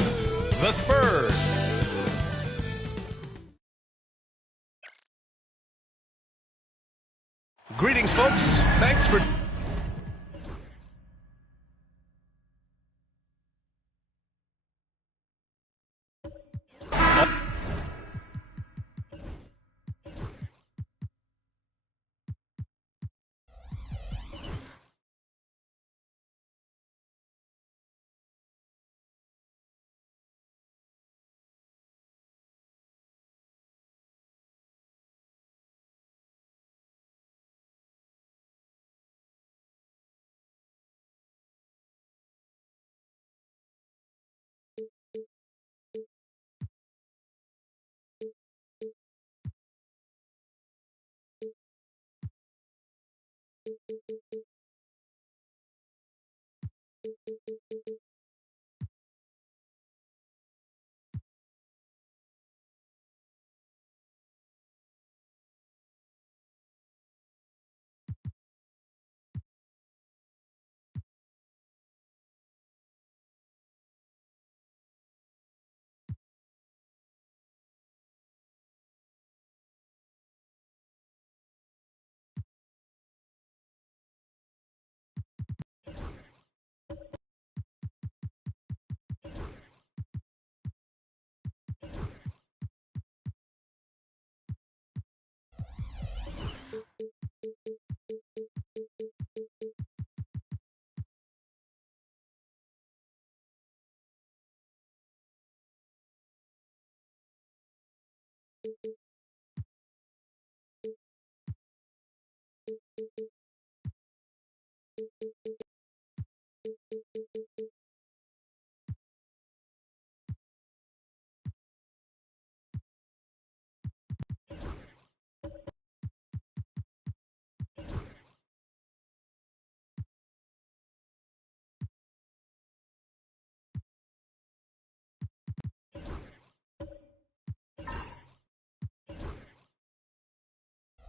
the Spurs. Greetings, folks. Thanks for...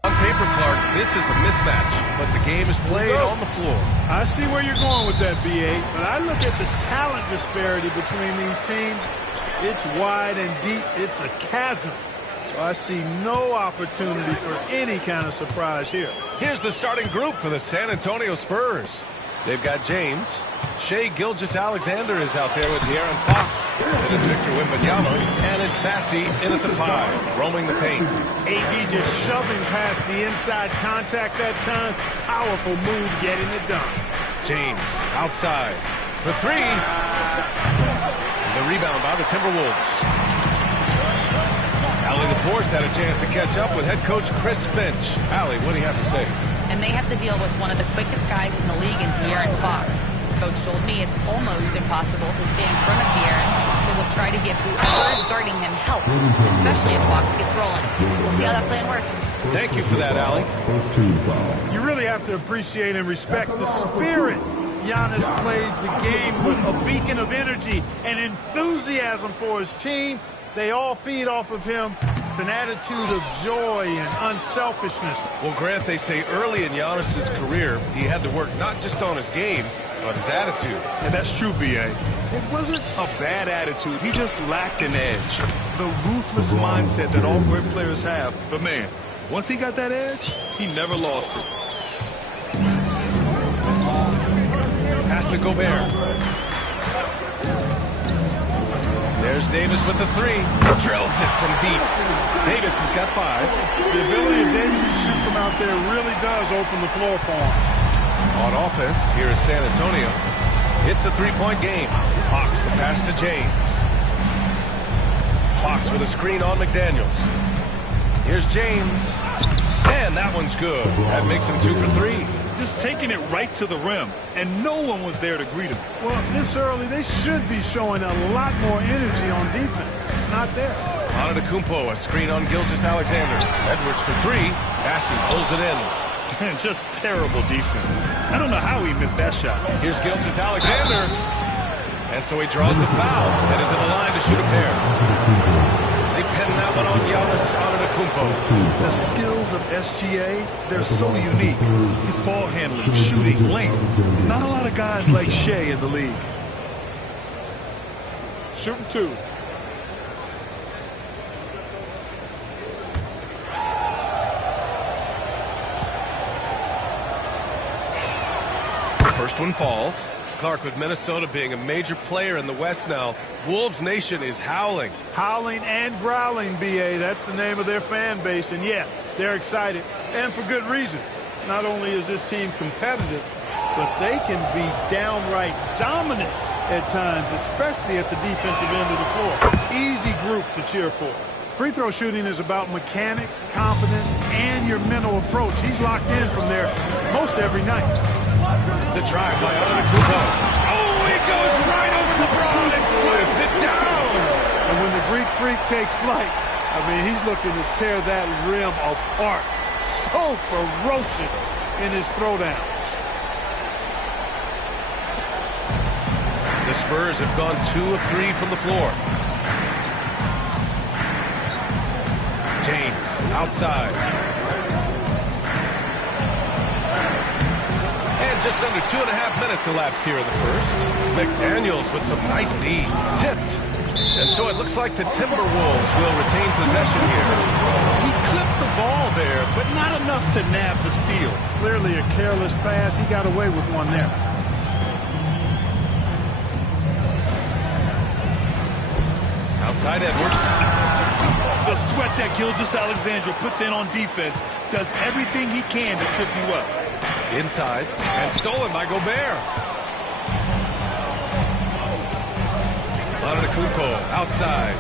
On paper, Clark, this is a mismatch, but the game is played on the floor. I see where you're going with that, B.A., but I look at the talent disparity between these teams. It's wide and deep. It's a chasm. So I see no opportunity for any kind of surprise here. Here's the starting group for the San Antonio Spurs. They've got James. Shai Gilgeous-Alexander is out there with De'Aaron Fox. And it's Victor Wembanyama. And it's Bassey in at the 5, roaming the paint. AD just shoving past the inside contact that time. Powerful move getting it done. James outside. The 3. The rebound by the Timberwolves. Allie LaForce had a chance to catch up with head coach Chris Finch. Allie, what do you have to say? And they have to deal with one of the quickest guys in the league in De'Aaron Fox. Coach told me it's almost impossible to stay in front of De'Aaron, so they'll try to give whoever is guarding him help, especially if Fox gets rolling. We'll see how that plan works. Thank you for that, Allie. You really have to appreciate and respect the spirit Giannis plays the game with, a beacon of energy and enthusiasm for his team. They all feed off of him. An attitude of joy and unselfishness. Well, Grant, they say early in Giannis's career, he had to work not just on his game, but his attitude. And that's true, B.A. It wasn't a bad attitude. He just lacked an edge. The ruthless mindset that all great players have. But, man, once he got that edge, he never lost it. Pass to Gobert. There's Davis with the 3. Drills it from deep. Davis has got 5. The ability of Davis to shoot from out there really does open the floor for him. On offense, here is San Antonio. It's a 3-point game. Hawks the pass to James. Hawks with a screen on McDaniels. Here's James. And that one's good. That makes him 2 for 3. Just taking it right to the rim, and no one was there to greet him. Well, this early, they should be showing a lot more energy on defense. It's not there. Antetokounmpo, a screen on Gilgeous-Alexander. Edwards for 3. Bassey pulls it in. Just terrible defense. I don't know how he missed that shot. Here's Gilgeous-Alexander. And so he draws the foul. Headed to the line to shoot a pair. They pin that one on Giannis Antetokounmpo. The skills of SGA, they're so unique. His ball handling, shooting, length. Not a lot of guys like Shai in the league. Shooting 2. First one falls. Clark, with Minnesota being a major player in the West now, Wolves Nation is howling. Howling and growling, B.A. That's the name of their fan base. And, yeah, they're excited. And for good reason. Not only is this team competitive, but they can be downright dominant at times, especially at the defensive end of the floor. Easy group to cheer for. Free throw shooting is about mechanics, confidence, and your mental approach. He's locked in from there most every night. The drive by Antetokounmpo. Oh, he goes right over LeBron and slams it down. And when the Greek Freak takes flight, I mean, he's looking to tear that rim apart. So ferocious in his throwdown. The Spurs have gone 2 of 3 from the floor. James outside. And just under 2.5 minutes elapsed here in the first. McDaniels with some nice D. Tipped. And so it looks like the Timberwolves will retain possession here. He clipped the ball there, but not enough to nab the steal. Clearly a careless pass. He got away with one there. Outside Edwards. The sweat that Gilgeous-Alexander puts in on defense does everything he can to trip you up. Inside, and stolen by Gobert. Antetokounmpo outside.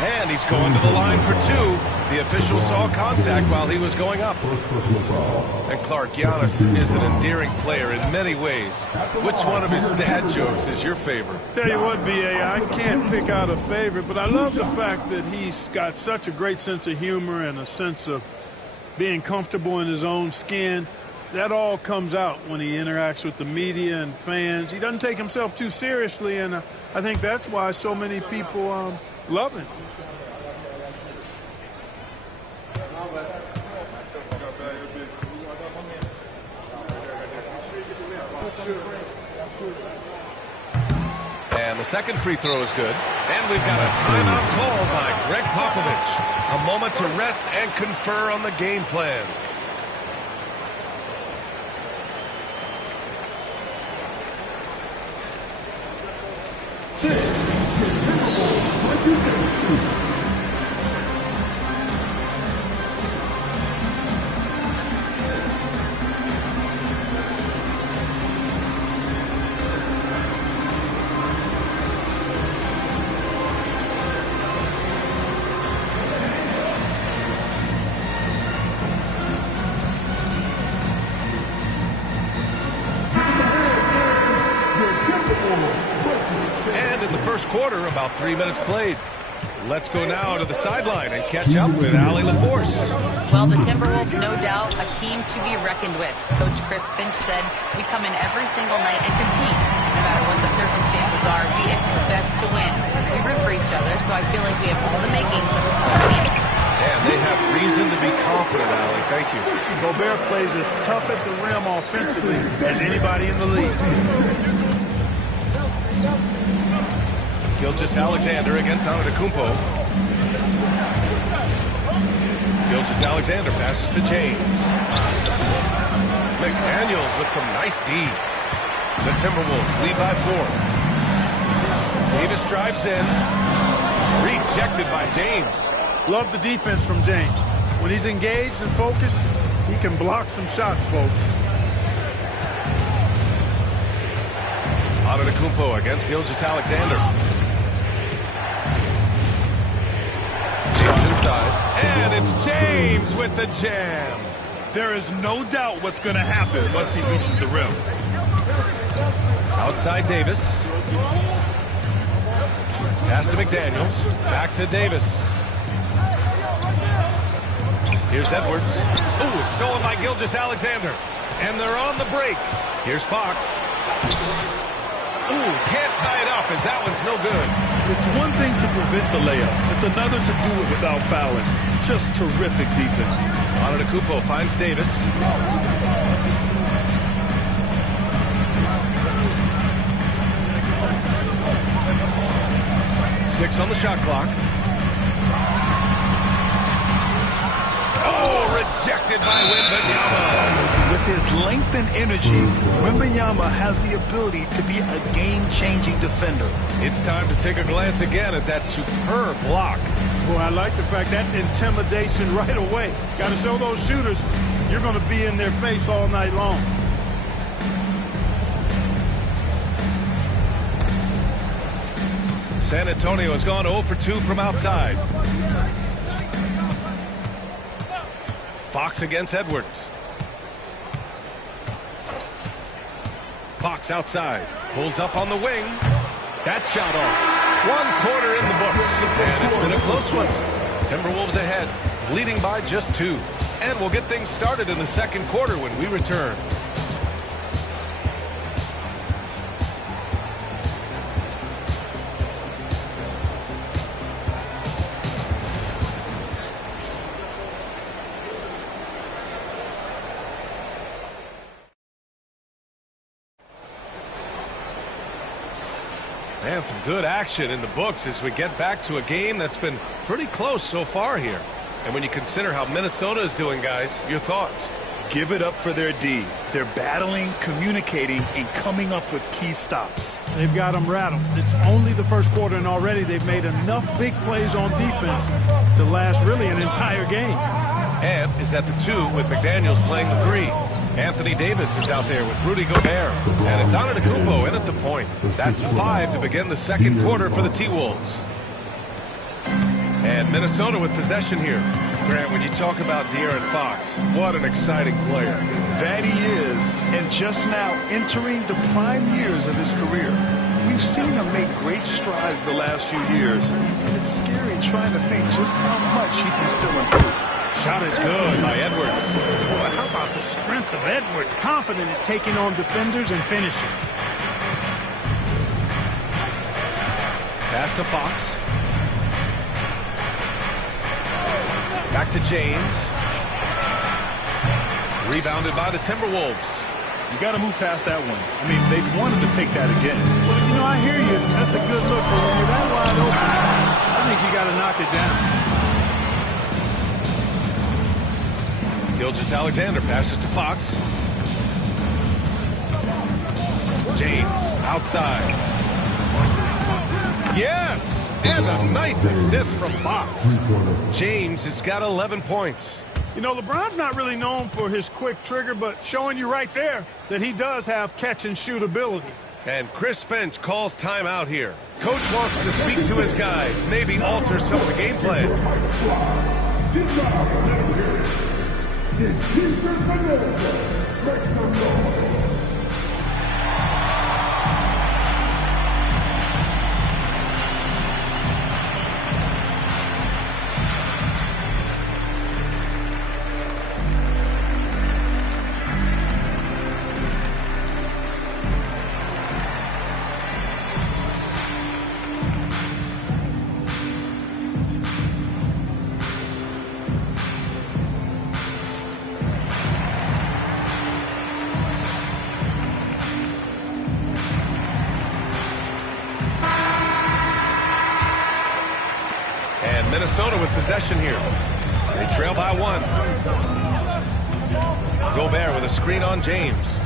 And he's going to the line for 2. The official saw contact while he was going up. And Clark, Giannis is an endearing player in many ways. Which one of his dad jokes is your favorite? Tell you what, B.A., I can't pick out a favorite, but I love the fact that he's got such a great sense of humor and a sense of being comfortable in his own skin. That all comes out when he interacts with the media and fans. He doesn't take himself too seriously, and I think that's why so many people love him. And the second free throw is good. And we've got a timeout called by Greg Popovich. A moment to rest and confer on the game plan. Quarter, about 3 minutes played. Let's go now to the sideline and catch up with Allie LaForce. Well, the Timberwolves, no doubt, a team to be reckoned with. Coach Chris Finch said, we come in every single night and compete. No matter what the circumstances are, we expect to win. We root for each other, so I feel like we have all the makings of a tough team. And they have reason to be confident, Allie. Thank you. Gobert plays as tough at the rim offensively as anybody in the league. Gilgeous-Alexander against Antetokounmpo. Gilgeous-Alexander passes to James. McDaniels with some nice D. The Timberwolves lead by 4. Davis drives in. Rejected by James. Love the defense from James. When he's engaged and focused, he can block some shots, folks. Antetokounmpo against Gilgeous-Alexander. And it's James with the jam. There is no doubt what's going to happen once he reaches the rim. Outside Davis. Pass to McDaniels. Back to Davis. Here's Edwards. Ooh, it's stolen by Gilgeous-Alexander. And they're on the break. Here's Fox. Ooh, can't tie it up as that one's no good. It's one thing to prevent the layup. It's another to do it without fouling. Just terrific defense. Antetokounmpo finds Davis. Six on the shot clock. Oh, rejected by Wembanyama. With his length and energy, Wembanyama has the ability to be a game-changing defender. It's time to take a glance again at that superb block. Boy, I like the fact that's intimidation right away. Got to show those shooters you're going to be in their face all night long. San Antonio has gone 0 for 2 from outside. Fox against Edwards. Fox outside. Pulls up on the wing. That shot off. 1 quarter in the books. And it's been a close one. Timberwolves ahead, leading by just 2. And we'll get things started in the second quarter when we return. And some good action in the books as we get back to a game that's been pretty close so far here. And when you consider how Minnesota is doing, guys, your thoughts? Give it up for their D. They're battling, communicating, and coming up with key stops. They've got them rattled. It's only the first quarter, and already they've made enough big plays on defense to last really an entire game. And is at the 2 with McDaniels playing the 3. Anthony Davis is out there with Rudy Gobert. And it's Antetokounmpo in at the point. That's 5 to begin the second quarter for the T-Wolves. And Minnesota with possession here. Grant, when you talk about De'Aaron Fox, what an exciting player. That he is, and just now entering the prime years of his career. We've seen him make great strides the last few years, and it's scary trying to think just how much he can still improve. Shot is good by Edwards. Boy, how about the strength of Edwards? Confident at taking on defenders and finishing. Pass to Fox. Back to James. Rebounded by the Timberwolves. You got to move past that one. I mean, they wanted to take that again. Well, you know, I hear you. That's a good look, but when you're that wide open, I think you got to knock it down. Gilgeous-Alexander passes to Fox. James outside. Yes! And a nice assist from Fox. James has got 11 points. You know, LeBron's not really known for his quick trigger, but showing you right there that he does have catch-and-shoot ability. And Chris Finch calls timeout here. Coach wants to speak to his guys, maybe alter some of the game plan. Minnesota with possession here. They trail by 1. Gobert with a screen on James.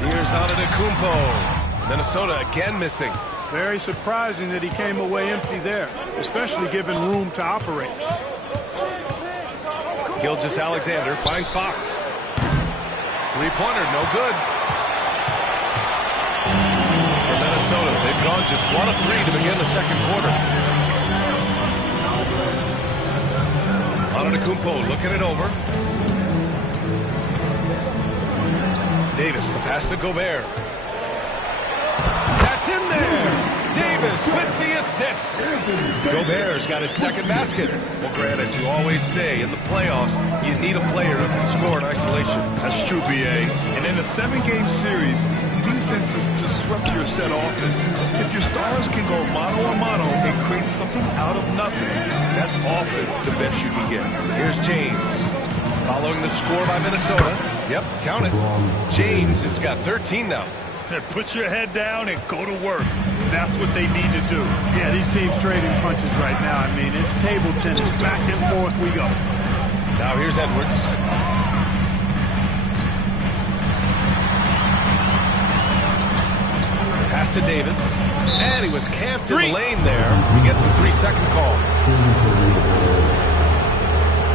Here's Antetokounmpo. Minnesota again missing. Very surprising that he came away empty there, especially given room to operate. Gilgeous-Alexander finds Fox. Three-pointer, no good. Minnesota, they've gone just 1 of 3 to begin the second quarter. Antetokounmpo looking it over. Davis, the pass to Gobert. That's in there! Davis with the assist. Gobert's got his second basket. Well, Grant, as you always say, in the playoffs, you need a player who can score in isolation. That's true, B.A. And in a 7-game series, defense is to sweep your set offense. If your stars can go mano-a-mano and create something out of nothing, that's often the best you can get. Here's James. Following the score by Minnesota. Yep, count it. James has got 13 now. Put your head down and go to work. That's what they need to do. Yeah, these teams trading punches right now. I mean, it's table tennis. Back and forth we go. Now here's Edwards. Pass to Davis. And he was camped in the lane there. He gets a 3-second call.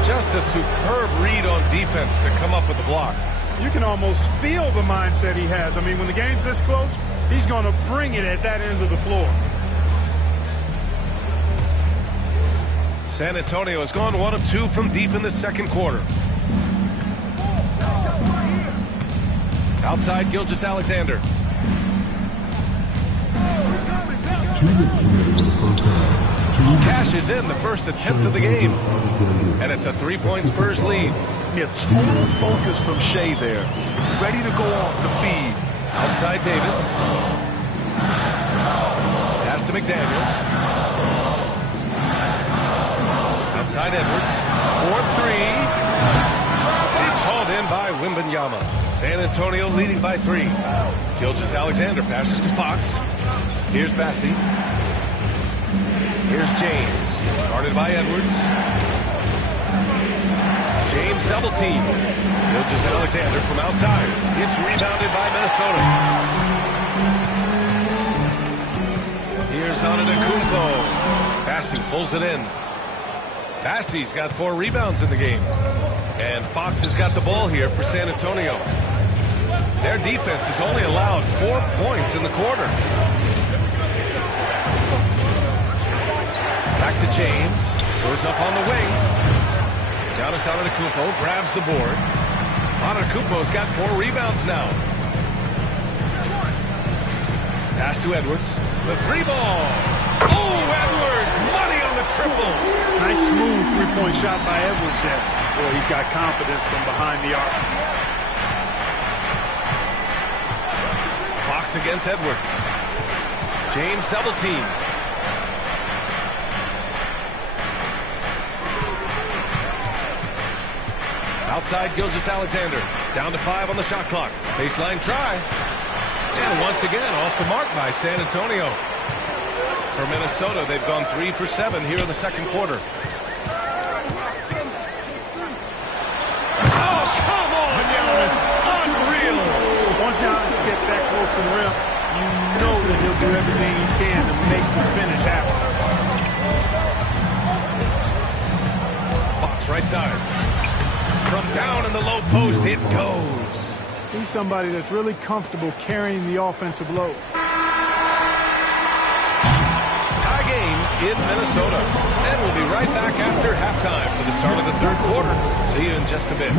Just a superb read on defense to come up with the block. You can almost feel the mindset he has. I mean, when the game's this close, he's going to bring it at that end of the floor. San Antonio has gone 1 of 2 from deep in the second quarter. Outside, Gilgeous-Alexander. Cashes in the first attempt of the game. And it's a 3-point Spurs lead. Yeah, total focus from Shea there. Ready to go off the feed. Outside Davis. Pass to McDaniels. Outside Edwards. 4-3. It's hauled in by Wembanyama. San Antonio leading by 3. Gilgeous-Alexander passes to Fox. Here's Bassi. Here's James. Guarded by Edwards. James double team. Gilgeous-Alexander from outside. It's rebounded by Minnesota. Here's Antetokounmpo. Bassi pulls it in. Bassi's got 4 rebounds in the game. And Fox has got the ball here for San Antonio. Their defense has only allowed 4 points in the quarter. Back to James. Goes up on the wing. Giannis Antetokounmpo grabs the board. Antetokounmpo's got 4 rebounds now. Pass to Edwards. The 3-ball. Oh, Edwards! Money on the triple. Nice smooth 3-point shot by Edwards there. Boy, he's got confidence from behind the arc. Fox against Edwards. James double team. Outside Gilgeous-Alexander. Down to 5 on the shot clock. Baseline try. And once again, off the mark by San Antonio. For Minnesota, they've gone 3 for 7 here in the second quarter. Oh, come on, Giannis. Unreal. Once Giannis gets that close to the rim, you know that he'll do everything he can to make the finish happen. Fox right side. From down in the low post, it goes. He's somebody that's really comfortable carrying the offensive load. Tie game in Minnesota. And we'll be right back after halftime for the start of the third quarter. See you in just a bit.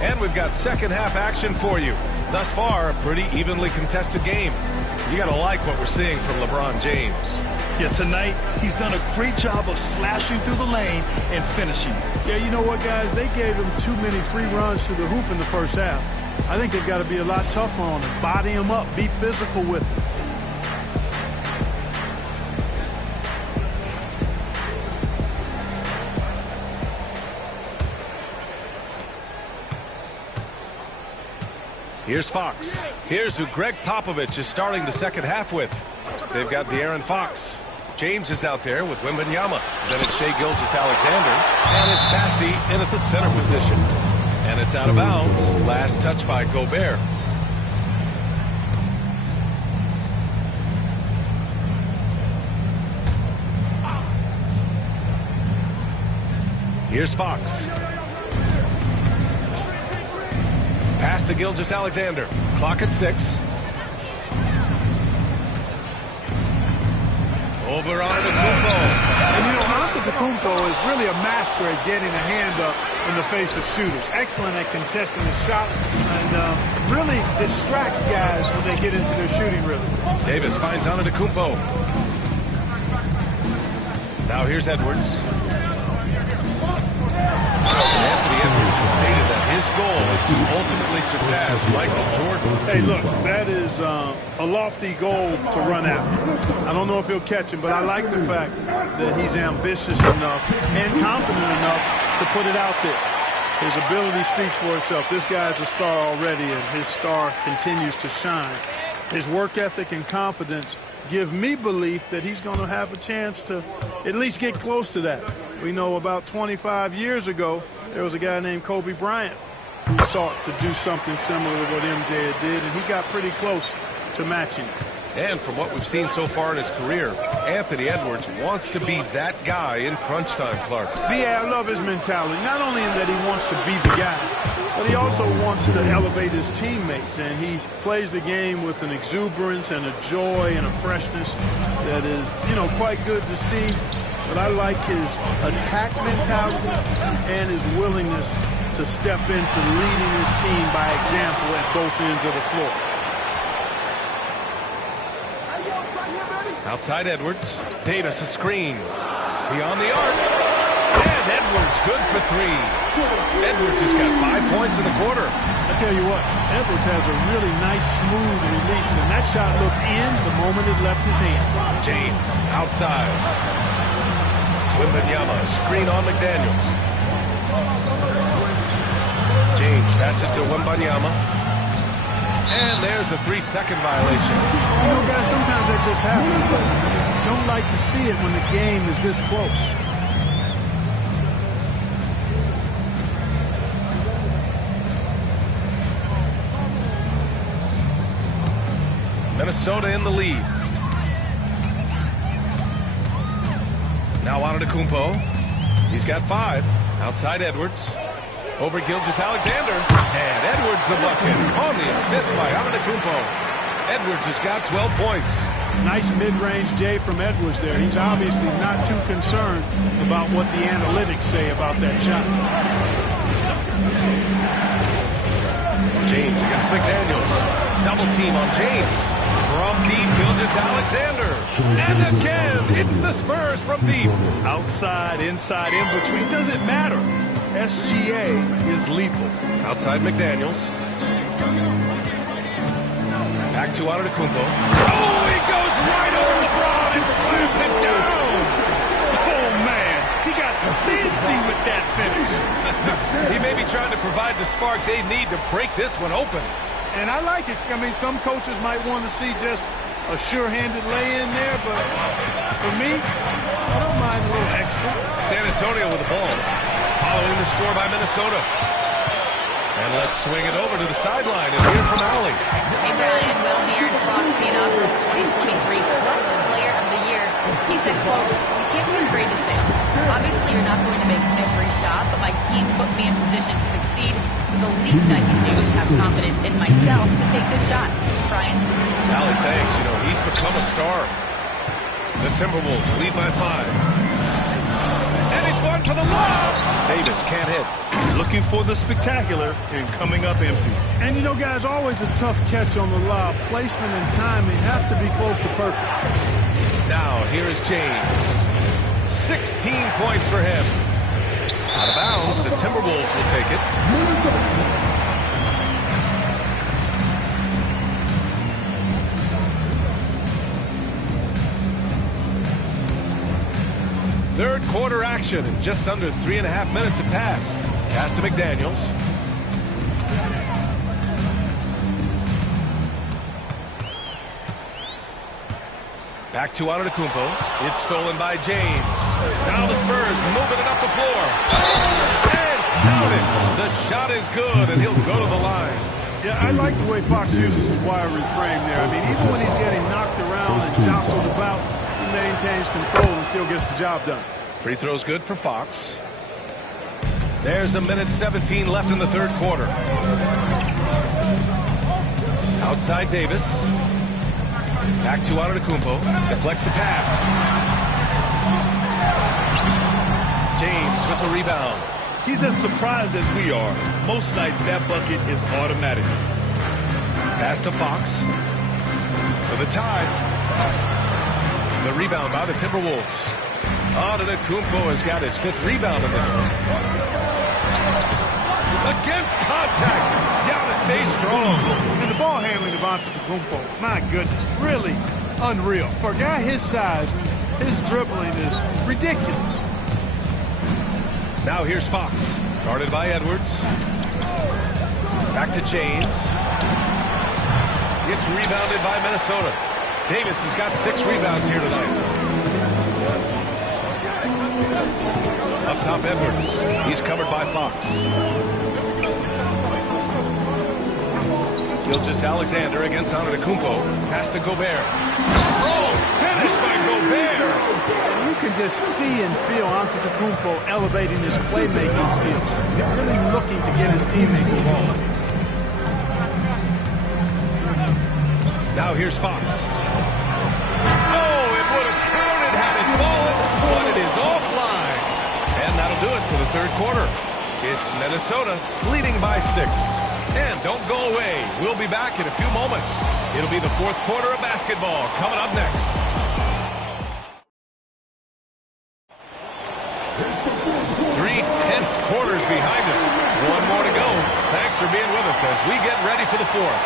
And we've got second half action for you. Thus far, a pretty evenly contested game. You got to like what we're seeing from LeBron James. Yeah, tonight, he's done a great job of slashing through the lane and finishing. Yeah, you know what, guys? They gave him too many free runs to the hoop in the first half. I think they've got to be a lot tougher on him. Body him up. Be physical with him. Here's Fox. Here's who Greg Popovich is starting the second half with. They've got De'Aaron Fox. James is out there with Wembanyama. Then it's Shai Gilgeous-Alexander. And it's Bassey in at the center position. And it's out of bounds. Last touch by Gobert. Here's Fox. Pass to Gilgeous-Alexander. Clock at 6. Over on Antetokounmpo. And you know, Antetokounmpo is really a master at getting a hand up in the face of shooters. Excellent at contesting the shots and really distracts guys when they get into their shooting rhythm. Davis finds Antetokounmpo. Now here's Edwards. Anthony Edwards has stated that his goal is to ultimately surpass Michael Jordan. Hey, look, that is a lofty goal to run after. I don't know if he'll catch him, but I like the fact that he's ambitious enough and confident enough to put it out there. His ability speaks for itself. This guy's a star already, and his star continues to shine. His work ethic and confidence give me belief that he's going to have a chance to at least get close to that. We know about 25 years ago, there was a guy named Kobe Bryant who sought to do something similar to what MJ did, and he got pretty close to matching it. And from what we've seen so far in his career, Anthony Edwards wants to be that guy in crunch time, Clark. Yeah, I love his mentality. Not only in that he wants to be the guy, but he also wants to elevate his teammates. And he plays the game with an exuberance and a joy and a freshness that is, you know, quite good to see. But I like his attack mentality and his willingness to step into leading his team by example at both ends of the floor. Outside Edwards. Davis a screen. Beyond the arc. And Edwards good for 3. Edwards has got 5 points in the quarter. I tell you what, Edwards has a really nice smooth release, and that shot looked in the moment it left his hand. James outside. Wembanyama screen on McDaniels. James passes to Wembanyama. And there's a 3-second violation. You know, guys, sometimes that just happens, but you don't like to see it when the game is this close. Minnesota in the lead. Now Antetokounmpo. He's got 5. Outside Edwards. Over Gilgeous-Alexander. And Edwards the bucket on the assist by Antetokounmpo. Edwards has got 12 points. Nice mid-range J from Edwards there. He's obviously not too concerned about what the analytics say about that shot. James against McDaniels. double team on James. From deep, Gilgeous-Alexander. And again, it's the Spurs from deep. Outside, inside, in between, doesn't matter. SGA is lethal. Outside McDaniels. Back to Antetokounmpo. Oh, he goes right over LeBron and slams it down. Oh, man. He got fancy with that finish. He may be trying to provide the spark they need to break this one open. And I like it. I mean, some coaches might want to see just a sure-handed lay-in there, but for me, I don't mind a little extra. San Antonio with the ball. Following the score by Minnesota. And let's swing it over to the sideline and hear from Allie. Hey, Brian, will De'Aaron Fox the inaugural 2023 Clutch Player of the Year? He said, quote, "You can't be afraid to fail. Obviously, you're not going to make every shot, but my team puts me in position to succeed, so the least I can do is have confidence in myself to take good shots." Brian? Allie, thanks. You know, he's become a star. The Timberwolves lead by 5. And he's going for the lob. Davis can't hit. Looking for the spectacular and coming up empty. And you know, guys, always a tough catch on the lob. Placement and timing have to be close to perfect. Now, here is James. 16 points for him. Out of bounds, the Timberwolves will take it. Third quarter action, and just under 3.5 minutes have passed. Pass to McDaniels. Back to Antetokounmpo. It's stolen by James. Now the Spurs moving it up the floor. And counted. The shot is good, and he'll go to the line. Yeah, I like the way Fox uses his wiry frame there. I mean, even when he's getting knocked around and jostled about, he maintains control and still gets the job done. Free throw's good for Fox. There's 1:17 left in the third quarter. Outside Davis. Back to Antetokounmpo. Deflects the pass. James with the rebound. He's as surprised as we are. Most nights that bucket is automatic. Pass to Fox. For the tie. The rebound by the Timberwolves. Antetokounmpo has got his 5th rebound in this one. Against contact. Giannis stays strong. And the ball handling of Antetokounmpo, my goodness, really unreal. For a guy his size, his dribbling is ridiculous. Now here's Fox. Guarded by Edwards. Back to James. Gets rebounded by Minnesota. Davis has got 6 rebounds here tonight. Up top, Edwards. He's covered by Fox. Gilgeous-Alexander against Antetokounmpo. Pass to Gobert. Oh, finished by Gobert. You can just see and feel Antetokounmpo elevating his playmaking skill. Really looking to get his teammates involved. Now here's Fox. Oh, it would have counted had it fallen, but it is offline. And that'll do it for the third quarter. It's Minnesota leading by 6. And don't go away. We'll be back in a few moments. It'll be the fourth quarter of basketball coming up next. Three-tenths quarters behind us. One more to go. Thanks for being with us as we get ready for the fourth.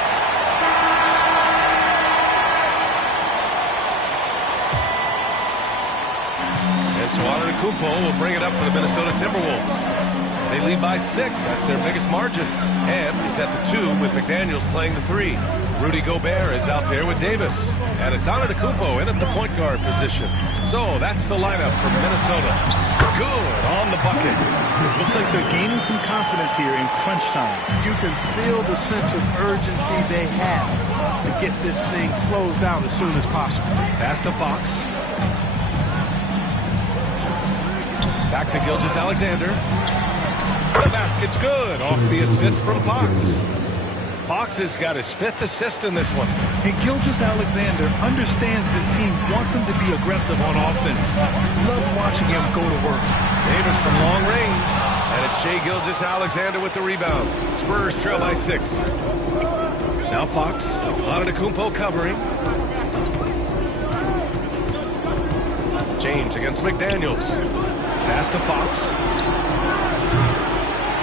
And so Antetokounmpo will bring it up for the Minnesota Timberwolves. They lead by 6. That's their biggest margin. And he's at the 2 with McDaniels playing the 3. Rudy Gobert is out there with Davis. And it's Antetokounmpo in at the point guard position. So that's the lineup for Minnesota. Good on the bucket. Looks like they're gaining some confidence here in crunch time. You can feel the sense of urgency they have to get this thing closed out as soon as possible. Pass to Fox. Back to Gilgeous-Alexander. The basket's good. Off the assist from Fox. Fox has got his 5th assist in this one. And Gilgeous-Alexander understands this team wants him to be aggressive on offense. Love watching him go to work. Davis from long range. And it's Shai Gilgeous-Alexander with the rebound. Spurs trail by 6. Now Fox. Antetokounmpo covering. James against McDaniels. Pass to Fox.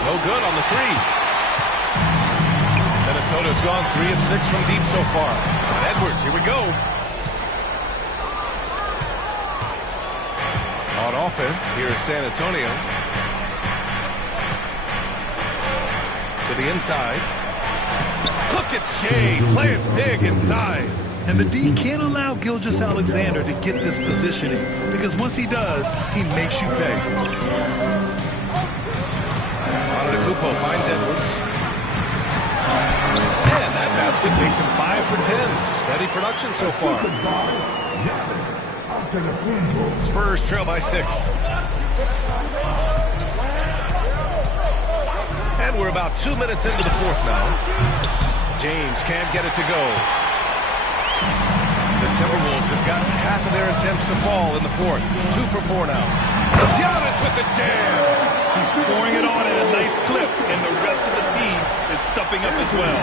No good on the three. Minnesota's gone 3 of 6 from deep so far. Edwards, here we go. On offense, here is San Antonio. To the inside. Look at Shea playing big inside. And the D can't allow Gilgeous-Alexander to get this positioning, because once he does, he makes you pay. Antetokounmpo finds Edwards. And that basket makes him 5 for 10. Steady production so far. Spurs trail by 6. And we're about 2 minutes into the fourth now. James can't get it to go. The Timberwolves have gotten half of their attempts to fall in the fourth. 2 for 4 now. Giannis with the jam. He's pouring it on at a nice clip, and the rest of the team is stepping up as well.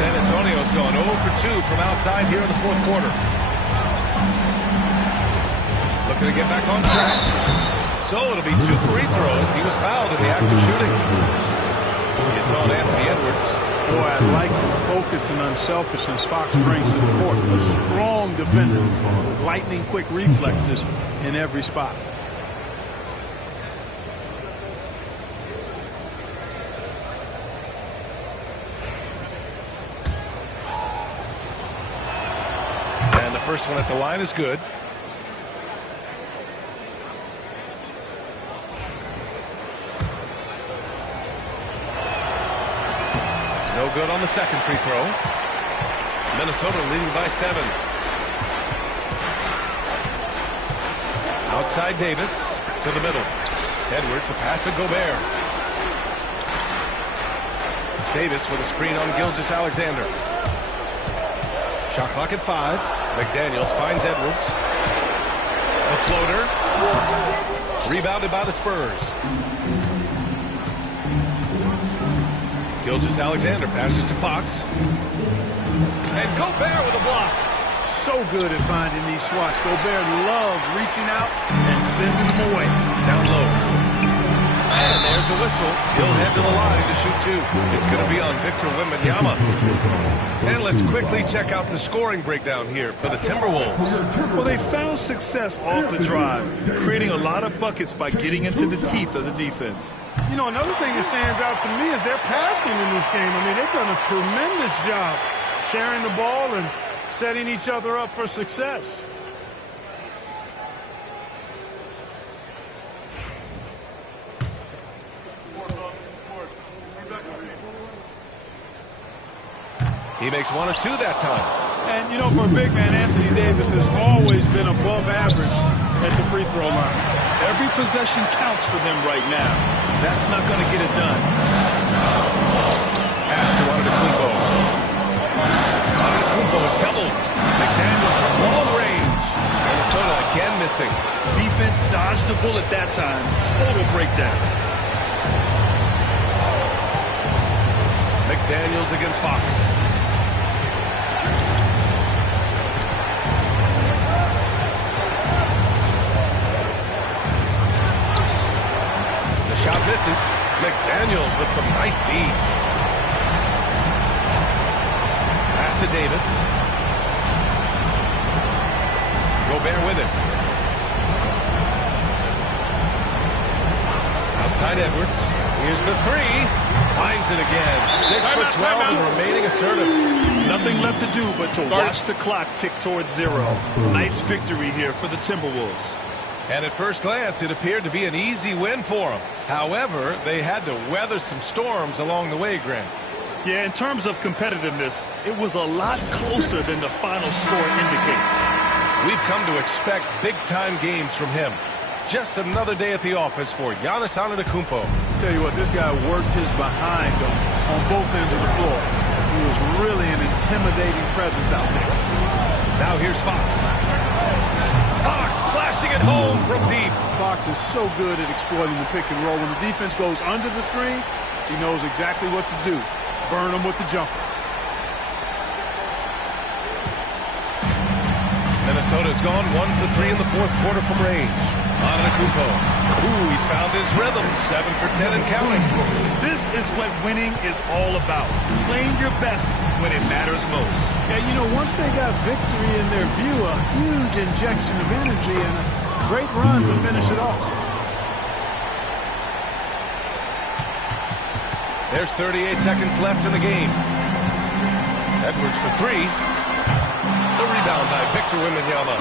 San Antonio's gone 0 for 2 from outside here in the fourth quarter. Looking to get back on track. So it'll be 2 free throws. He was fouled in the act of shooting. It's on Anthony Edwards. Boy, I like the focus and unselfishness Fox brings to the court. A strong defender with lightning-quick reflexes in every spot. And the first one at the line is good. No good on the second free throw. Minnesota leading by 7. Outside Davis to the middle. Edwards, a pass to Gobert. Davis with a screen on Gilgeous-Alexander. Shot clock at 5. McDaniels finds Edwards. A floater. Rebounded by the Spurs. Gilgeous-Alexander passes to Fox. And Gobert with a block. So good at finding these swats. Gobert loves reaching out and sending them away. Down low. And there's a whistle. He'll head to the line to shoot 2. It's going to be on Victor Wembanyama. And let's quickly check out the scoring breakdown here for the Timberwolves. Well, they found success off the drive, creating a lot of buckets by getting into the teeth of the defense. You know, another thing that stands out to me is their passing in this game. I mean, they've done a tremendous job sharing the ball and setting each other up for success. He makes 1 or 2 that time. And, you know, for a big man, Anthony Davis has always been above average at the free throw line. Every possession counts for them right now. That's not going to get it done. Pass to Antetokounmpo. Antetokounmpo is doubled. McDaniels from long range. Minnesota again missing. Defense dodged the bullet that time. Total breakdown. McDaniels against Fox. The shot misses. McDaniels with some nice D. Pass to Davis. Gobert with it. Outside Edwards. Here's the 3. Finds it again. 6 for 12 and remaining assertive. Nothing left to do but to watch the clock tick towards 0. Nice victory here for the Timberwolves. And at first glance, it appeared to be an easy win for them. However, they had to weather some storms along the way, Grant. Yeah, in terms of competitiveness, it was a lot closer than the final score indicates. We've come to expect big-time games from him. Just another day at the office for Giannis Antetokounmpo. Tell you what, this guy worked his behind on both ends of the floor. He was really an intimidating presence out there. Now here's Fox. Fox splashing it home from deep. Fox is so good at exploiting the pick and roll. When the defense goes under the screen, he knows exactly what to do. burn them with the jumper. Minnesota's gone 1 for 3 in the fourth quarter from range. Antetokounmpo. Ooh, he's found his rhythm. 7 for 10 and counting. This is what winning is all about. Playing your best when it matters most. Yeah, you know, once they got victory in their view, a huge injection of energy and a great run to finish it off. There's 38 seconds left in the game. Edwards for 3. The rebound by Victor Wembanyama.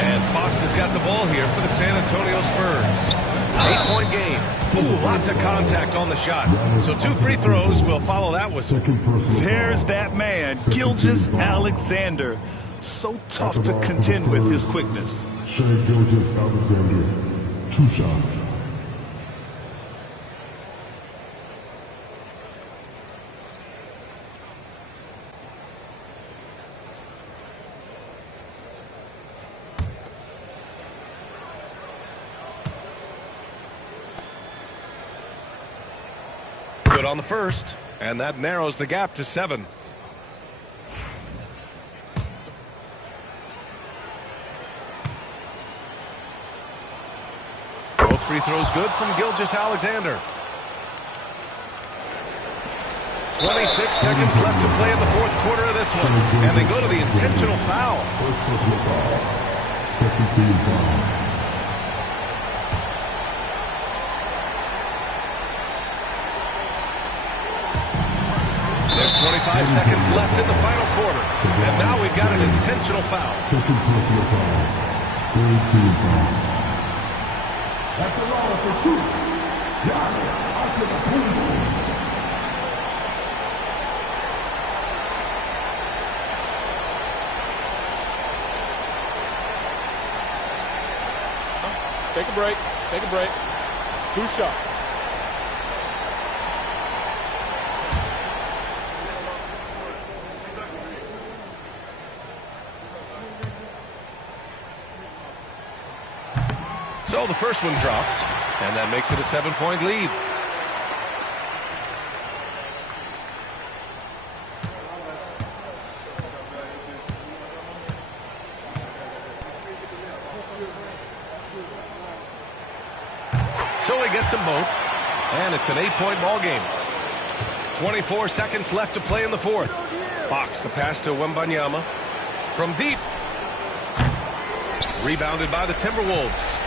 And Fox has got the ball here for the San Antonio Spurs. 8-point game. Ooh, lots of contact on the shot. So 2 free throws will follow that whistle. There's that man, Gilgeous-Alexander. So tough to contend with his quickness. Shai Gilgeous-Alexander, 2 shots. Good on the first, and that narrows the gap to 7. Both free throws good from Gilgeous-Alexander. 26 seconds left to play in the fourth quarter of this one, and they go to the intentional foul. First personal foul. Second team foul. There's 25 seconds left in the final quarter. And now we've got an intentional foul. Second personal foul. Third team foul. At the line for 2. Giannis Antetokounmpo. Take a break. Take a break. 2 shots. So the first one drops, and that makes it a 7-point lead. So he gets them both, and it's an 8-point ball game. 24 seconds left to play in the fourth. Fox the pass to Wembanyama from deep. Rebounded by the Timberwolves.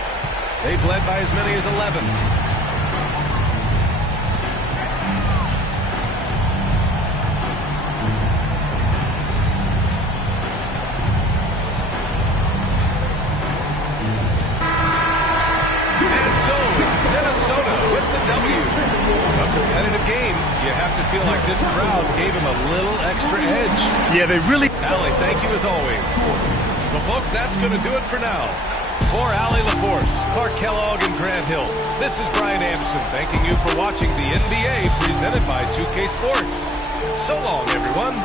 They've led by as many as 11. And so it's Minnesota with the W. A competitive game. You have to feel like this crowd gave him a little extra edge. Yeah, they really... Allie, thank you as always. Well, folks, that's going to do it for now. For Allie LaForce, Clark Kellogg, and Grant Hill, this is Brian Anderson thanking you for watching the NBA presented by 2K Sports. So long, everyone.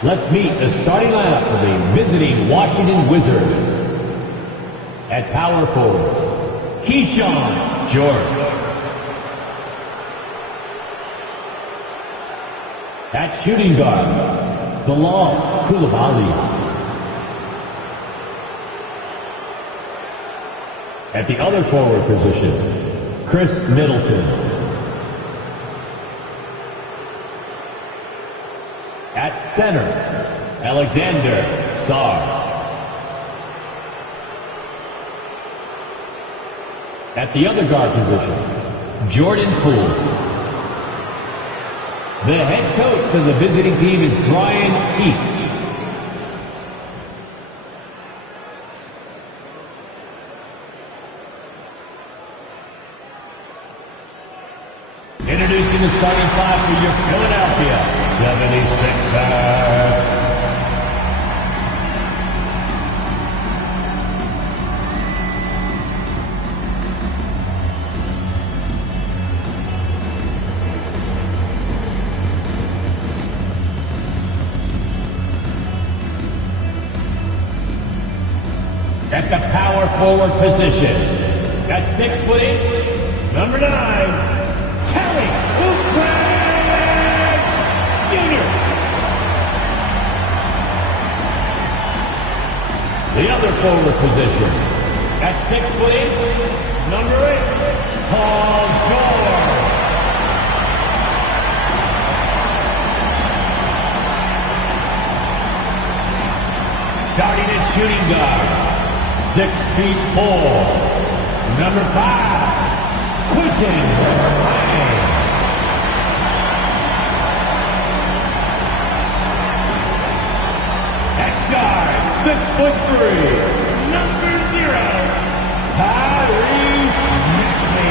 Let's meet the starting lineup for the visiting Washington Wizards. At power forward, Keyshawn George. At shooting guard, Bilal Coulibaly. At the other forward position, Chris Middleton. At center, Alexander Sarr. At the other guard position, Jordan Poole. The head coach of the visiting team is Brian Keith. Introducing the starting five for your Philadelphia 76ers. At the power forward position, at 6'8", number 9, Kelly Oubre Jr. The other forward position, at 6'8", number 8, Paul George. Starting at shooting guard, 6'4", number 5, Quentin Ryan. At guard, 6'3", number 0, Tyrese Maxey.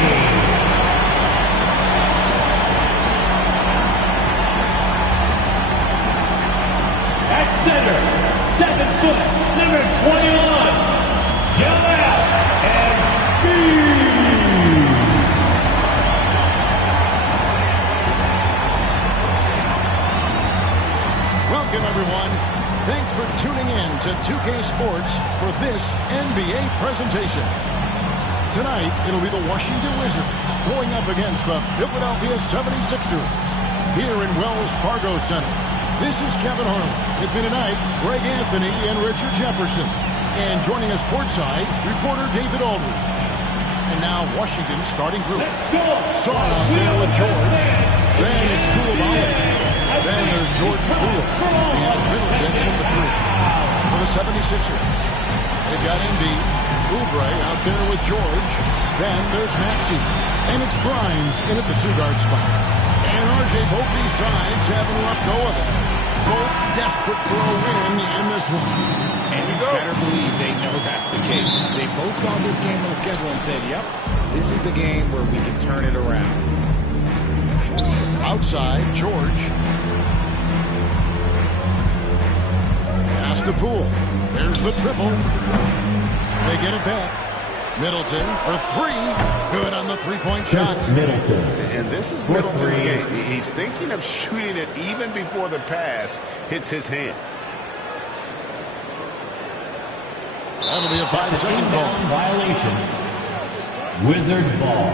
At center, 7 foot, number 21, Joel Embiid. Welcome, everyone. Thanks for tuning in to 2K Sports for this NBA presentation. Tonight, it'll be the Washington Wizards going up against the Philadelphia 76ers here in Wells Fargo Center. This is Kevin Harlan. With me tonight, Greg Anthony and Richard Jefferson. And joining us courtside, reporter David Aldridge. And now Washington's starting group. Sarr out there with George. Then it's Coulibaly. Then there's Jordan Poole. And it's Middleton with the 3. For the 76ers, they've got Embiid, Oubre out there with George. Then there's Maxey. And it's Grimes in at the 2-guard spot. And RJ, both these sides haven't let go of it. Both desperate for a win in this one. And you better believe they know that's the case. They both saw this game on the schedule and said, yep, this is the game where we can turn it around. Outside, George. Pass to Poole. There's the triple. They get it back. Middleton for 3. Good on the 3-point shot. Middleton. And this is Middleton's game. He's thinking of shooting it even before the pass hits his hands. That'll be a 5-second call. Violation. Wizards ball.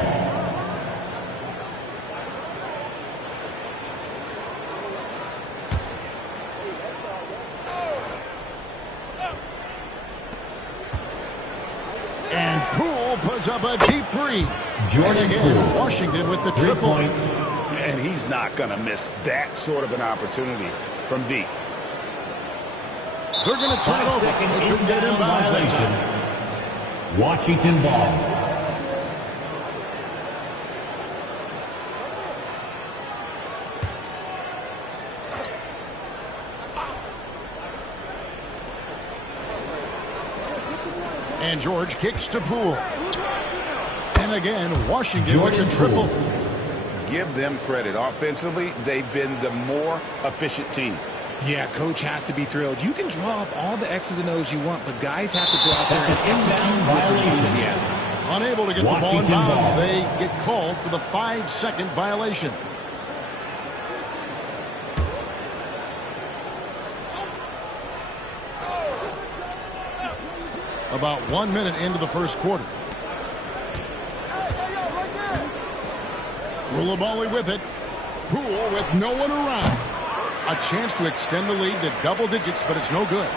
And Poole puts up a deep 3. Jordan again, Poole. Washington with the 3 triple. points. And he's not going to miss that sort of an opportunity from deep. They're going to turn it over. They couldn't get it inbounds that time. Washington ball. And George kicks to Poole. And again, Washington Jordan with the triple. Poole. Give them credit. Offensively, they've been the more efficient team. Yeah, coach has to be thrilled. You can draw up all the X's and O's you want, but guys have to go out there and execute with enthusiasm. Unable to get the ball in bounds. They get called for the 5-second violation. About 1 minute into the first quarter. Koulibaly with it. Poole with no one around. A chance to extend the lead to double digits, but it's no good.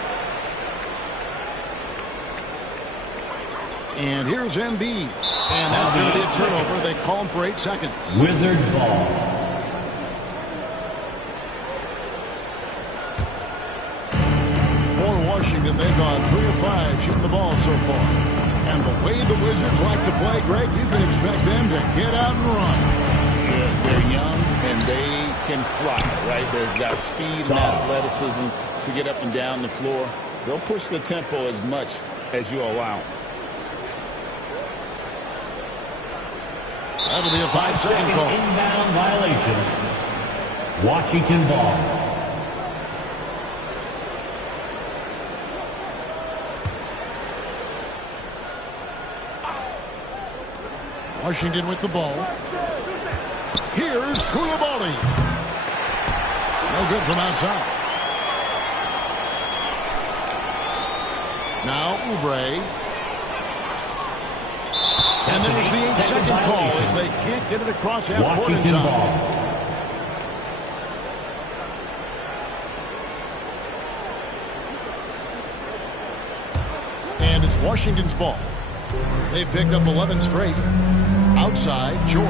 And here's Embiid. And that's going to be a turnover. They call him for 8 seconds. Wizard ball. For Washington, they've gone 3 of 5 shooting the ball so far. And the way the Wizards like to play, Greg, you can expect them to get out and run. Yeah, they're young and they can fly, right? They've got speed and athleticism to get up and down the floor. They'll push the tempo as much as you allow. That'll be a 5-second call. Inbound violation. Washington ball. Washington with the ball. Here's Koulibaly. No good from outside. Now Oubre. And there's the 8-second call as they can't get it across half court in time. And it's Washington's ball. They've picked up 11 straight. Outside, George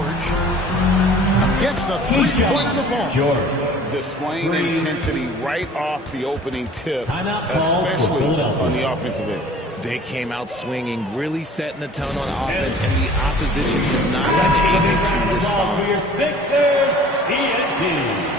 gets the three-point of the fall. George displaying intensity right off the opening tip, especially on the offensive end. They came out swinging, really setting the tone on offense, and the opposition has not been able to respond. Sixers, TNT.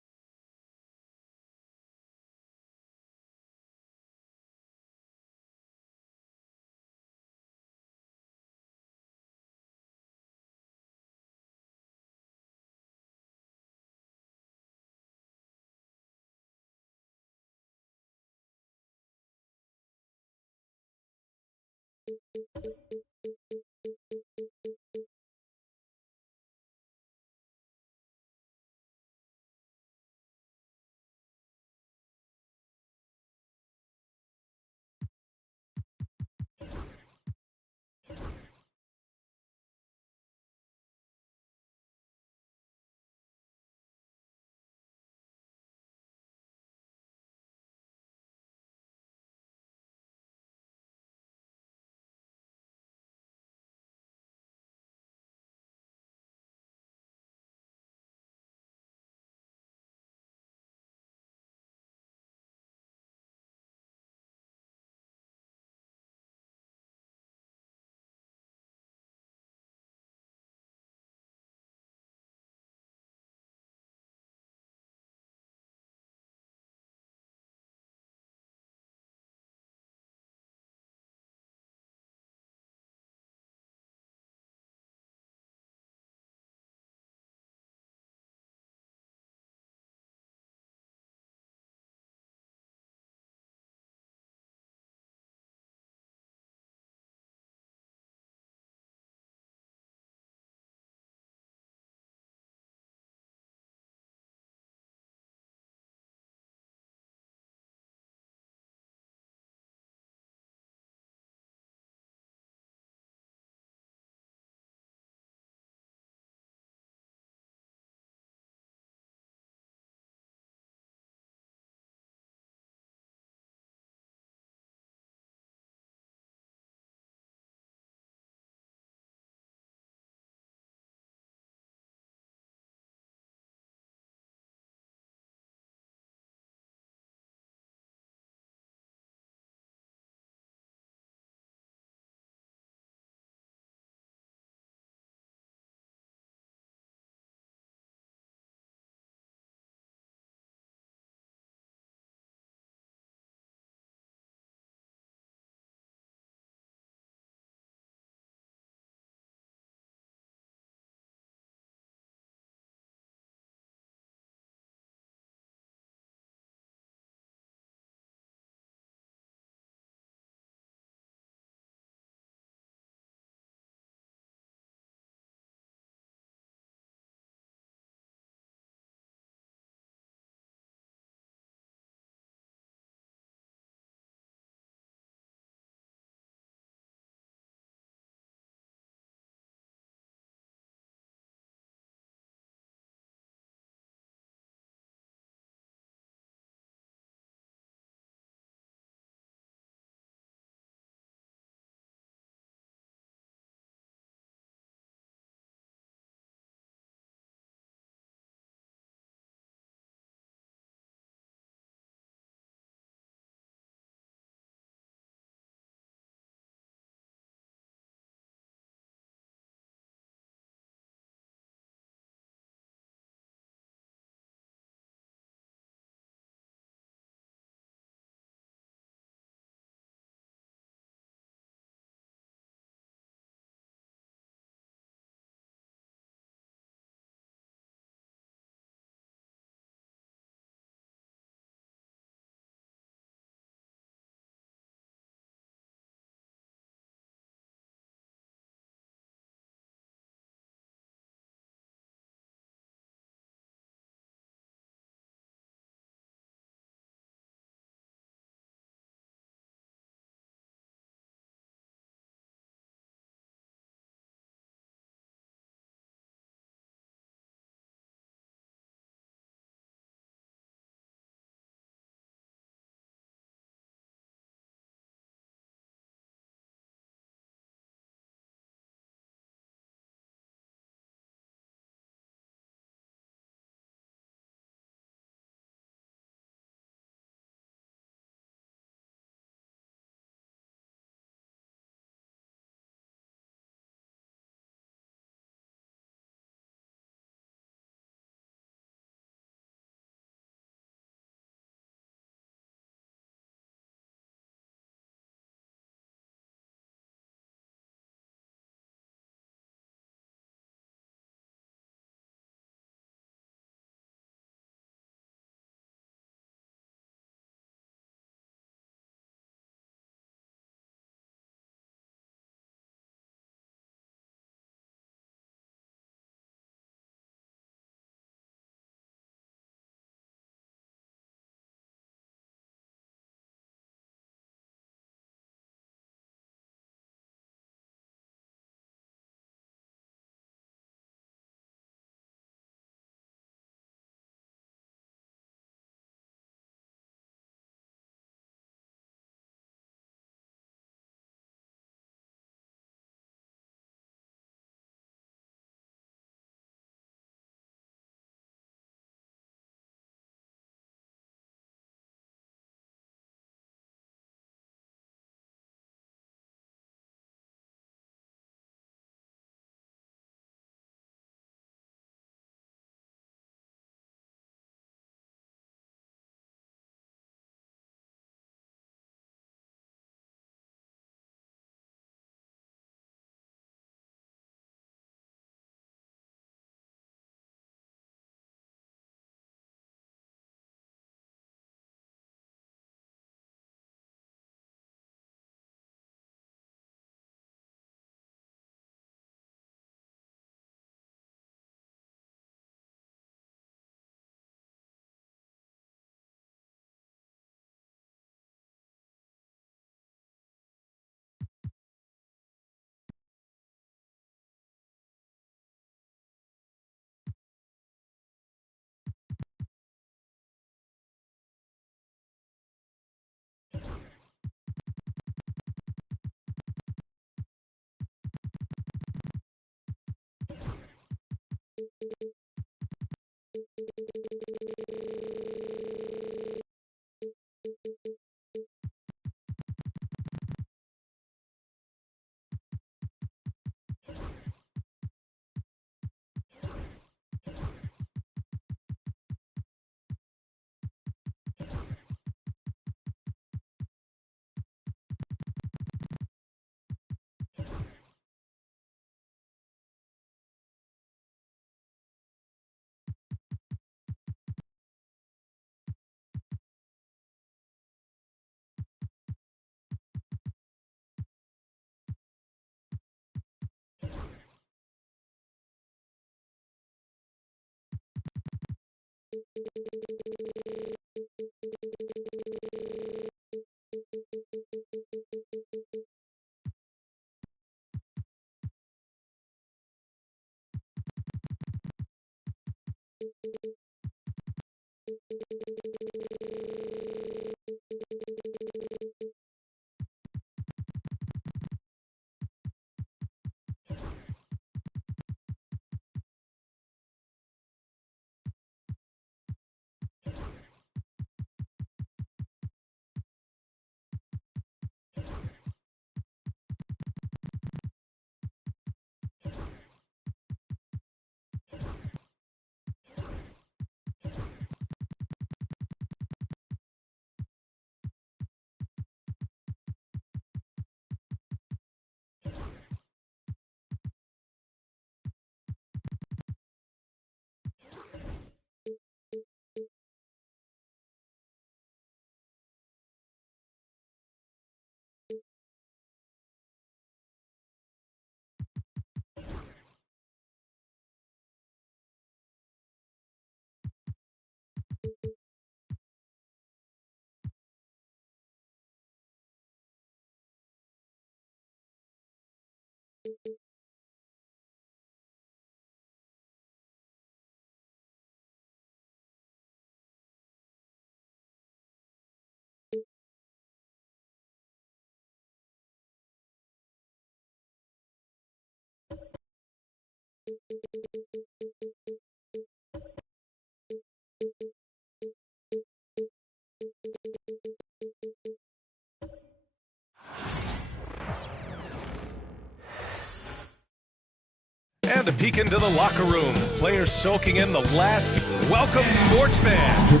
And a peek into the locker room. Players soaking in the last. Welcome, sports fans.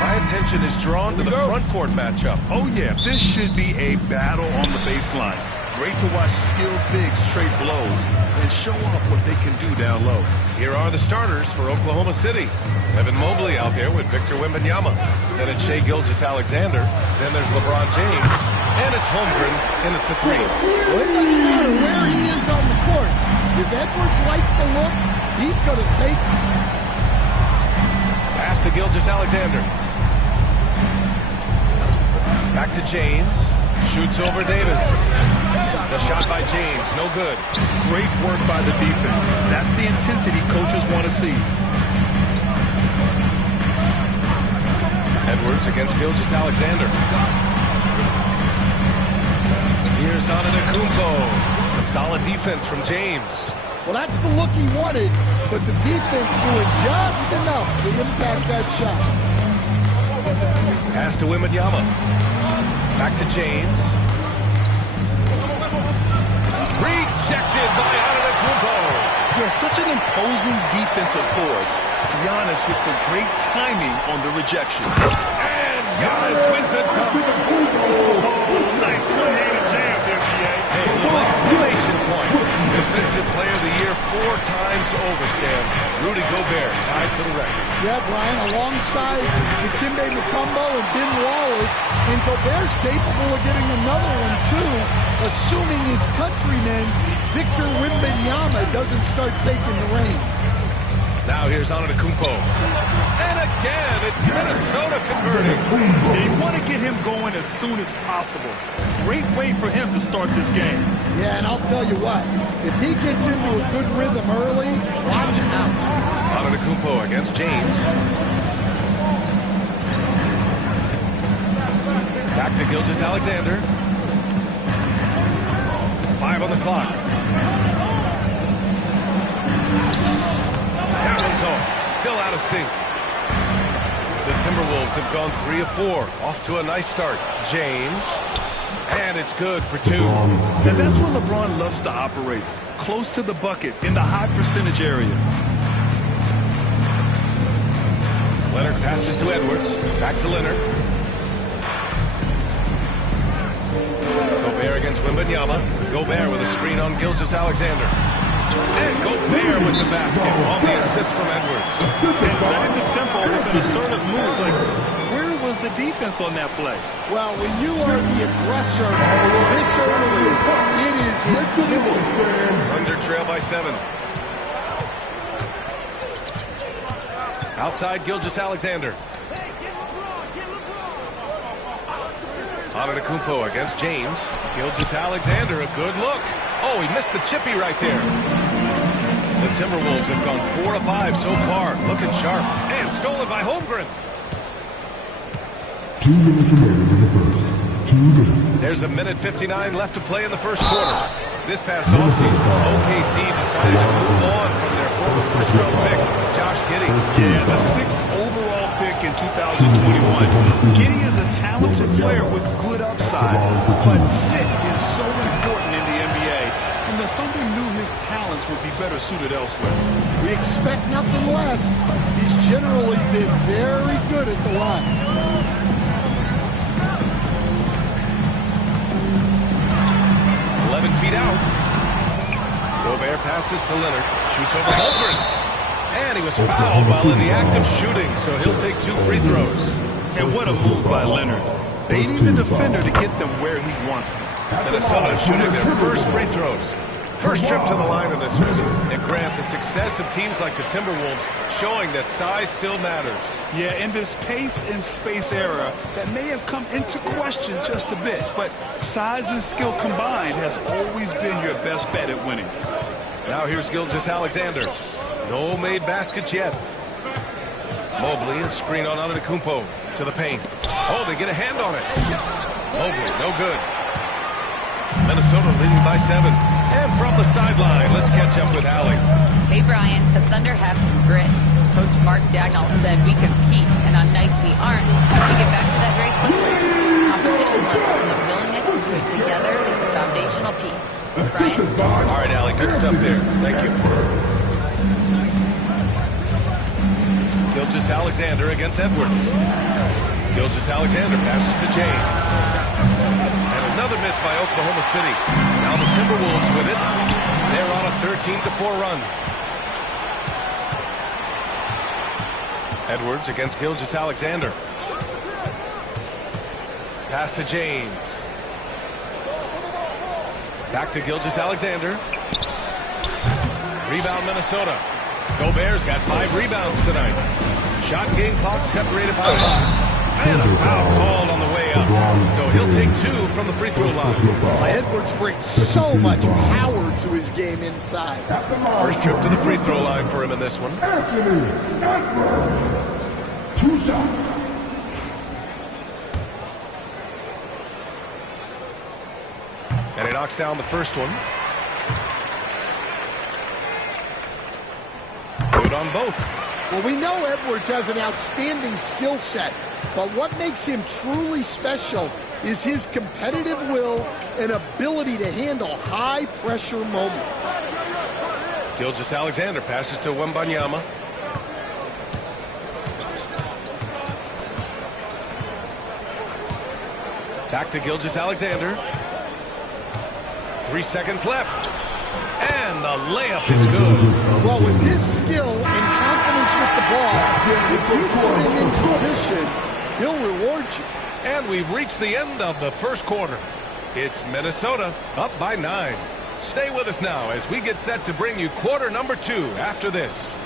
My attention is drawn to the front court matchup. Oh, yeah, this should be a battle on the baseline. Great to watch skilled bigs trade blows and show off what they can do down low. Here are the starters for Oklahoma City. Evan Mobley out there with Victor Wembanyama. Then it's Shai Gilgeous-Alexander. Then there's LeBron James. And it's Holmgren in at the three. Well, it doesn't matter where he is on the court. If Edwards likes a look, he's going to take it. Pass to Gilgeous-Alexander. Back to James. Shoots over Davis. The shot by James, no good. Great work by the defense. That's the intensity coaches want to see. Edwards against Gilgeous-Alexander. Here's Antetokounmpo. Some solid defense from James. Well, that's the look he wanted, but the defense doing just enough to impact that shot. Pass to Wembanyama. Back to James. Rejected by Antetokounmpo. Yeah, such an imposing defensive force. Giannis with the great timing on the rejection. And Giannis with the dunk. Nice one-handed jam there, BA. Hey, little exclamation point. Defensive Player of the Year 4 times over, Stan. Rudy Gobert tied for the record. Yeah, Brian, alongside Dikembe Mutombo and Ben Wallace, and Gobert's capable of getting another one, too, assuming his countryman, Victor Wembanyama, doesn't start taking the reins. Now here's Antetokounmpo. And again, it's Minnesota converting. You want to get him going as soon as possible. Great way for him to start this game. Yeah, and I'll tell you what, if he gets into a good rhythm early, watch out. Antetokounmpo against James. Back to Gilgeous-Alexander. 5 on the clock. That one's off. Still out of sync. The Timberwolves have gone 3 of 4. Off to a nice start. James. And it's good for 2. And that's where LeBron loves to operate. Close to the bucket in the high percentage area. Leonard passes to Edwards. Back to Leonard. Gobert against Wembanyama. Gobert with a screen on Gilgeous-Alexander. And Gobert with the basket on the assist from Edwards. And setting the tempo with an assertive move. Like, where was the defense on that play? Well, when you are the aggressor this early, it is intimidating. Thunder trail by 7. Outside Gilgeous-Alexander. Antetokounmpo against James. Gilgeous-Alexander, a good look. Oh, he missed the chippy right there. The Timberwolves have gone 4 of 5 so far. Looking sharp. And stolen by Holmgren. 2 minutes remaining in the first. 2 minutes. There's a minute 59 left to play in the first quarter. This past offseason, OKC decided to move on from their former first-round pick, Josh Giddey. Yeah, the 6th overall pick in 2021. Giddey is a talented player with good upside, but fit is so important in the NBA, and the Thunder knew his talents would be better suited elsewhere. We expect nothing less. He's generally been very good at the line. 11 feet out. Gobert passes to Leonard. Shoots over Holmgren. And he was fouled while in the act of shooting, so he'll take 2 free throws. And what a move by Leonard. Baiting the defender to get them where he wants them. Minnesota shooting their first free throws. First trip to the line in this one. And Grant, the success of teams like the Timberwolves showing that size still matters. Yeah, in this pace and space era, that may have come into question just a bit, but size and skill combined has always been your best bet at winning. Now here's Gilgeous-Alexander. No made baskets yet. Mobley, a screen on Antetokounmpo to the paint. Oh, they get a hand on it. Mobley, no good. Minnesota leading by 7. And from the sideline, let's catch up with Allie. Hey, Brian, the Thunder have some grit. Coach Mark Daigneault said we compete, and on nights we aren't, we get back to that very quickly. Competition level and the willingness to do it together is the foundational piece. Brian? All right, Allie, good stuff there. Thank you. Gilgeous-Alexander against Edwards. Gilgeous-Alexander passes to James. And another miss by Oklahoma City. Now the Timberwolves with it. They're on a 13-4 run. Edwards against Gilgeous-Alexander. Pass to James. Back to Gilgeous-Alexander. Rebound Minnesota. Gobert's got 5 rebounds tonight. Shot game clock separated by 5. And a foul called on the way up. So he'll take 2 from the free throw line. Edwards brings so much power to his game inside. First trip to the free throw line for him in this one. Anthony Edwards. 2 shots. And he knocks down the first one. Good on both. Well, we know Edwards has an outstanding skill set, but what makes him truly special is his competitive will and ability to handle high-pressure moments. Gilgeous-Alexander passes to Wembanyama. Back to Gilgeous-Alexander. 3 seconds left. And the layup is good. Well, with his skill and confidence with the ball, if you put him in position, he'll reward you. And we've reached the end of the first quarter. It's Minnesota up by 9. Stay with us now as we get set to bring you quarter number 2 after this.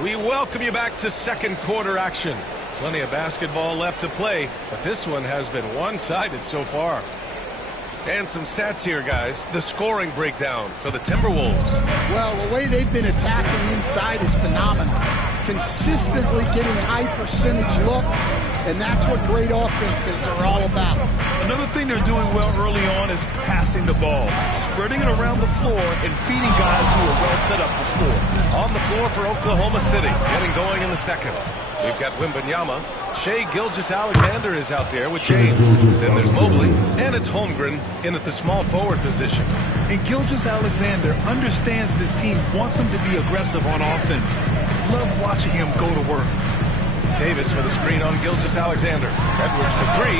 We welcome you back to second quarter action. Plenty of basketball left to play, but this one has been one-sided so far. And some stats here, guys. The scoring breakdown for the Timberwolves. Well, the way they've been attacking inside is phenomenal. Consistently getting high percentage looks, and that's what great offenses are all about. Another thing they're doing well early on is passing the ball, spreading it around the floor and feeding guys who are well set up to score. On the floor for Oklahoma City, getting going in the second. We've got Wembanyama. Shai Gilgeous-Alexander is out there with James. Then there's Mobley, and it's Holmgren in at the small forward position. And Gilgeous-Alexander understands this team wants him to be aggressive on offense. Love watching him go to work. Davis with a screen on Gilgeous-Alexander. Edwards for 3.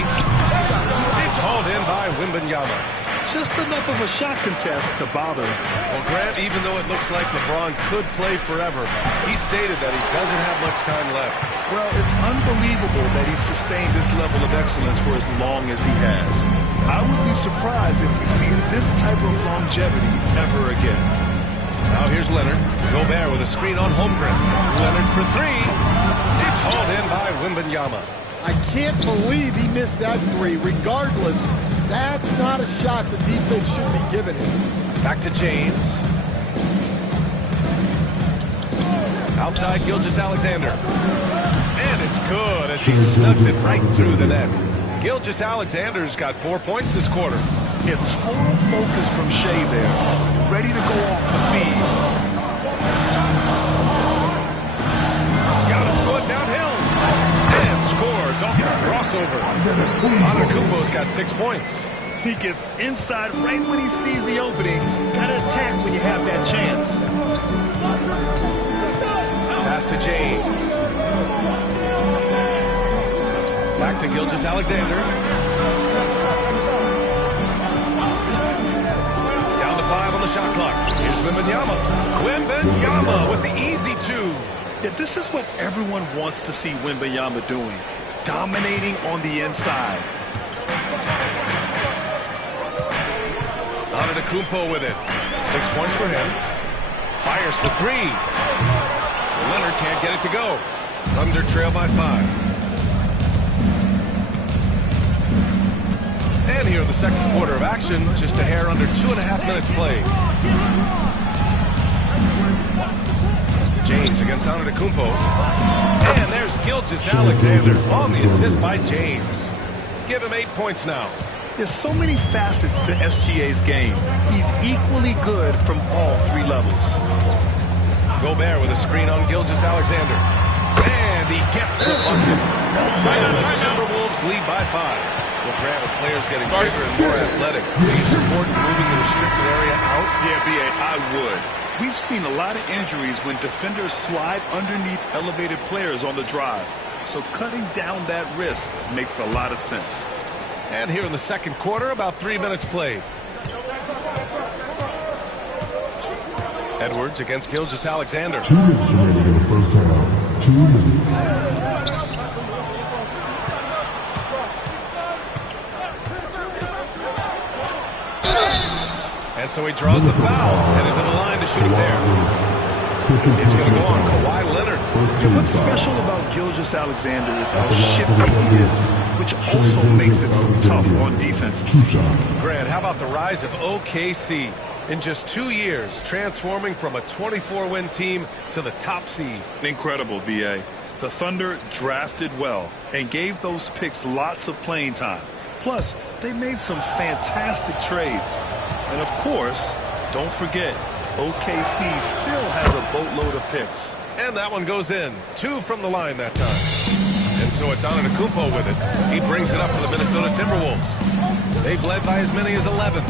It's hauled in by Wembanyama. Just enough of a shot contest to bother him. Well, Grant, even though it looks like LeBron could play forever, he stated that he doesn't have much time left. Well, it's unbelievable that he's sustained this level of excellence for as long as he has. I would be surprised if we see this type of longevity ever again. Now here's Leonard. Gobert with a screen on Holmgren. Leonard for 3. It's hauled in by Wembanyama. I can't believe he missed that 3. Regardless, that's not a shot the defense should be giving him. Back to James. Outside Gilgeous-Alexander. And it's good as he snugs it right through the net. Gilgeous-Alexander's got 4 points this quarter. Yeah, total focus from Shai there. Ready to go off the feed. Giannis going downhill. And scores off the crossover. Antetokounmpo's got 6 points. He gets inside right when he sees the opening. Gotta attack when you have that chance. Pass to James. Back to Gilgeous-Alexander. Down to 5 on the shot clock. Here's Wembanyama. Wembanyama with the easy 2. Yeah, this is what everyone wants to see Wembanyama doing. Dominating on the inside. Antetokounmpo with it. 6 points for him. Fires for 3. Leonard can't get it to go. Thunder trail by 5. And here in the second quarter of action, just a hair under 2.5 minutes played. James against Antetokounmpo. And there's Gilgeous-Alexander on the assist by James. Give him 8 points now. There's so many facets to SGA's game. He's equally good from all 3 levels. Gobert with a screen on Gilgeous-Alexander. And he gets the bucket. And the Timberwolves lead by 5. Well, Grant, with players getting bigger and more athletic, do you support moving the restricted area out? Yeah, B.A., I would. We've seen a lot of injuries when defenders slide underneath elevated players on the drive. So cutting down that risk makes a lot of sense. And here in the second quarter, about 3 minutes played. Edwards against Gilgeous-Alexander. 2 minutes remaining in the first half. 2 minutes. And so he draws the foul, headed to the line to shoot a pair. It's going to go on Kawhi Leonard. And what's special about Gilgeous-Alexander is how shifty he is, which also makes it so tough on defenses. Grant, how about the rise of OKC? In just 2 years, transforming from a 24-win team to the top seed. Incredible, B.A. The Thunder drafted well and gave those picks lots of playing time. Plus, they made some fantastic trades. And of course, don't forget, OKC still has a boatload of picks. And that one goes in. 2 from the line that time. And so it's Antetokounmpo with it. He brings it up for the Minnesota Timberwolves. They've led by as many as 11.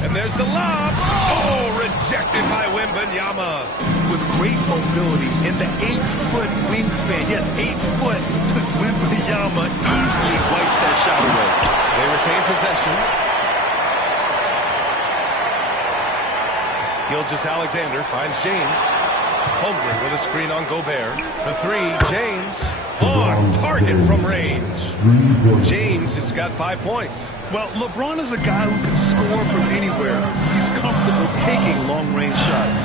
And there's the lob. Oh, rejected by Wembanyama. With great mobility and the 8-foot wingspan. Yes, 8 foot. Wembanyama easily wipes that shot away. They retain possession. Gilgeous-Alexander finds James. Holmgren with a screen on Gobert. For 3, James on target from range. James has got 5 points. Well, LeBron is a guy who can score from anywhere. He's comfortable taking long-range shots.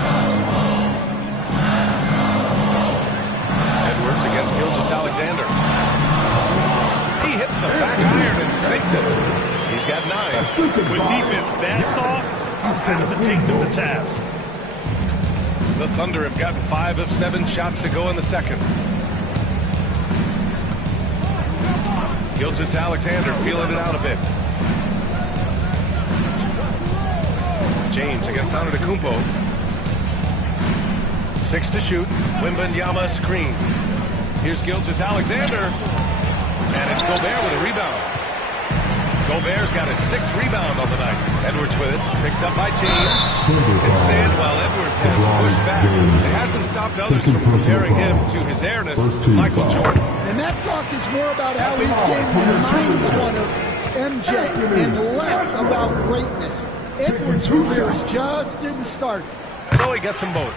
Edwards against Gilgeous-Alexander. He hits the back iron and sinks it. He's got 9. With defense that soft, you have to take them to task. The Thunder have gotten 5 of 7 shots to go in the second. Gilgeous-Alexander feeling it out a bit. James against Antetokounmpo. 6 to shoot. Wembanyama screen. Here's Gilgeous-Alexander. And it's Gobert with a rebound. Gobert's got his 6th rebound on the night. Edwards with it. Picked up by James. Instead, while Edwards has pushed back, it hasn't stopped others from comparing him to his airness, Michael Jordan. And that talk is more about how his game reminds one of MJ and less about greatness. Edwards' career is just getting started. So he gets them both.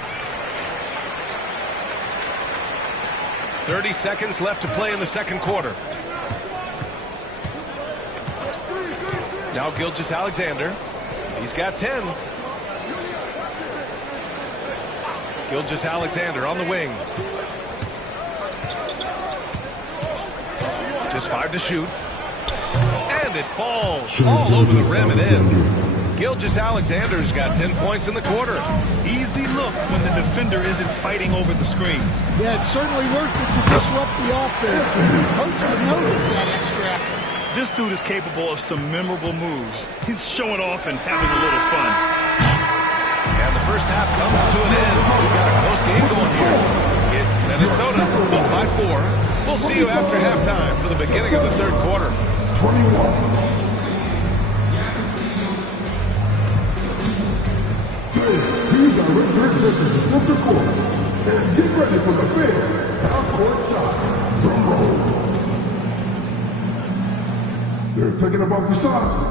30 seconds left to play in the second quarter. Now Gilgeous-Alexander. He's got 10. Gilgeous-Alexander on the wing. Just 5 to shoot. And it falls all over the rim and in. Gilgeous-Alexander's got 10 points in the quarter. Easy look when the defender isn't fighting over the screen. Yeah, it's certainly worth it to disrupt the offense. Coaches notice that extra effort. This dude is capable of some memorable moves. He's showing off and having a little fun. And the first half comes to an end. We've got a close game going here. It's Minnesota up by 4. We'll see you after halftime for the beginning of the third quarter. 21. Please direct your attention to center court and get ready for the fifth half-court shot. Drum roll. They're taking about the shots.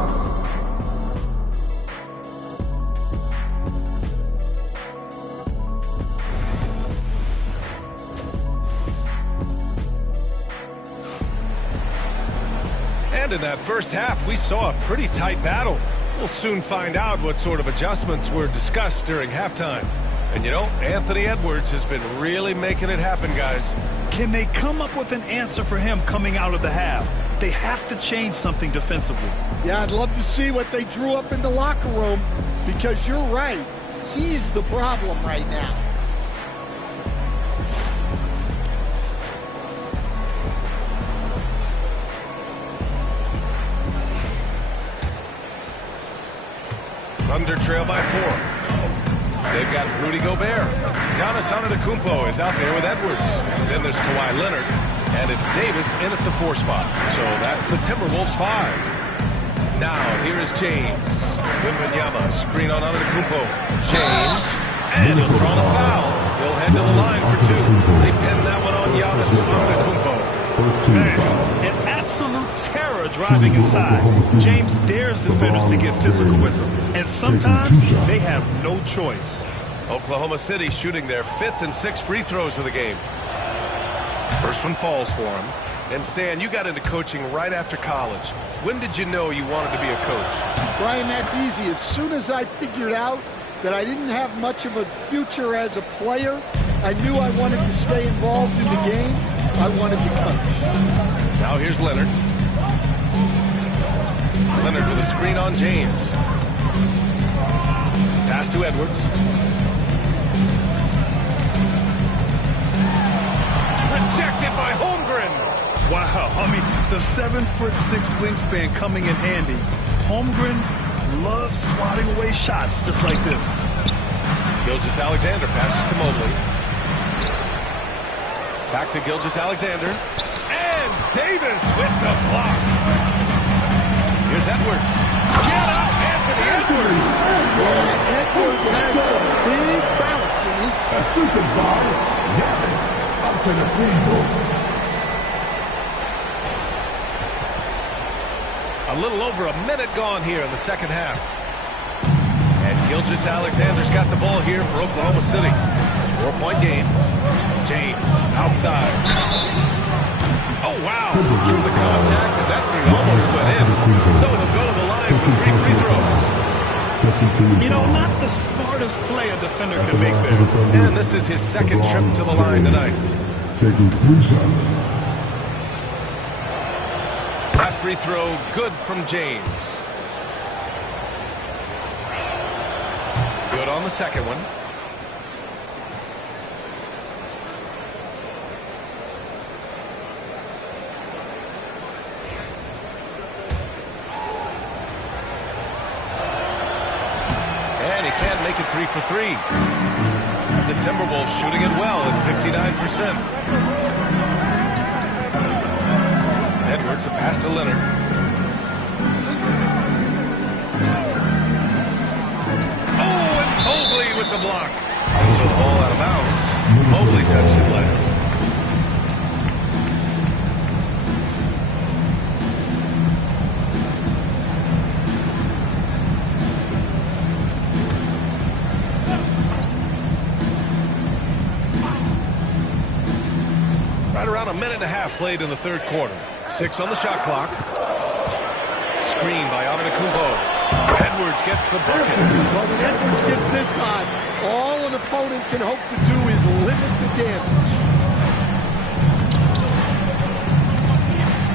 And in that first half, we saw a pretty tight battle. We'll soon find out what sort of adjustments were discussed during halftime. And you know, Anthony Edwards has been really making it happen, guys. Can they come up with an answer for him coming out of the half? They have to change something defensively. Yeah, I'd love to see what they drew up in the locker room, because you're right. He's the problem right now. Thunder trail by 4. They've got Rudy Gobert. Giannis Antetokounmpo is out there with Edwards. Then there's Kawhi Leonard. And it's Davis in at the 4 spot. So that's the Timberwolves 5. Now here is James. Wembanyama, screen on Antetokounmpo. James. And he'll draw the foul. He'll head to the line for 2. They pin that one on Giannis Antetokounmpo. An absolute terror driving inside. James dares defenders to get physical with him. And sometimes they have no choice. Oklahoma City shooting their 5th and 6th free throws of the game. First one falls for him. And Stan, you got into coaching right after college. When did you know you wanted to be a coach? Brian, that's easy. As soon as I figured out that I didn't have much of a future as a player, I knew I wanted to stay involved in the game. I wanted to coach. Now here's Leonard. Leonard with a screen on James. Pass to Edwards. Rejected by Holmgren. Wow, I mean, the 7'6" wingspan coming in handy. Holmgren loves swatting away shots just like this. Gilgeous-Alexander passes to Mobley. Back to Gilgeous-Alexander. And Davis with the block. Here's Edwards. Get up, Anthony Edwards. Yeah, Edwards has some big bounce in his assisted by Giannis Antetokounmpo. A little over a minute gone here in the second half. And Gilgeous-Alexander's got the ball here for Oklahoma City. 4-point game. James outside. Oh, wow. Drew the contact, and that three almost went in. So he'll go to the line for 3 free throws. You know, not the smartest play a defender can make there. And this is his second trip to the line tonight. Taking 3 shots. That free throw good from James. Good on the second one. And he can't make it 3 for 3. The Timberwolves shooting it well at 59%. Edwards, a pass to Leonard. Oh, and Mobley with the block. So the ball out of bounds. Mobley touched it last. Right around a minute and a half played in the third quarter. 6 on the shot clock. Screen by Antetokounmpo. Edwards gets the bucket. Well, when Edwards gets this on, all an opponent can hope to do is limit the damage.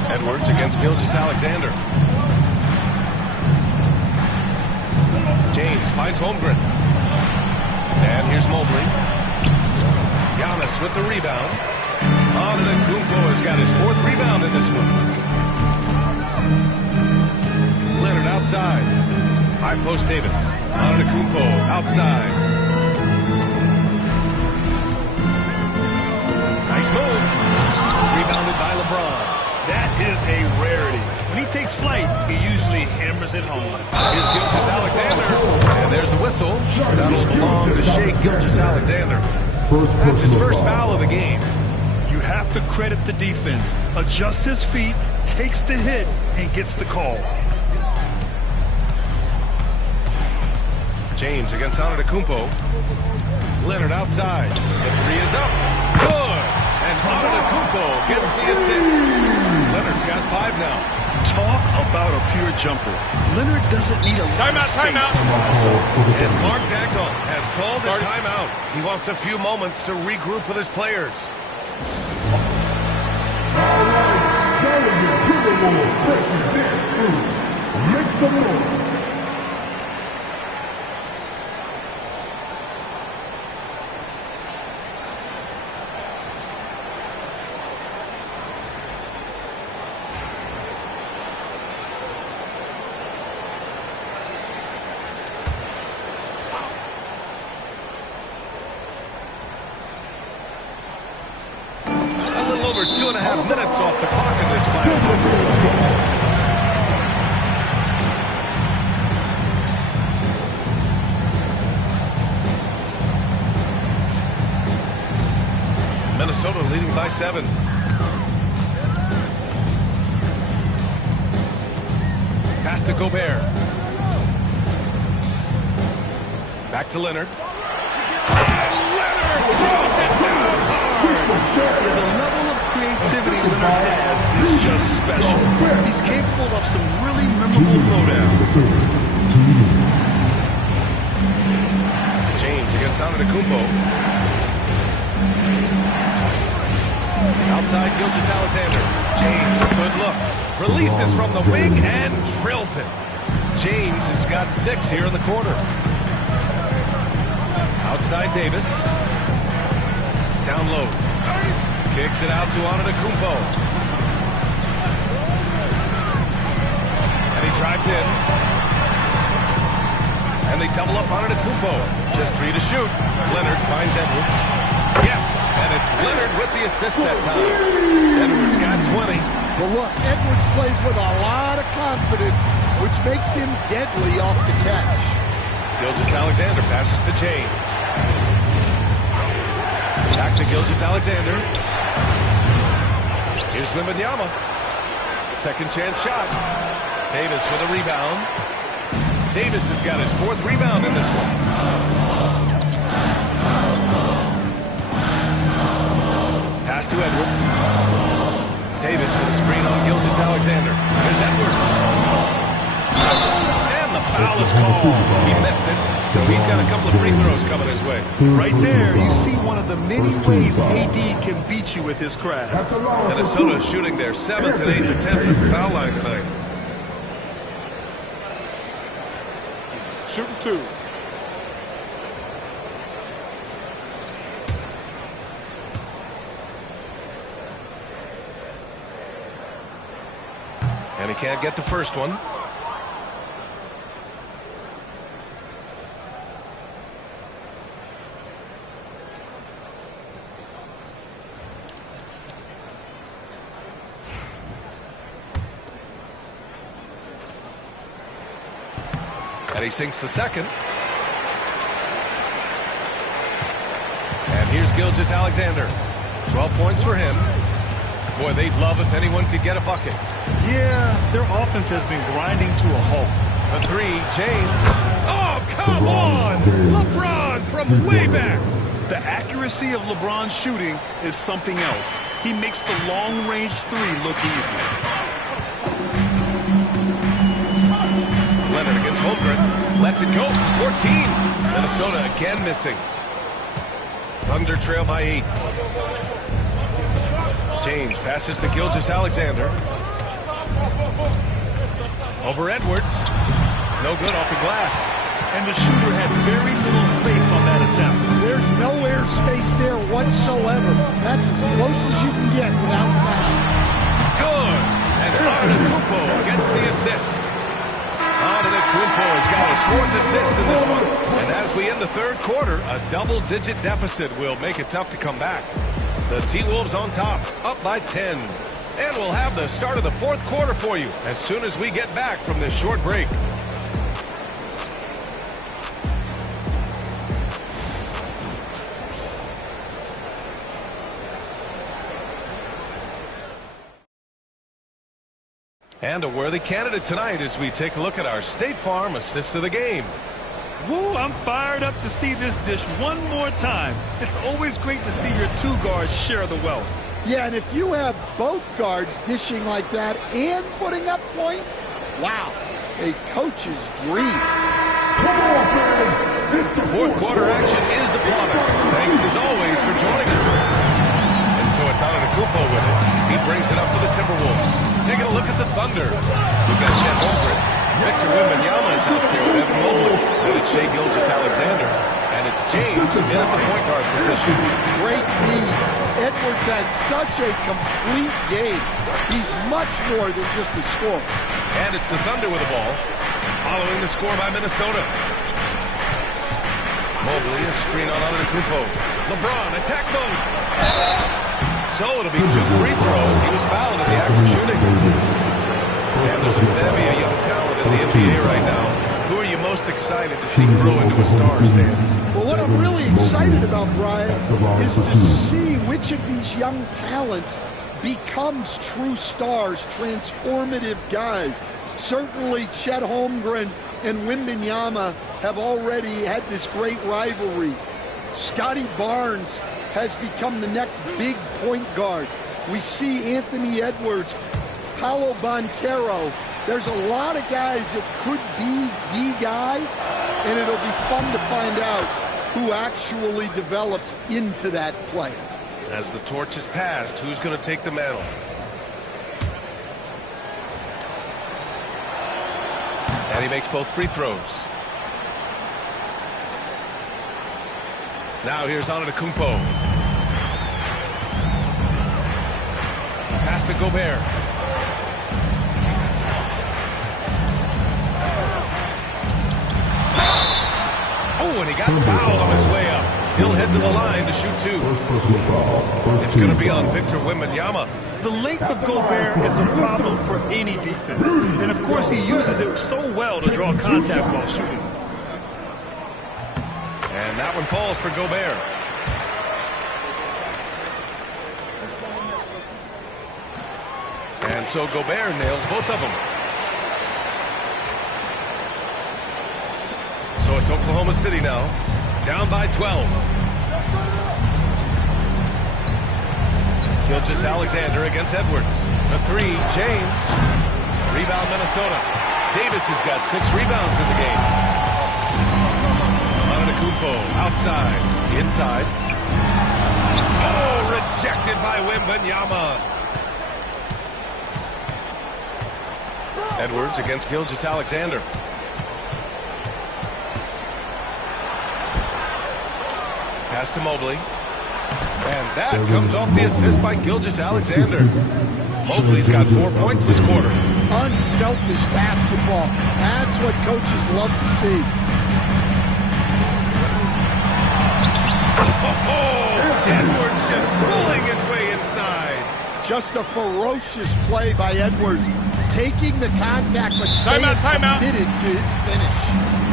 Edwards against Gilgeous-Alexander. James finds Holmgren. And here's Mobley. Giannis with the rebound. Antetokounmpo has got his 4th rebound in this one. Leonard outside. High post Davis. Antetokounmpo outside. Nice move. Rebounded by LeBron. That is a rarity. When he takes flight, he usually hammers it home. Here's Gilgeous-Alexander. And there's the whistle. That'll belong to Shai Gilgeous-Alexander. That's his first foul of the game. You have to credit the defense. Adjusts his feet, takes the hit, and gets the call. James against Antetokounmpo. Leonard outside. The three is up. Good. And Antetokounmpo gets the assist. Leonard's got 5 now. Talk about a pure jumper. Leonard doesn't need a lot of space. And Mark Daigneault has called a timeout. He wants a few moments to regroup with his players. Make some noise. Over 2.5 minutes off the clock in this final quarter. Minnesota leading by 7. Pass to Gobert. Back to Leonard. And Leonard throws it down hard. The level of creativity Leonard has just special. He's capable of some really memorable throwdowns. James against Antetokounmpo. Outside Gilgeous-Alexander. James, a good look. Releases from the wing and drills it. James has got 6 here in the quarter. Outside Davis. Down low. Kicks it out to Antetokounmpo. And he drives in. And they double up Antetokounmpo. Just 3 to shoot. Leonard finds Edwards. Yes! And it's Leonard with the assist that time. Edwards got 20. Well, look, Edwards plays with a lot of confidence, which makes him deadly off the catch. Gilgeous-Alexander passes to James. Back to Gilgeous-Alexander. Here's Wembanyama. Second chance shot. Davis with a rebound. Davis has got his 4th rebound in this one. Pass to Edwards. Davis with a screen on Gilgeous-Alexander. Here's Edwards. And the foul is called. He missed it, so he's got a couple of free throws coming his way. Right there, you see one of the many ways AD can beat you with his craft. Minnesota shooting their 7th and 8th attempts at the foul line tonight. Shooting 2. And he can't get the first one. And he sinks the second. And here's Gilgeous-Alexander. 12 points for him. Boy, they'd love if anyone could get a bucket. Yeah, their offense has been grinding to a halt. The 3, James. Oh, come on! LeBron from way back. The accuracy of LeBron's shooting is something else. He makes the long-range 3 look easy. Leonard against Holmgren. Lets it go from 14. Minnesota again missing. Thunder trail by 8. James passes to Gilgeous-Alexander. Over Edwards. No good off the glass. And the shooter had very little space on that attempt. There's no air space there whatsoever. That's as close as you can get without foul. Good. And Antetokounmpo gets the assist. Antetokounmpo has got his 4th assist in this one. And as we end the 3rd quarter, a double-digit deficit will make it tough to come back. The T-Wolves on top, up by 10. And we'll have the start of the 4th quarter for you as soon as we get back from this short break. And a worthy candidate tonight as we take a look at our State Farm assist of the game. Woo, I'm fired up to see this dish one more time. It's always great to see your 2 guards share the wealth. Yeah, and if you have both guards dishing like that and putting up points, wow, a coach's dream. Come on, fans. 4th quarter action is upon us. Thanks as always for joining us. And so it's Antetokounmpo with it. He brings it up for the Timberwolves. Taking a look at the Thunder. We've got Chet Holmgren. Victor Wembanyama is out there with Evan Mobley. Then it's Shai Gilgeous-Alexander. And it's James in at the point guard position. Great feed. Edwards has such a complete game. He's much more than just a scorer. And it's the Thunder with the ball. Following the score by Minnesota. Mobley, a screen on Antetokounmpo. LeBron, attack mode. So it'll be 2 free throws. He was fouled in the act of shooting. And there's a bevy of young talent in the NBA right now. Who are you most excited to see grow into a star, Stan? Well, what I'm really excited about, Brian, is to see which of these young talents becomes true stars, transformative guys. Certainly, Chet Holmgren and Wembanyama have already had this great rivalry. Scotty Barnes has become the next big point guard. We see Anthony Edwards Paolo Banchero. There's a lot of guys that could be the guy, and it'll be fun to find out who actually develops into that player. As the torch is passed, who's going to take the mantle? And he makes both free throws. Now here's Antetokounmpo. Pass to Gobert. Oh, and he got fouled on his way up. He'll head to the line to shoot two. It's going to be on Victor Wembanyama. The length of Gobert is a problem for any defense. And, of course, he uses it so well to draw contact while shooting. And that one falls for Gobert. And so Gobert nails both of them. So it's Oklahoma City now, down by 12. Gilgeous-Alexander against Edwards. The three, James. Rebound, Minnesota. Davis has got 6 rebounds in the game. Antetokounmpo outside, inside. Oh, rejected by Wembanyama. Edwards against Gilgeous-Alexander. Pass to Mobley. And that comes off the assist by Gilgeous-Alexander. Mobley's got 4 points this quarter. Unselfish basketball. That's what coaches love to see. Edwards just pulling his way inside. Just a ferocious play by Edwards. Taking the contact, but staying committed to his finish.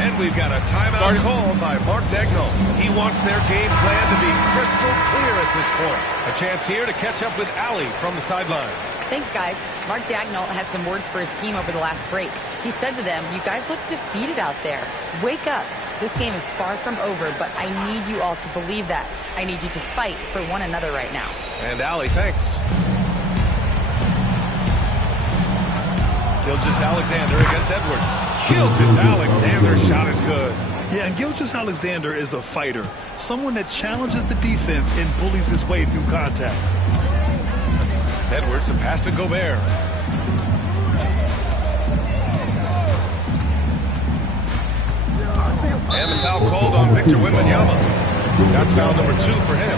And we've got a timeout call by Mark Daigneault. He wants their game plan to be crystal clear at this point. A chance here to catch up with Allie from the sideline. Thanks, guys. Mark Daigneault had some words for his team over the last break. He said to them, "You guys look defeated out there. Wake up. This game is far from over, but I need you all to believe that. I need you to fight for one another right now." And Allie, thanks. Gilgeous-Alexander against Edwards. Gilgeous-Alexander shot is good. Yeah, and Gilgeous-Alexander is a fighter. Someone that challenges the defense and bullies his way through contact. Edwards, a pass to Gobert. And the foul called on Victor Wembanyama. That's foul number 2 for him.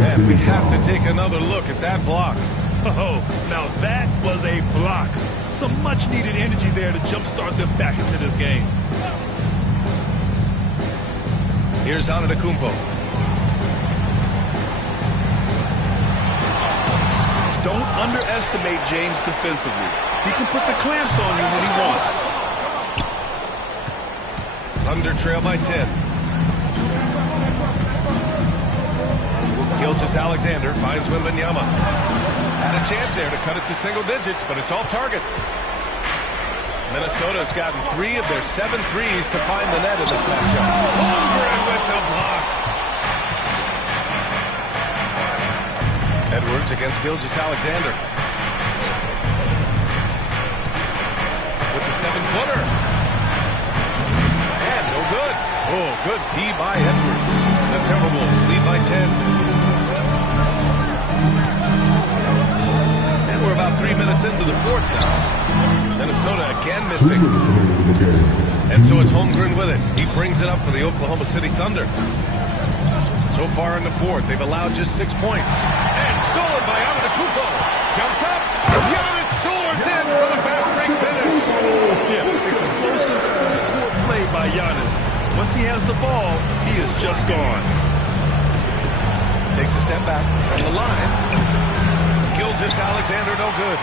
And we have to take another look at that block. Oh, now that was a block. Some much-needed energy there to jumpstart them back into this game. Here's Antetokounmpo. Don't underestimate James defensively. He can put the clamps on you when he wants. Thunder trail by 10. Gilgeous-Alexander finds Wembanyama. Had a chance there to cut it to single digits, but it's off target. Minnesota's gotten 3 of their 7 threes to find the net in this matchup. Holmgren with the block. Edwards against Gilgeous-Alexander. With the 7-footer. And no good. Oh, good D by Edwards. The Timberwolves lead by 10. We're about 3 minutes into the fourth now. Minnesota again missing. And so it's Holmgren with it. He brings it up for the Oklahoma City Thunder. So far in the fourth, they've allowed just 6 points. And stolen by Antetokounmpo. Jumps up. Giannis soars in for the fast break finish. Yeah, explosive full-court play by Giannis. Once he has the ball, he is just gone. Takes a step back from the line. Gilgeous-Alexander, no good.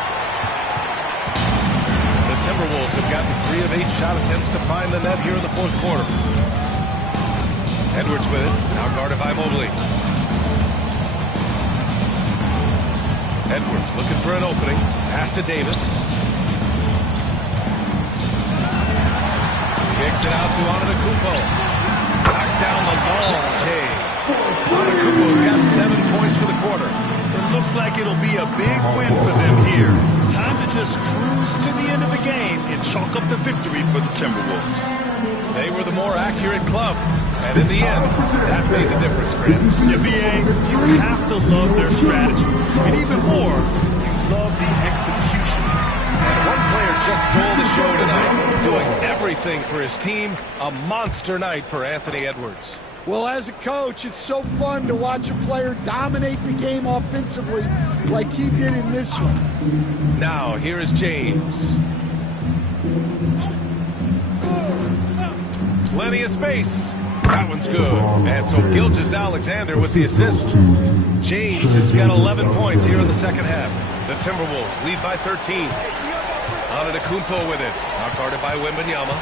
The Timberwolves have gotten 3 of 8 shot attempts to find the net here in the fourth quarter. Edwards with it, now guarded by Mobley. Edwards looking for an opening. Pass to Davis. Kicks it out to Antetokounmpo. Knocks down the long J. Antetokounmpo's got 7 points for the quarter. looks like it'll be a big win for them here. Time to just cruise to the end of the game and chalk up the victory for the Timberwolves. They were the more accurate club, and in the end, that made the difference, Grant. Yeah, BA, you have to love their strategy, and even more, you love the execution. And one player just stole the show tonight, doing everything for his team. A monster night for Anthony Edwards. Well, as a coach, it's so fun to watch a player dominate the game offensively like he did in this one. Now, here is James. Plenty of space. That one's good. And so Gilgeous-Alexander with the assist. James has got 11 points here in the second half. The Timberwolves lead by 13. Antetokounmpo with it. Now guarded by Wembanyama.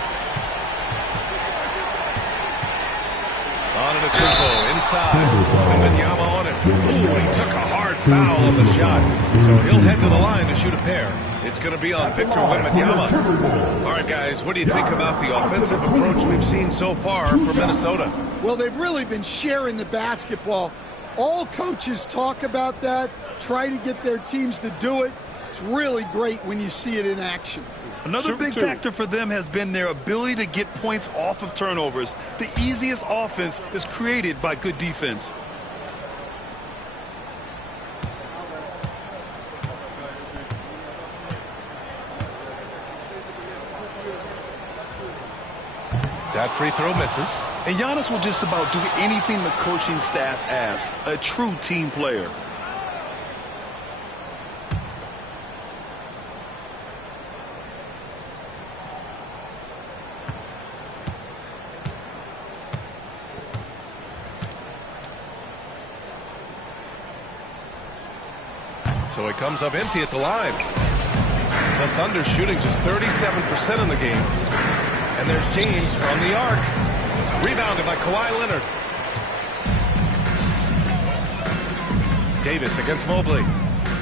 Antetokounmpo inside. Wembanyama on it. Ooh, he took a hard foul on the shot. So he'll head to the line to shoot a pair. It's going to be on Victor Wembanyama. All right, guys, what do you think about the offensive approach we've seen so far for Minnesota? Well, they've really been sharing the basketball. All coaches talk about that, try to get their teams to do it. It's really great when you see it in action. Another big factor for them has been their ability to get points off of turnovers. The easiest offense is created by good defense. That free throw misses. And Giannis will just about do anything the coaching staff asks. A true team player. So it comes up empty at the line. The Thunder shooting just 37% in the game. And there's James from the arc. Rebounded by Kawhi Leonard. Davis against Mobley.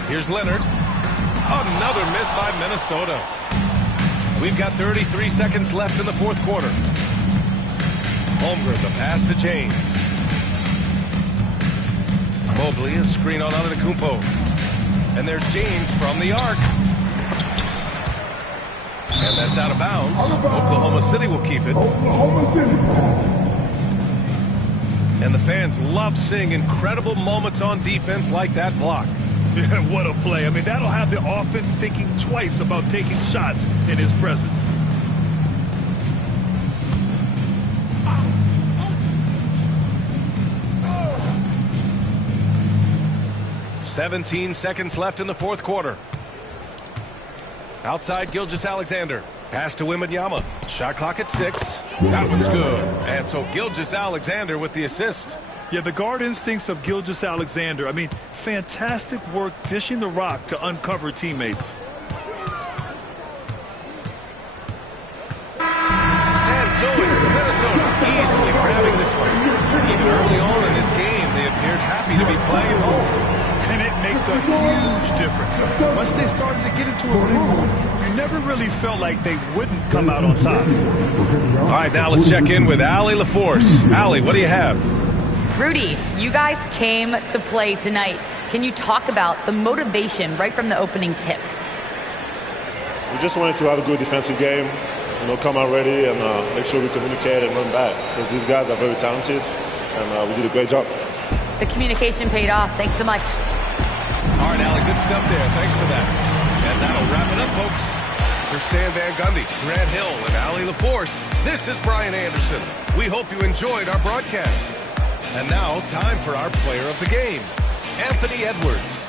Here's Leonard. Another miss by Minnesota. We've got 33 seconds left in the fourth quarter. Holmgren, the pass to James. Mobley, a screen on Antetokounmpo. And there's James from the arc. And that's out of bounds. Oklahoma City will keep it. And the fans love seeing incredible moments on defense like that block. Yeah, what a play. I mean, that'll have the offense thinking twice about taking shots in his presence. "17 seconds left in the fourth quarter. Outside Gilgeous-Alexander. Pass to Wembanyama. Shot clock at 6. That one's good. And so Gilgeous-Alexander with the assist. Yeah, the guard instincts of Gilgeous-Alexander. I mean, fantastic work dishing the rock to uncover teammates. And so it's Minnesota easily grabbing this one. Even early on in this game, they appeared happy to be playing at home. And it makes a huge difference. Once they started to get into a groove, you never really felt like they wouldn't come out on top. All right, now let's check in with Allie LaForce. Allie, what do you have? Rudy, you guys came to play tonight. Can you talk about the motivation right from the opening tip? We just wanted to have a good defensive game, come out ready and make sure we communicate and run back. Because these guys are very talented, and we did a great job. The communication paid off. Thanks so much. All right, Allie, good stuff there. Thanks for that. And that'll wrap it up, folks. For Stan Van Gundy, Grant Hill, and Allie LaForce, this is Brian Anderson. We hope you enjoyed our broadcast. And now, time for our player of the game, Anthony Edwards.